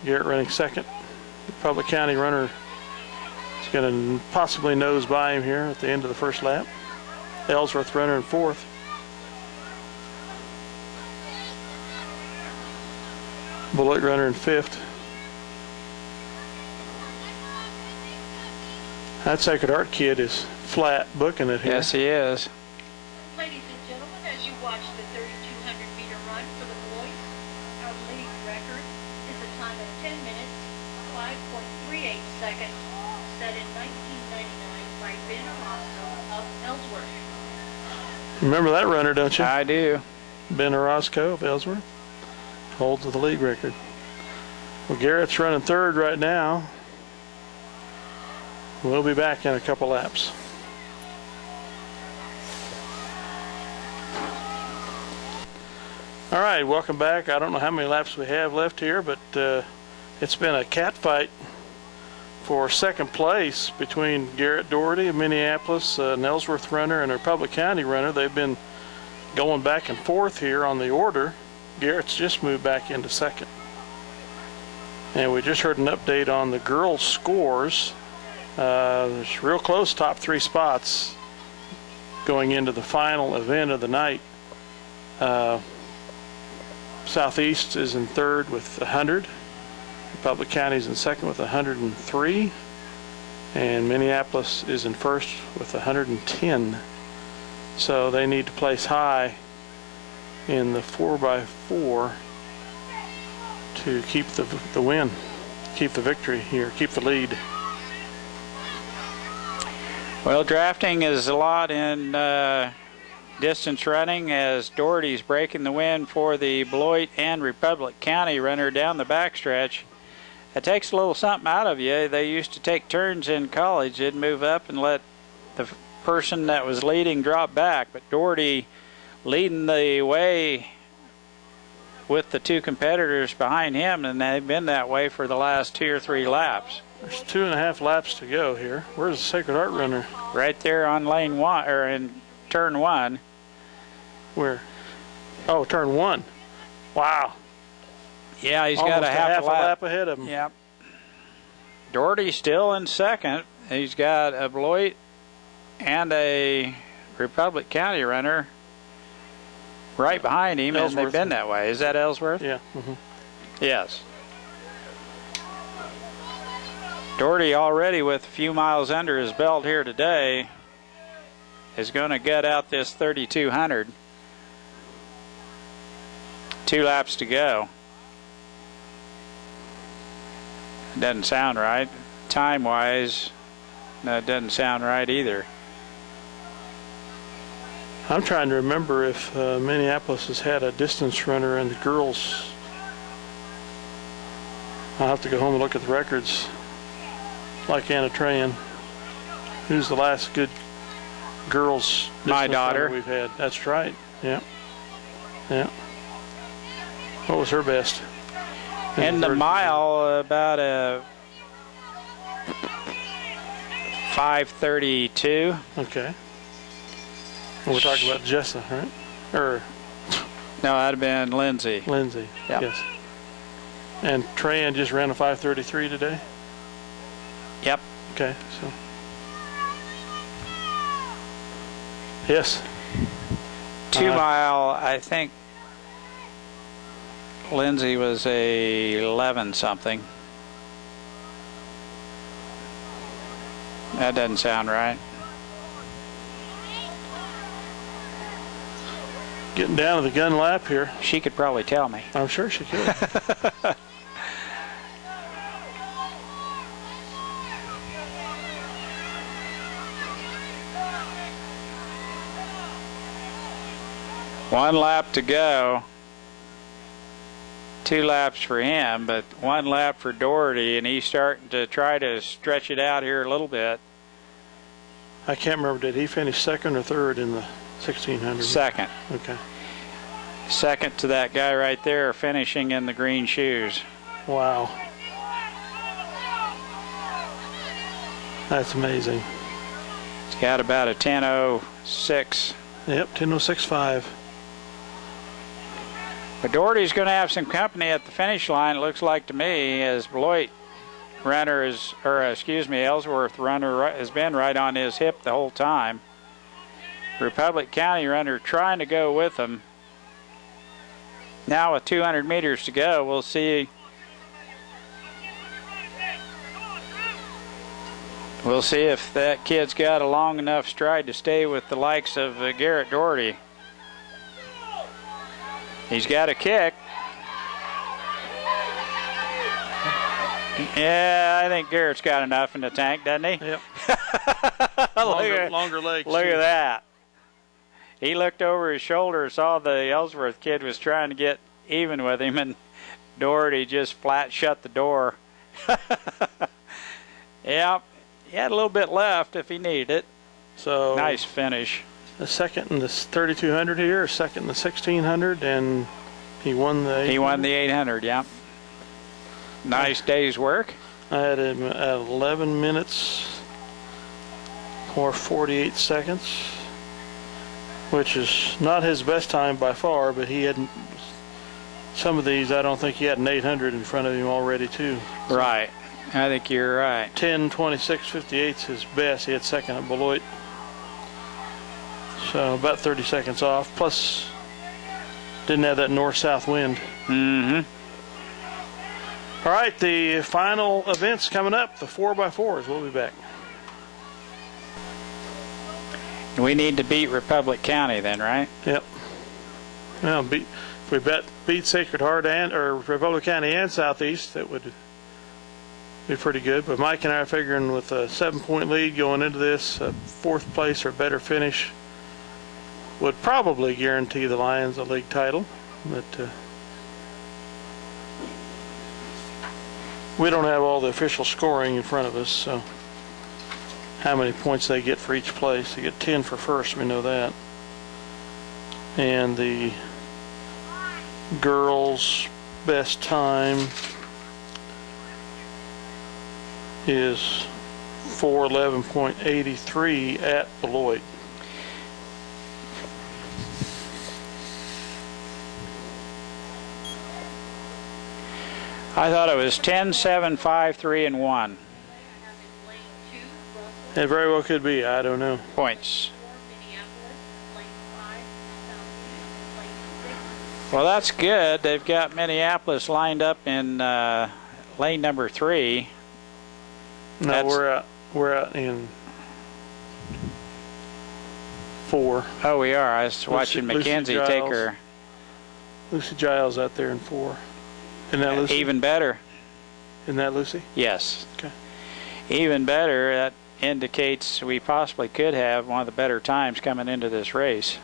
Garrett running second. Republic County runner is going to possibly nose by him here at the end of the first lap. Ellsworth runner in 4th. Bullock runner in 5th. That Sacred Heart kid is flat booking it here. Yes, he is. Ladies and gentlemen, as you watch the 3,200-meter run for the boys, our league record is a time of 10 minutes, 5.38 seconds, set in 1999 by Ben Orozco of Ellsworth. Remember that runner, don't you? I do. Ben Orozco of Ellsworth holds the league record. Well, Garrett's running 3rd right now. We'll be back in a couple laps. All right, welcome back. I don't know how many laps we have left here, but it's been a cat fight for 2nd place between Garrett Doherty of Minneapolis, an Ellsworth runner, and a Republic County runner. They've been going back and forth here on the order. Garrett's just moved back into 2nd. And we just heard an update on the girls' scores. There's real close top 3 spots going into the final event of the night. Southeast is in 3rd with 100. Republic County is in 2nd with 103. And Minneapolis is in 1st with 110. So they need to place high in the 4x4 to keep the win, keep the victory here, keep the lead. Well, drafting is a lot in distance running as Doherty's breaking the wind for the Beloit and Republic County runner down the backstretch. It takes a little something out of you. They used to take turns in college. They'd move up and let the person that was leading drop back. But Doherty leading the way with the two competitors behind him, and they've been that way for the last 2 or 3 laps. There's 2.5 laps to go here. Where's the Sacred Heart runner? Right there on lane 1, or in turn 1. Where? Oh, turn 1. Wow. Yeah, he's Almost got a half a lap ahead of him. Yep. Doherty still in second. He's got a Beloit and a Republic County runner right behind him, and they've been that way. Is that Ellsworth? Yeah. Mm-hmm. Yes. Doherty already with a few miles under his belt here today is going to gut out this 3,200. 2 laps to go. Doesn't sound right. Time-wise, no, it doesn't sound right either. I'm trying to remember if Minneapolis has had a distance runner in the girls. I'll have to go home and look at the records. Like Anna Tran. Who's the last good girls My distance daughter. runner we've had? That's right. Yeah. Yeah. What was her best? In the mile, about a 5:32. Okay. We're talking about Jessa, right? Or no, that'd have been Lindsay. Lindsay. Yep. Yes. And Tran just ran a 5:33 today. Yep. Okay. So. Yes. 2 mile, I think Lindsay was a 11 something. That doesn't sound right. Getting down to the gun lap here. She could probably tell me. I'm sure she could. One lap to go. 2 laps for him, but 1 lap for Doherty, and he's starting to try to stretch it out here a little bit. I can't remember, did he finish second or third in the 1600? Second. Okay. Second to that guy right there finishing in the green shoes. Wow. That's amazing. He's got about a 10:06. Yep, 10:06.5. But Doherty's going to have some company at the finish line, it looks like to me, as Beloit runner is, or excuse me, Ellsworth runner has been right on his hip the whole time. Republic County runner trying to go with him. Now with 200 meters to go, we'll see. We'll see if that kid's got a long enough stride to stay with the likes of Garrett Doherty. He's got a kick. Yeah, I think Garrett's got enough in the tank, doesn't he? Yep. longer legs. Look too. at that. He looked over his shoulder, saw the Ellsworth kid was trying to get even with him, and Doherty just flat shut the door. Yeah, he had a little bit left if he needed it. So nice finish. The second in the 3,200 here, second in the 1,600, and he won the 800. He won the 800, yeah. Nice day's work. I had him at 11 minutes or 48 seconds, which is not his best time by far, but he had some of these. I don't think he had an 800 in front of him already too. So right. I think you're right. 10:26.58 is his best. He had second at Beloit. So about 30 seconds off. Plus, didn't have that north-south wind. Mm-hmm. All right, the final events coming up, the 4x4s. We'll be back. We need to beat Republic County then, right? Yep. Well, if we beat Sacred Heart or Republic County and Southeast, that would be pretty good. But Mike and I are figuring with a 7-point lead going into this, 4th place or better finish would probably guarantee the Lions a league title, but we don't have all the official scoring in front of us, so how many points they get for each place. They get 10 for first, we know that. And the girls' best time is 4:11.83 at Beloit. I thought it was 10, 7, 5, 3, and 1 It very well could be. I don't know. points. Well, that's good. They've got Minneapolis lined up in lane number 3. No, we're out in 4. Oh, we are. I was watching Lucy Mackenzie Giles. take her. Lucy Giles out there in 4. Isn't that Lucy? Even better. Isn't that Lucy? Yes. Okay. Even better. That indicates we possibly could have one of the better times coming into this race.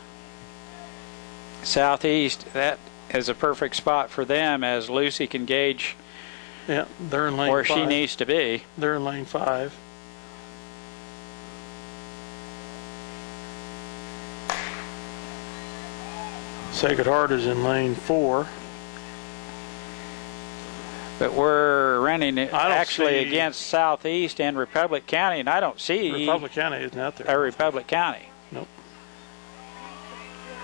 Southeast, that is a perfect spot for them as Lucy can gauge Yeah, they're in lane where 5. she needs to be. They're in lane 5. Sacred Heart is in lane 4. But we're running it I don't actually see- against Southeast and Republic County, and I don't see Republic County isn't out there. Republic County.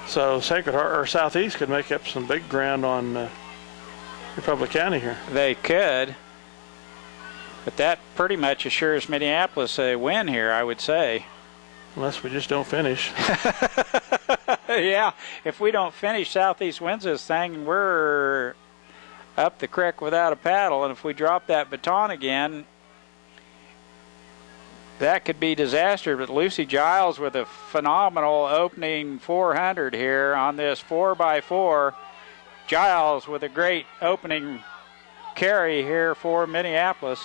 So Sacred Heart or Southeast could make up some big ground on Republic County here. They could, but that pretty much assures Minneapolis a win here, I would say. Unless we just don't finish. Yeah, if we don't finish, Southeast wins this thing, and we're up the creek without a paddle. And if we drop that baton again, that could be disaster. But Lucy Giles with a phenomenal opening 400 here on this 4x4. Giles with a great opening carry here for Minneapolis.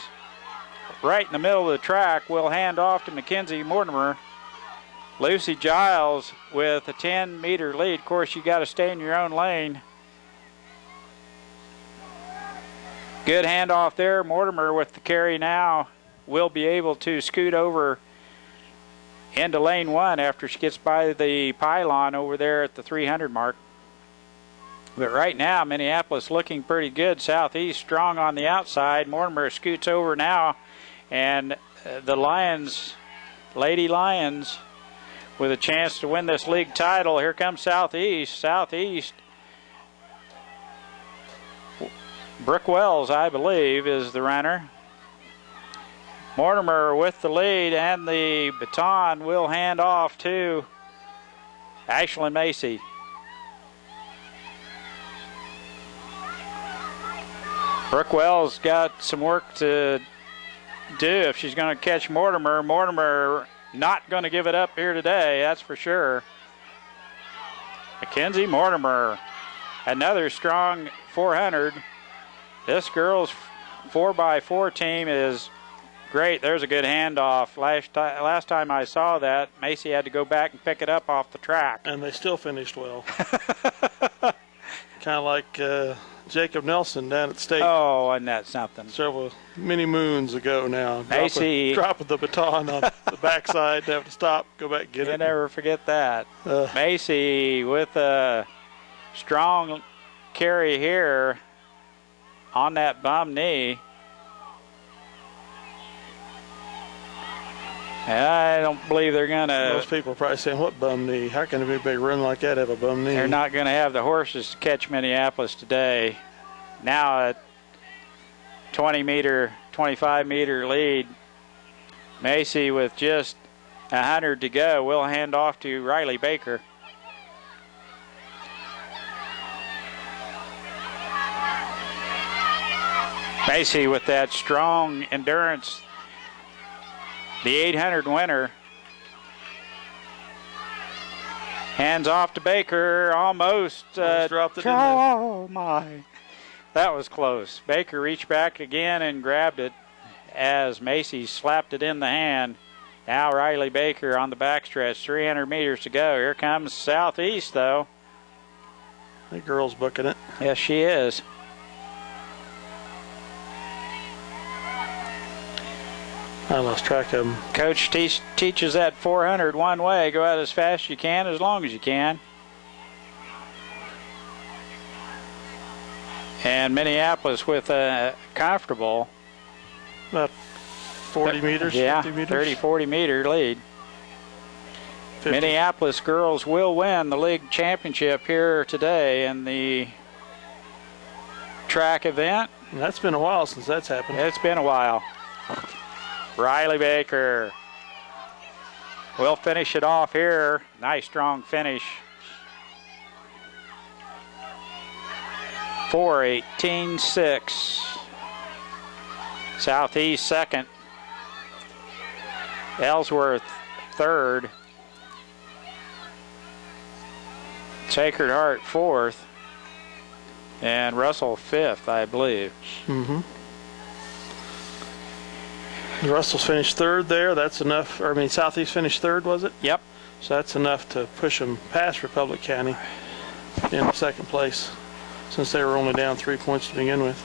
Right in the middle of the track, we'll hand off to Mackenzie Mortimer. Lucy Giles with a 10-meter lead. Of course, you got to stay in your own lane. Good handoff there. Mortimer with the carry now will be able to scoot over into lane 1 after she gets by the pylon over there at the 300 mark. But right now, Minneapolis looking pretty good. Southeast strong on the outside. Mortimer scoots over now, and the Lions, Lady Lions, with a chance to win this league title. Here comes Southeast. Southeast, Brooke Wells, I believe, is the runner. Mortimer with the lead, and the baton will hand off to Ashlyn Macy. Brooke Wells got some work to do if she's going to catch Mortimer. Mortimer not going to give it up here today, that's for sure. Mackenzie Mortimer, another strong 400. This girls' 4x4 team is great. There's a good handoff. Last time I saw that, Macy had to go back and pick it up off the track. And they still finished well. Kind of like Jacob Nelson down at State. Oh, wasn't that something? Many moons ago now. Macy. Dropping the baton on the backside to have to stop, go back and get it. You never forget that. Macy with a strong carry here on that bum knee. And I don't believe they're going to. Most people are probably saying, what bum knee? How can a big run like that have a bum knee? They're not going to have the horses to catch Minneapolis today. Now a 20-meter, 25-meter lead. Macy with just 100 to go. We'll hand off to Riley Baker. Macy with that strong endurance. The 800 winner. Hands off to Baker, almost. Dropped it in there. Oh, my. That was close. Baker reached back again and grabbed it as Macy slapped it in the hand. Now Riley Baker on the backstretch, 300 meters to go. Here comes Southeast, though. The girl's booking it. Yes, she is. I lost track of them. Coach teaches that 400 one way. Go out as fast as you can, as long as you can. And Minneapolis with a comfortable. About 40 meters, yeah, 50 meters. 30, 40 meter lead. 50. Minneapolis girls will win the league championship here today in the track event. That's been a while since that's happened. It's been a while. Riley Baker will finish it off here. Nice strong finish. 4:18.6. Southeast second. Ellsworth third. Sacred Heart fourth. And Russell fifth, I believe. Mm-hmm. Russell's finished third there. That's enough. Or, I mean, Southeast finished third, was it? Yep. So that's enough to push them past Republic County in second place, since they were only down 3 points to begin with.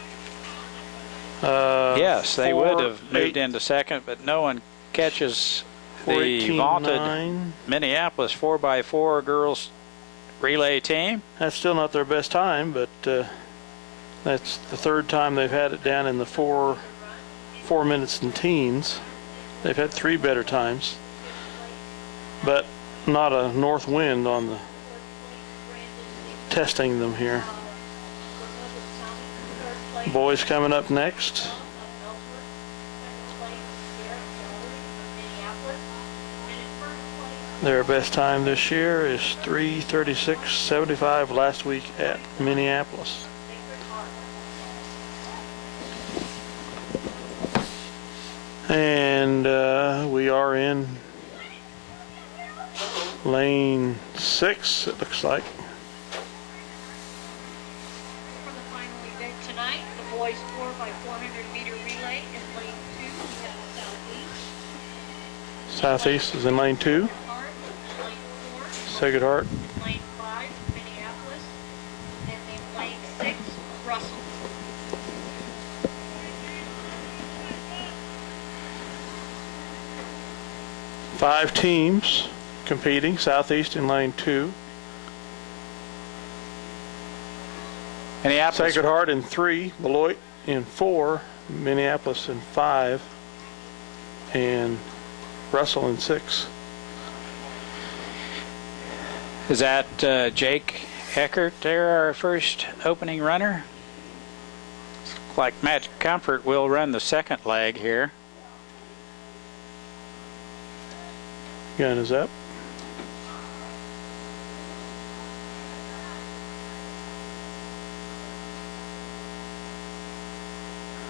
Yes, they would have moved 4-8. into second, but no one catches the 4:18.9. vaunted Minneapolis 4x4 girls relay team. That's still not their best time, but that's the third time they've had it down in the 4 minutes and teens. They've had 3 better times, but not a north wind on the testing them here. Boys coming up next. Their best time this year is 3:36.75 last week at Minneapolis. And we are in lane 6, it looks like. For the final event tonight, the boys 4x400 meter relay in lane 2. We have Southeast. Southeast is in lane 2. Heart, lane 4. Sacred Heart. Lane 5, Minneapolis. And then lane 6, Russell. Five teams competing. Southeast in lane 2. Minneapolis. Sacred Heart in 3. Beloit in 4. Minneapolis in 5. And Russell in 6. Is that Jake Eckert there, our first opening runner? Looks like Matt Comfort will run the second leg here. Gun is up.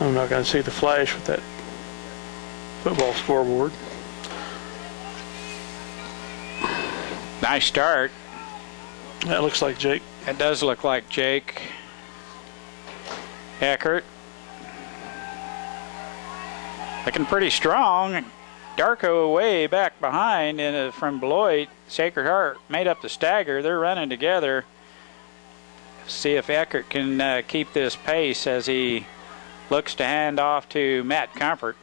I'm not going to see the flash with that football scoreboard. Nice start. That looks like Jake. It does look like Jake Eckert. Looking pretty strong. Darko way back behind from Beloit. Sacred Heart made up the stagger. They're running together. See if Eckert can keep this pace as he looks to hand off to Matt Comfort.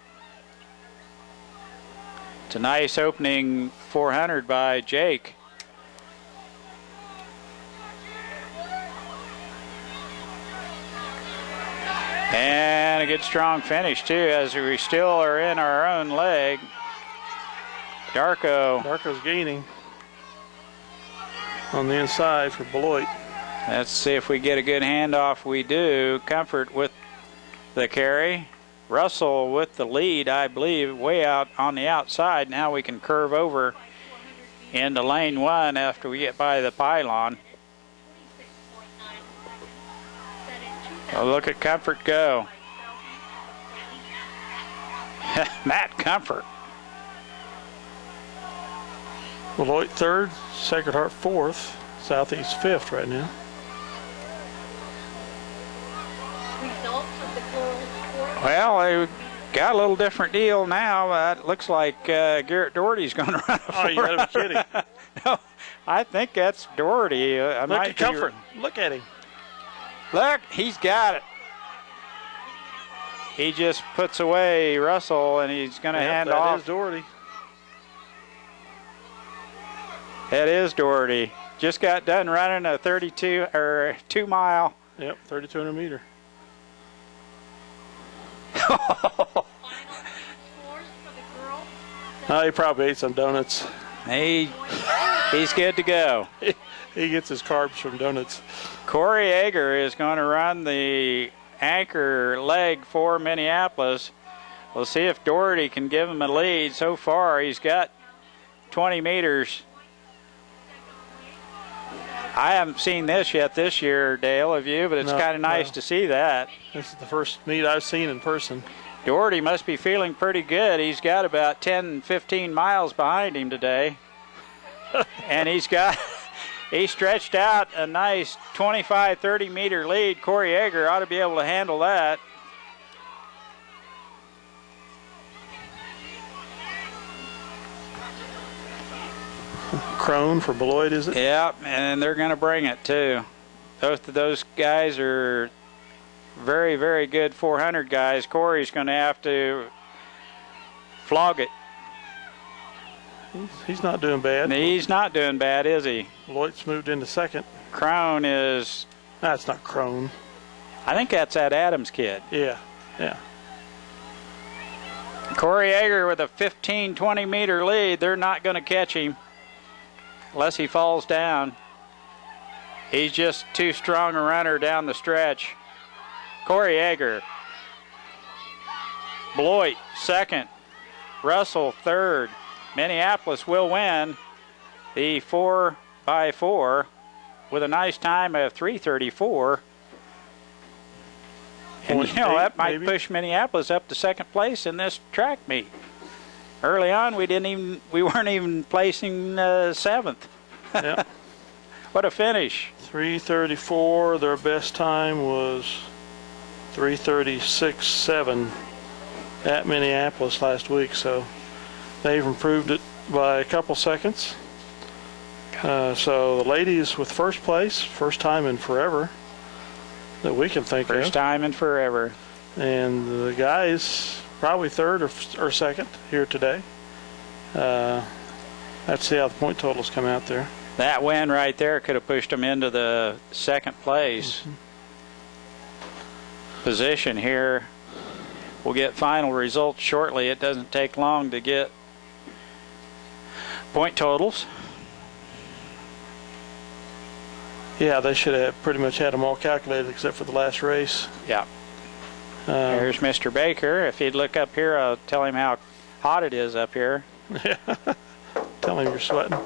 It's a nice opening 400 by Jake. And a good strong finish too, as we still are in our own leg. Darko's gaining on the inside for Beloit. Let's see if we get a good handoff. We do. Comfort with the carry. Russell with the lead, I believe, way out on the outside. Now we can curve over into lane 1 after we get by the pylon. Oh, look at Comfort go. Matt Comfort. Beloit 3rd, Sacred Heart 4th, Southeast 5th right now. Results of the girls' 4x4. Well, they Got a little different deal now. It looks like Garrett Doherty's going to run a Oh, you got to be kidding. No, I think that's Doherty. Look at Comfort. Look at him. Look, he's got it. He just puts away Russell, and he's going to hand off. That is Doherty. That is Doherty. Just got done running a 32 or 2 mile. Yep, 3,200 meter. Oh, he probably ate some donuts. He's good to go. He gets his carbs from donuts. Corey Yeager is going to run the anchor leg for Minneapolis. We'll see if Doherty can give him a lead. So far, he's got 20 meters. I haven't seen this yet this year, Dale, have you? But it's kind of nice to see that. This is the first meet I've seen in person. Doherty must be feeling pretty good. He's got about 10, 15 miles behind him today. And he stretched out a nice 25, 30 meter lead. Corey Yeager ought to be able to handle that. Crone for Beloit, is it? Yeah, and they're going to bring it too. Both of those guys are very, very good 400 guys. Corey's going to have to flog it. He's not doing bad. He's not doing bad, is he? Beloit's moved into second. Crone is... That's not Crone. I think that's that Adams kid. Yeah, yeah. Corey Yeager with a 15, 20 meter lead. They're not going to catch him unless he falls down. He's just too strong a runner down the stretch. Corey Yeager. Beloit, second. Russell, third. Minneapolis will win the 4x4 with a nice time of 3:34. And you know, that might push Minneapolis up to second place in this track meet. Early on, we weren't even placing seventh. Yeah. What a finish. 3:34. Their best time was 3:36.7 at Minneapolis last week, so they've improved it by a couple seconds. So the ladies with first place, first time in forever that we can think of. First time in forever. And the guys probably third or second here today. Let's see how the point totals come out there. That win right there could have pushed them into the second place position here. We'll get final results shortly. It doesn't take long to get point totals. Yeah, they should have pretty much had them all calculated except for the last race. Yeah. Here's Mr. Baker. If he'd look up here, I'll tell him how hot it is up here. Yeah. Tell him you're sweating.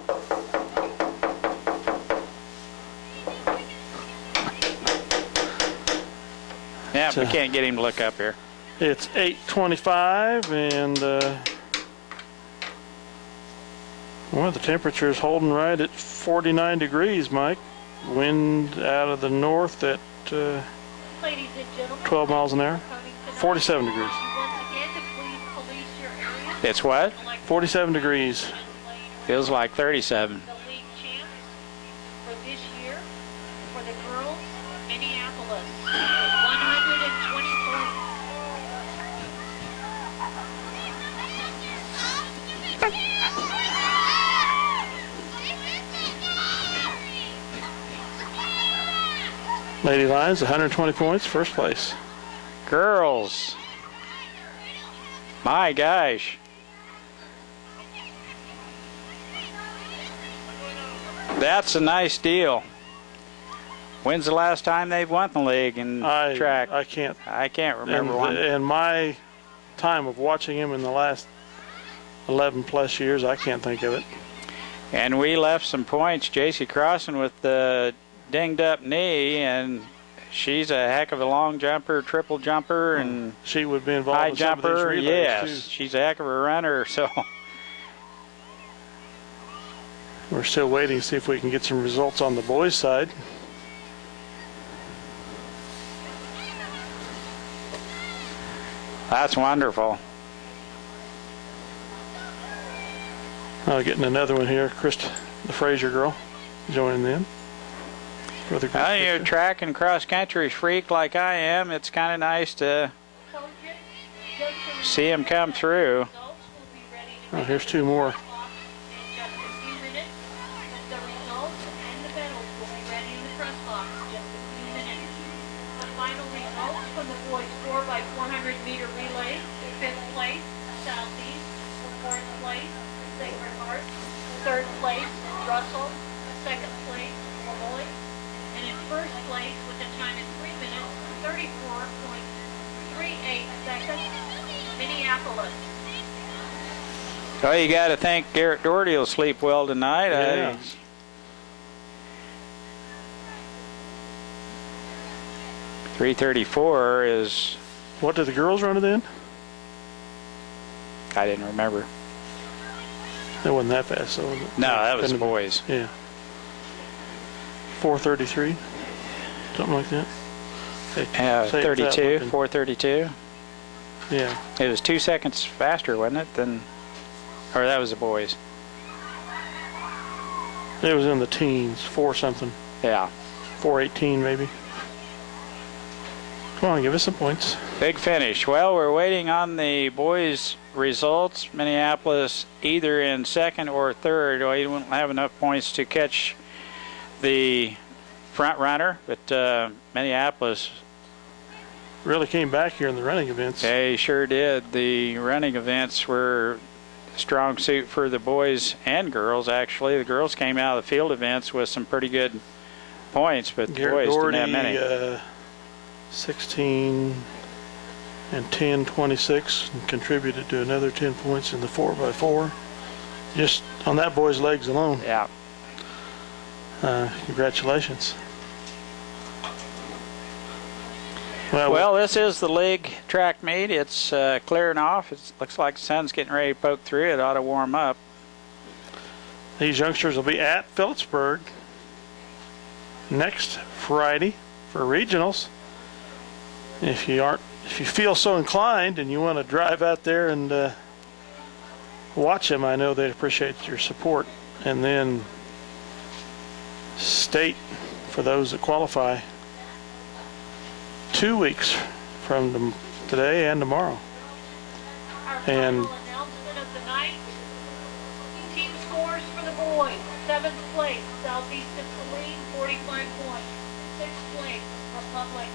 Yeah, we can't get him to look up here. It's 8:25, and well, the temperature is holding right at 49 degrees, Mike. Wind out of the north at 12 miles an hour. 47 degrees. It's what? 47 degrees. Feels like 37. The league champs for this year for the girls, Minneapolis, 124. Lady Lions, 120 points, first place. Girls. My gosh. That's a nice deal. When's the last time they've won the league in track? I can't remember one. In my time of watching him in the last 11 plus years, I can't think of it. And we left some points. JC Crossan with the dinged up knee, and she's a heck of a long jumper, triple jumper, and she would be involved high in jumper. Some of these relays Yes, too. she's a heck of a runner. So we're still waiting to see if we can get some results on the boys' side. That's wonderful. Oh, getting another one here. The Fraser girl joining them. For the group Well, you're a picture. track and cross-country freak like I am. It's kind of nice to see them come through. Oh, here's two more. Meter relay, 5th place, Southeast, 4th place, Sacred Heart, 3rd place, Russell, 2nd place, Malloy, and in 1st place with a time of 3 minutes, 34.38 seconds, Minneapolis. Well, you got to think Garrett Doherty will sleep well tonight. Yeah. 3:34 is. What did the girls run it in? I didn't remember. It wasn't that fast, so was it? No, that was Couldn't have- boys. Yeah. 4:33, something like that. Say it 32, that 4:32. Yeah. It was 2 seconds faster, wasn't it? Or that was the boys. It was in the teens, 4 something, Yeah. 4:18 maybe. Come on, give us some points. Big finish. Well, we're waiting on the boys' results. Minneapolis either in second or third. Well, you won't have enough points to catch the front runner, but Minneapolis, Really came back here in the running events. they sure did. The running events were a strong suit for the boys and girls, actually. The girls came out of the field events with some pretty good points, but the Garrett boys Doherty, didn't have many. 16 and 10:26, and contributed to another 10 points in the 4x4. Just on that boy's legs alone. Yeah. Congratulations. Well, Well, this is the league track meet. It's clearing off. It looks like the sun's getting ready to poke through. It ought to warm up. these youngsters will be at Phillipsburg next Friday for regionals. If you feel so inclined and you want to drive out there and watch them, I know they'd appreciate your support. And then state for those that qualify 2 weeks from today and tomorrow. And Announcement of the night. Team scores for the boys. 7th place, Southeast of Saline, 45 points. 6th place, Republic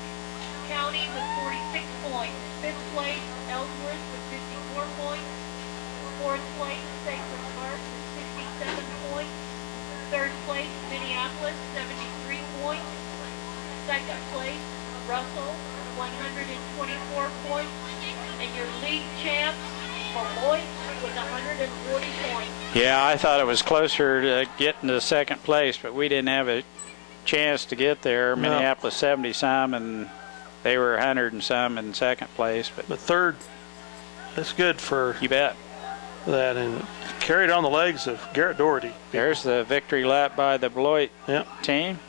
County with 46 points. 5th place, Ellsworth with 54 points. 4th place, Sacred Heart with 67 points. 3rd place, Minneapolis, 73 points. 2nd place, Russell, 124 points. And your league champs, Malloy, with 140 points. Yeah, I thought it was closer to getting to second place, but we didn't have a chance to get there. No. Minneapolis 70-some, and they were 100 and some in second place. But third, that's good for you bet. that, and carried on the legs of Garrett Doherty. There's the victory lap by the Beloit Yep. team.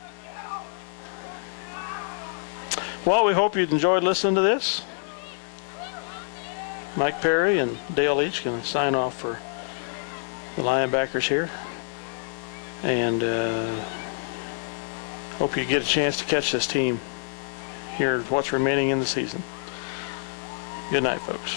Well, we hope you enjoyed listening to this. Mike Perry and Dale Leach going to sign off for the linebackers here. And hope you get a chance to catch this team here, what's remaining in the season. Good night, folks.